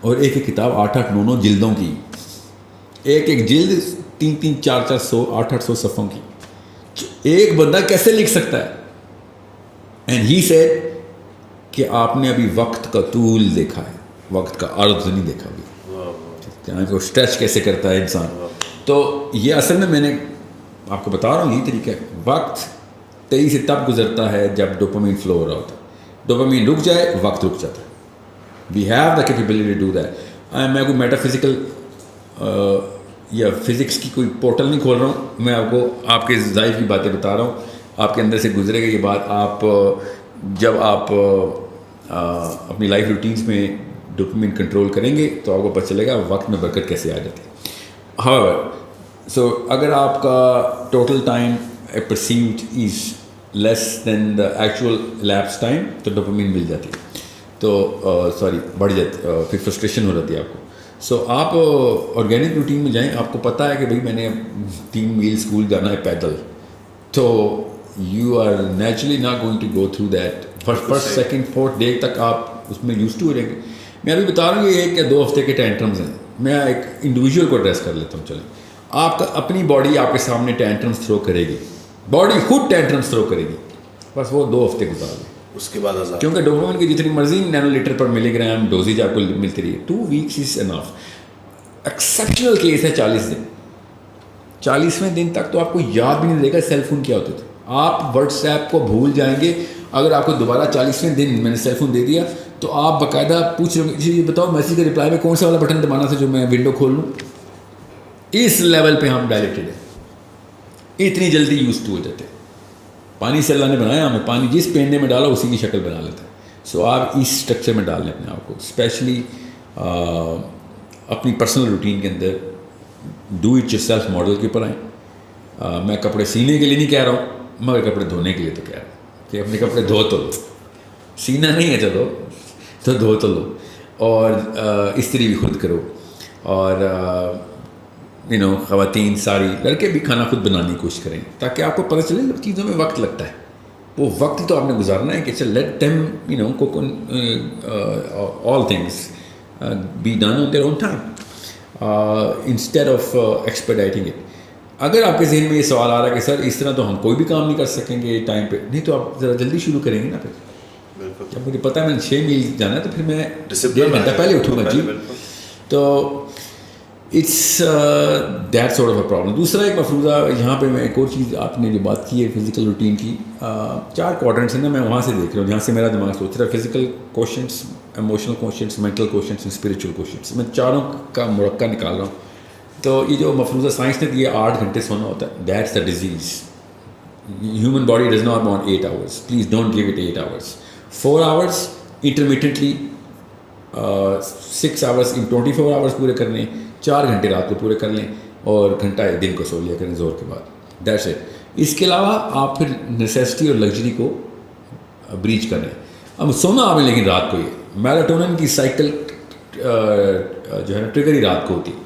اور ایک ایک کتاب 8-8 9 جلدوں کی, ایک جلد 3-3 400 800 صفحوں کی, ایک بندہ کیسے لکھ سکتا ہے؟ اینڈ ہی سیڈ کہ آپ نے ابھی وقت کا طول دیکھا ہے. وقت کا عرض نہیں دیکھا ابھی کہ وہ اسٹریچ کیسے کرتا ہے انسان. تو یہ اصل میں نے آپ کو بتا رہا ہوں یہی طریقہ ہے. وقت تیزی سے تب گزرتا ہے جب ڈوپامین فلو ہو رہا ہوتا ہے. ڈوپامین رک جائے وقت رک جاتا ہے. We have the capability to do that. میں کوئی میٹا فزیکل یا فزکس کی کوئی پورٹل نہیں کھول رہا ہوں. میں آپ کو آپ کے ظاہر کی باتیں بتا رہا ہوں. آپ کے اندر سے گزرے گا یہ بات. آپ جب آپ اپنی لائف روٹینس میں ڈوپامین کنٹرول کریں گے تو آپ کو پتہ چلے گا وقت میں برکت کیسے آ جاتی ہے. ہاؤیور سو اگر آپ کا total time perceived is less than the actual lapse time تو ڈوپامین مل جاتی ہے. تو بڑھ جاتی, پھر فرسٹریشن ہو جاتی ہے آپ کو. سو آپ آرگینک روٹین میں جائیں. آپ کو پتہ ہے کہ بھائی میں نے 3 میل اسکول جانا ہے پیدل, تو you are naturally not going to go through that. First second fourth day تک آپ اس میں یوز ٹو ہو جائیں گے. میں ابھی بتا رہا ہوں یہ 1 یا 2 ہفتے کے ٹینٹرمز ہیں. میں ایک انڈیویجول کو ایڈریس کر لیتا ہوں. چلیں, آپ کا اپنی باڈی آپ کے سامنے ٹینٹرمز تھرو کرے گی. باڈی خود ٹینٹرمز تھرو کرے گی. بس وہ 2 ہفتے گزار لیں. اس کے بعد کیونکہ ڈوپامین کی جتنی مرضی نینو لیٹر پر ملی گرام ڈوزیج آپ کو ملتی رہی ہے. 2 weeks از انف. ایکسیپشنل کیس ہے 40 دن. 40ویں دن تک تو آپ کو یاد بھی نہیں رہے گا سیل فون کیا ہوتے تھے. آپ واٹس ایپ کو بھول جائیں گے. اگر آپ کو دوبارہ 40ویں دن میں نے سیل فون دے دیا تو آپ باقاعدہ پوچھ رہے جی بتاؤ میسیج کے رپلائی میں کون سا والا بٹن دبانا تھا جو میں ونڈو کھول لوں. اس لیول پہ ہم ڈائلیکٹڈ ہیں. اتنی جلدی یوز ٹو ہو جاتے ہیں. پانی سے اللہ نے بنایا ہمیں. پانی جس پینڈے میں ڈالا اسی کی شکل بنا لیتا ہے. سو آپ اس اسٹرکچر میں ڈال لیں اپنے آپ کو. اسپیشلی اپنی پرسنل روٹین کے اندر do it yourself model کے اوپر آئیں. میں کپڑے سینے کے لیے نہیں کہہ رہا ہوں, مگر کپڑے دھونے کے لیے تو کہہ رہا ہوں کہ اپنے کپڑے دھو تو لو. سینا نہیں ہے چلو تو دھو تو لو. اور استری بھی خود کرو. اور خواتین ساری لڑکے بھی کھانا خود بنانے کی کوشش کریں تاکہ آپ کو پتہ چلے چیزوں میں وقت لگتا ہے. وہ وقت تو آپ نے گزارنا ہے کہ چل let them cook all things be done on their own time instead of expediting it. اگر آپ کے ذہن میں یہ سوال آ رہا ہے کہ سر اس طرح تو ہم کوئی بھی کام نہیں کر سکیں گے ٹائم پہ, نہیں تو آپ ذرا جلدی شروع کریں گے نا. پھر جب مجھے پتہ ہے میں 6 میل جانا ہے تو پھر میں 1.5 گھنٹہ پہلے اٹھوں گا. جی تو it's that sort of a problem. دوسرا ایک مفروضہ یہاں پہ میں ایک اور چیز آپ نے جو بات کی ہے فزیکل روٹین کی, 4 کوارٹرنٹس ہیں نا, میں وہاں سے دیکھ رہا ہوں جہاں سے میرا دماغ سوچ رہا ہے. Physical questions, emotional questions, mental questions, spiritual questions. میں چاروں کا مرکب نکال رہا ہوں. تو یہ جو مفروضہ سائنس نے دیا 8 گھنٹے سونا ہوتا ہے, that's the disease. Human body does not want 8 hours. Please don't give it 8 hours. 4 hours انٹرمیٹنٹلی, 6 hours in 24 hours پورے کر لیں, 4 گھنٹے رات کو پورے کر لیں, اور گھنٹہ دن کو سو لیا کریں زور کے بعد. That's it. اس کے علاوہ آپ پھر نیسیسٹی اور لگژری کو بریچ کر رہے ہیں. اب سونا آپ نے لیکن رات کو یہ میلاٹونن کی سائیکل جو ہے نا ٹریگر ہی رات کو ہوتی ہے.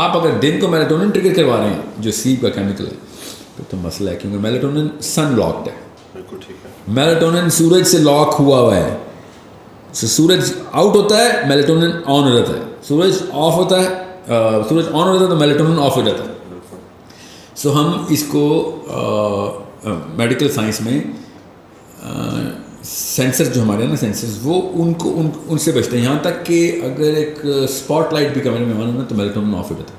آپ اگر دن کو میلاٹونن ٹریگر کروا رہے ہیں جو سلیپ کا کیمیکل ہے تو مسئلہ ہے, کیونکہ میلاٹونن سن لاکڈ ہے. بالکل ٹھیک ہے. میلاٹونن سورج سے لاک ہوا ہے. سورج آؤٹ ہوتا ہے میلاٹونن آن ہو جاتا ہے. سورج آف ہوتا ہے, سورج آن ہو جاتا ہے تو میلاٹونن آف ہو جاتا ہے. سو ہم اس کو میڈیکل سائنس میں سینسر جو ہمارے ہیں نا سینسرز, وہ ان سے بچتے ہیں. یہاں تک کہ اگر ایک اسپاٹ لائٹ بھی کمرے میں آن ہونا تو میلاٹونن آف ہو جاتا ہے.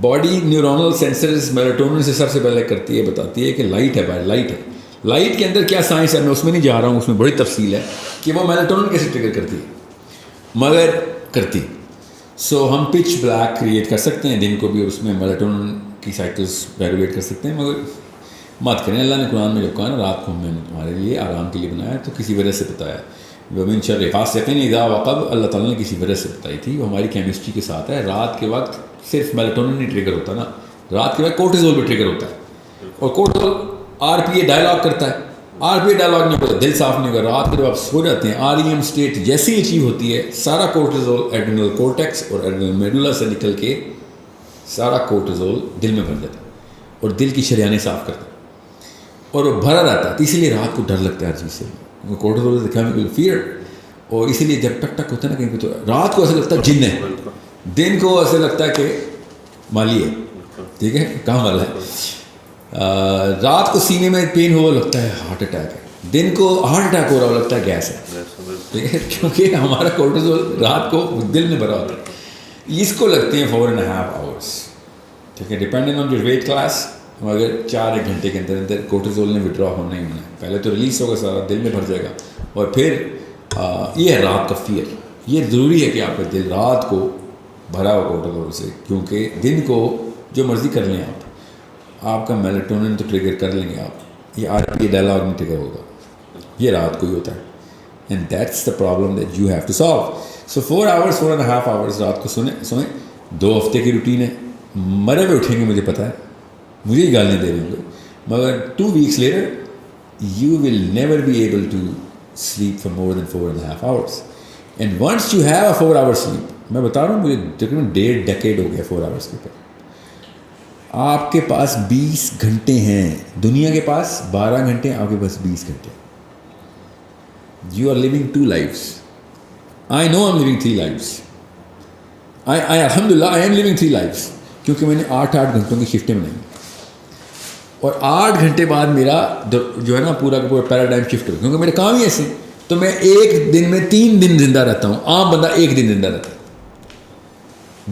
باڈی نیورونل سینسرز میلاٹونن سے سب سے پہلے کرتی ہے, بتاتی ہے کہ لائٹ ہے باہر, لائٹ ہے. لائٹ کے اندر کیا سائنس ہے میں اس میں نہیں جا رہا ہوں, اس میں بڑی تفصیل ہے کہ وہ میلاٹونن کیسے ٹریگر کرتی ہے, مگر کرتی. سو ہم پچ بلیک کریٹ کر سکتے ہیں دن کو بھی, اور اس میں میلاٹونن کی سائیکلز ریگولیٹ کر سکتے ہیں, مگر مت کریں. اللہ نے قرآن میں جو کہا نا رات کو میں نے تمہارے لیے آرام کے لیے بنایا تو کسی وجہ سے بتایا. ومن شر غاسق اذا وقب, اللہ تعالیٰ نے کسی وجہ سے بتائی تھی. وہ ہماری کیمسٹری کے ساتھ ہے. رات کے وقت صرف میلاٹونن نہیں ٹریگر ہوتا نا, رات کے وقت کورٹیزول بھی ٹریگر ہوتا ہے, اور کورٹیزول آر پی اے ڈائلاگ کرتا ہے. آر پی اے ڈائلاگ نہیں ہوتا, دل صاف نہیں ہوگا. رات کو جب آپ سو جاتے ہیں REM اسٹیٹ جیسے ہی اچیو ہوتی ہے, سارا کورٹیزول ایڈرینل کورٹیکس اور ایڈرینل میڈولا سے نکل کے سارا کورٹیزول دل میں بھر جاتا ہے, اور دل کی شریانیں صاف کرتا ہے, اور وہ بھرا رہتا ہے. تو اسی لیے رات کو ڈر لگتا ہے ہر چیز سے. کورٹیزول دکھا میں کوئی فیئر, اور اسی لیے جب ٹک ٹک ہوتا ہے نا کہیں پہ, تو رات کو ایسا لگتا ہے جن ہے, دن کو ایسا لگتا ہے کہ مالی ہے, ٹھیک ہے, کام والا ہے. رات کو سینے میں پین ہوا لگتا ہے ہارٹ اٹیک ہے. دن کو ہارٹ اٹیک ہو رہا ہو لگتا ہے گیس ہے, ٹھیک ہے, کیونکہ ہمارا کورٹیزول رات کو دل میں بھرا ہوتا ہے. اس کو لگتے ہیں 4.5 hours, ٹھیک ہے, depending on your weight class. مگر 4-1 گھنٹے کے اندر اندر کورٹیزول نے وڈرا ہونا ہی ہونا ہے. پہلے تو ریلیز ہوگا سارا, دل میں بھر جائے گا, اور پھر یہ ہے رات کا فیئر. یہ ضروری ہے کہ آپ کا دل رات کو بھرا ہوا کورٹیزول سے, کیونکہ دن کو جو مرضی کر لیں آپ کا میلیٹونن تو ٹریگر کر لیں گے آپ, یہ RPA ڈائلاگ میں ٹریگر ہوگا, یہ رات کو ہی ہوتا ہے. And that's the problem that you have to solve. So 4 hours 4.5 hours رات کو سوئیں. 2 ہفتے کی روٹین ہے, مرے ہوئے اٹھیں گے مجھے پتہ ہے, مجھے ہی گال نہیں دے رہے ہوں گے, مگر 2 weeks later you will never be able to sleep for more than 4.5 hours. And once you have a 4-hour sleep, میں بتا رہا ہوں مجھے تقریباً 1.5 decade ہو گیا 4 hours کے اوپر. آپ کے پاس 20 گھنٹے ہیں, دنیا کے پاس 12 گھنٹے, آپ کے پاس 20 گھنٹے. You are living 2 lives. I know I'm living 3 lives. I alhamdulillah I am living 3 lives, کیونکہ میں نے 8 گھنٹوں کی شفٹیں بنائی, اور 8 گھنٹے بعد میرا جو ہے نا پورا کا پورا پیراڈائم شفٹ ہو, کیونکہ میرے کام ہی ایسے, تو میں ایک دن میں 3 دن زندہ رہتا ہوں. عام بندہ 1 دن زندہ رہتا ہے.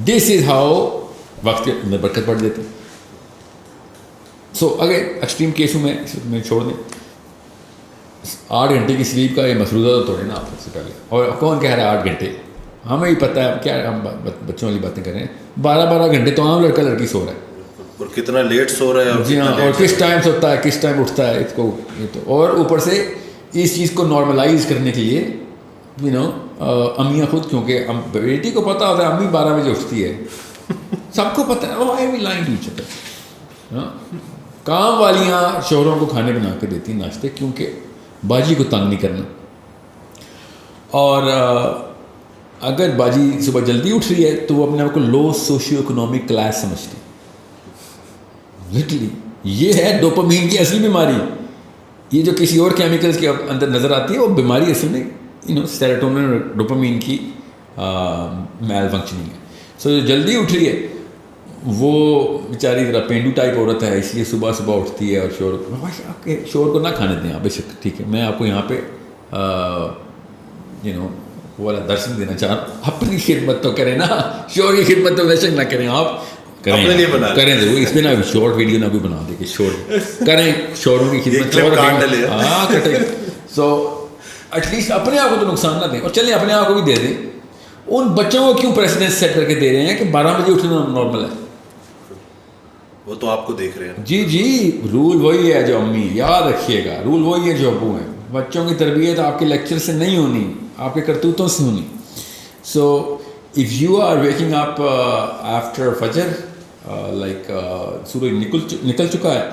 دس از ہاؤ وقت میں برکت پڑ جاتی. سو اگر ایکسٹریم کیسوں میں چھوڑ دیں, 8 گھنٹے کی سلیپ کا یہ مسودہ تو ہے نا آپ سے پہلے, اور کون کہہ رہا ہے 8 گھنٹے, ہمیں ہی پتہ ہے کیا, ہم بچوں والی باتیں کر رہے ہیں. 12 گھنٹے تو عام لڑکا لڑکی سو رہا ہے, اور کتنا لیٹ سو رہا ہے, جی ہاں, اور کس ٹائم سوتا ہے, کس ٹائم اٹھتا ہے, اس کو یہ تو. اور اوپر سے اس چیز کو نارملائز کرنے کے لیے امیاں خود, کیونکہ بیٹی کو پتہ ہوتا ہے امی 12 بجے اٹھتی ہے, سب کو پتہ ہے, آئی ول لائن ٹو ایچ ادر. کام والیاں شوہروں کو کھانے بنا کے دیتی ہیں ناشتے, کیونکہ باجی کو تنگ نہیں کرنا. اور اگر باجی صبح جلدی اٹھ رہی ہے تو وہ اپنے آپ کو لو سوشیو اکنامک کلاس سمجھتی ہے. لٹرلی یہ ہے ڈوپامین کی اصلی بیماری. یہ جو کسی اور کیمیکلز کے اندر نظر آتی ہے وہ بیماری اصل میں سیروٹونن اور ڈوپامین کی میل فنکشننگ ہے. سو جو جلدی اٹھ رہی ہے وہ بیچاری ذرا پینڈو ٹائپ عورت ہے, اس لیے صبح اٹھتی ہے, اور آپ کے شوہر کو نہ کھانے دیں آپ, بے شک ٹھیک ہے, میں آپ کو یہاں پہ وہ والا درس دینا چاہ رہا ہوں. اپنی خدمت تو کریں نا, شوہر کی خدمت تو بے شک نہ کریں آپ, کریں ضرور. اس پہ نا شارٹ ویڈیو نہ کوئی بنا دے کہ شوہر کریں, شوہروں کی خدمت ہاں کٹے. سو ایٹ لیسٹ اپنے آپ کو تو نقصان نہ دیں, اور چلیں اپنے آپ کو بھی دے دیں. ان بچوں کو کیوں پریسیڈنس سیٹ کر کے دے رہے ہیں کہ 12 بجے اٹھنا نارمل ہے؟ وہ تو آپ کو دیکھ رہے ہیں. جی رول وہی ہے جو امی, یاد رکھیے گا, رول وہی ہے جو ابو ہیں. بچوں کی تربیت آپ کے لیکچر سے نہیں ہونی, آپ کے کرتوتوں سے ہونی. So if you are waking up after فجر, لائک سورج نکل چکا ہے,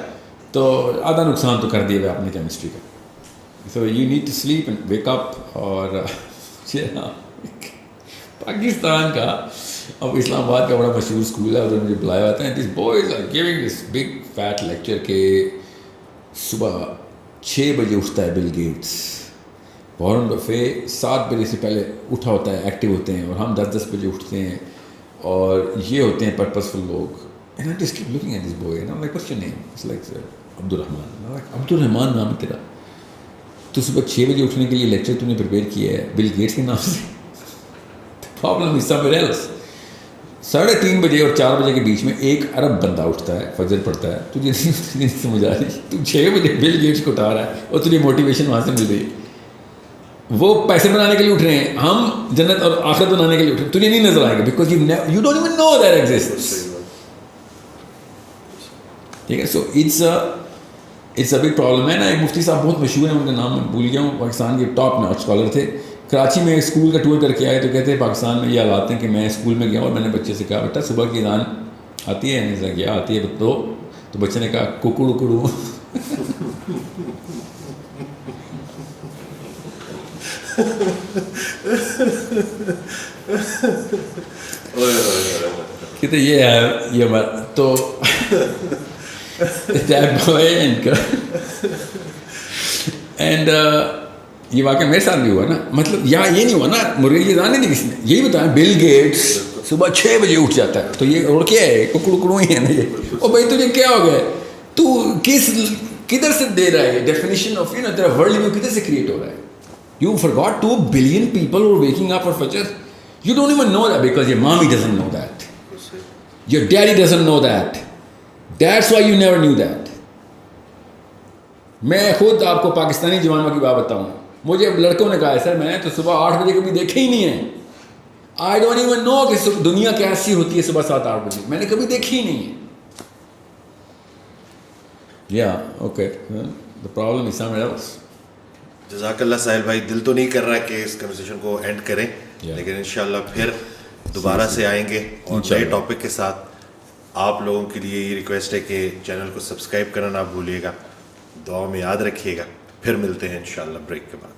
تو آدھا نقصان تو کر دیا آپ نے کیمسٹری کا. So you need to sleep and wake up. اور پاکستان کا اب اسلام آباد کا بڑا مشہور اسکول ہے, ادھر مجھے بلایا جاتا ہے. This boys are giving this big fat lecture کہ صبح 6 بجے اٹھتا ہے بل گیٹس, وارن بفے 7 بجے سے پہلے اٹھا ہوتا ہے, ایکٹیو ہوتے ہیں, اور ہم 10 بجے اٹھتے ہیں, اور یہ ہوتے ہیں پرپسفل لوگ. And I just keep looking at this boy and I am like what's your name? It's like Abdul Rahman. Abdul Rahman نام ہے تیرا, تو صبح 6 بجے اٹھنے کے لیے لیکچر تم نے پریپیئر کیا ہے بل گیٹس کے نام سے. Problem is somewhere else. 3:30 بجے اور 4 بجے کے بیچ میں 1 ارب بندہ اٹھتا ہے, فجر پڑتا ہے. تجھے نہیں سمجھ آ رہی, تو 6 بجے بل گیٹس کو اٹھا رہا ہے, اور تجھے موٹیویشن وہاں سے مل رہی ہے. وہ پیسے بنانے کے لیے اٹھ رہے ہیں, ہم جنت اور آخرت بنانے کے لیے اٹھ رہے ہیں. تجھے نہیں نظر آئے گا because you don't even know that exists. ٹھیک ہے. So it's a big problem ہے نا. ایک مفتی صاحب بہت مشہور ہیں, ان کا نام میں بھول گیا ہوں, پاکستان کے ٹاپ ناچ اسکالر تھے. کراچی میں اسکول کا ٹور کر کے آئے تو کہتے ہیں پاکستان میں یہ حالات ہیں کہ میں اسکول میں گیا اور میں نے بچے سے کہا بیٹا صبح کی اذان آتی ہے؟ نہیں کیا آتی ہے تو بچے نے کہا ککڑو کڑو. کہتے یہ ہے یہ ہمارا تو اینڈ یہ واقعہ میرے ساتھ بھی ہوا نا. مطلب یہاں یہ نہیں ہوا نا مرغی کی دانے نہیں کسی نے, یہی بتایا بل گیٹس صبح 6 بجے اٹھ جاتا ہے. تو یہ اور کیا ہے, ککڑو کڑو ہی ہے نا یہ. اور بھائی تجھے کیا ہو گیا, تو کدھر سے دے رہا ہے ڈیفینیشن آف تیرا ورلڈ ویو کدھر سے کریٹ ہو رہا ہے. You forgot 2 billion people who are waking up for Fajr. You don't even know that because your mommy doesn't know that. Your daddy doesn't know that. That's why you never knew that. میں خود آپ کو پاکستانی جوانوں کی بات بتاؤں. مجھے لڑکوں نے کہا ہے سر میں نے تو صبح 8 بجے کبھی دیکھے ہی نہیں ہے. I don't even know کہ دنیا کیسی ہوتی ہے صبح 7-8 بجے. میں نے کبھی دیکھی ہی نہیں ہے. Yeah, okay. The problem is somewhere else. جزاک اللہ ساحل بھائی. دل تو نہیں کر رہا کہ اس کنورسیشن کو اینڈ کریں, لیکن انشاءاللہ پھر دوبارہ سے آئیں گے اور نئے ٹاپک کے ساتھ. آپ لوگوں کے لیے یہ ریکویسٹ ہے کہ چینل کو سبسکرائب کرنا نہ بھولیے گا, دعاؤں میں یاد رکھیے گا. پھر ملتے ہیں انشاءاللہ بریک کے بعد.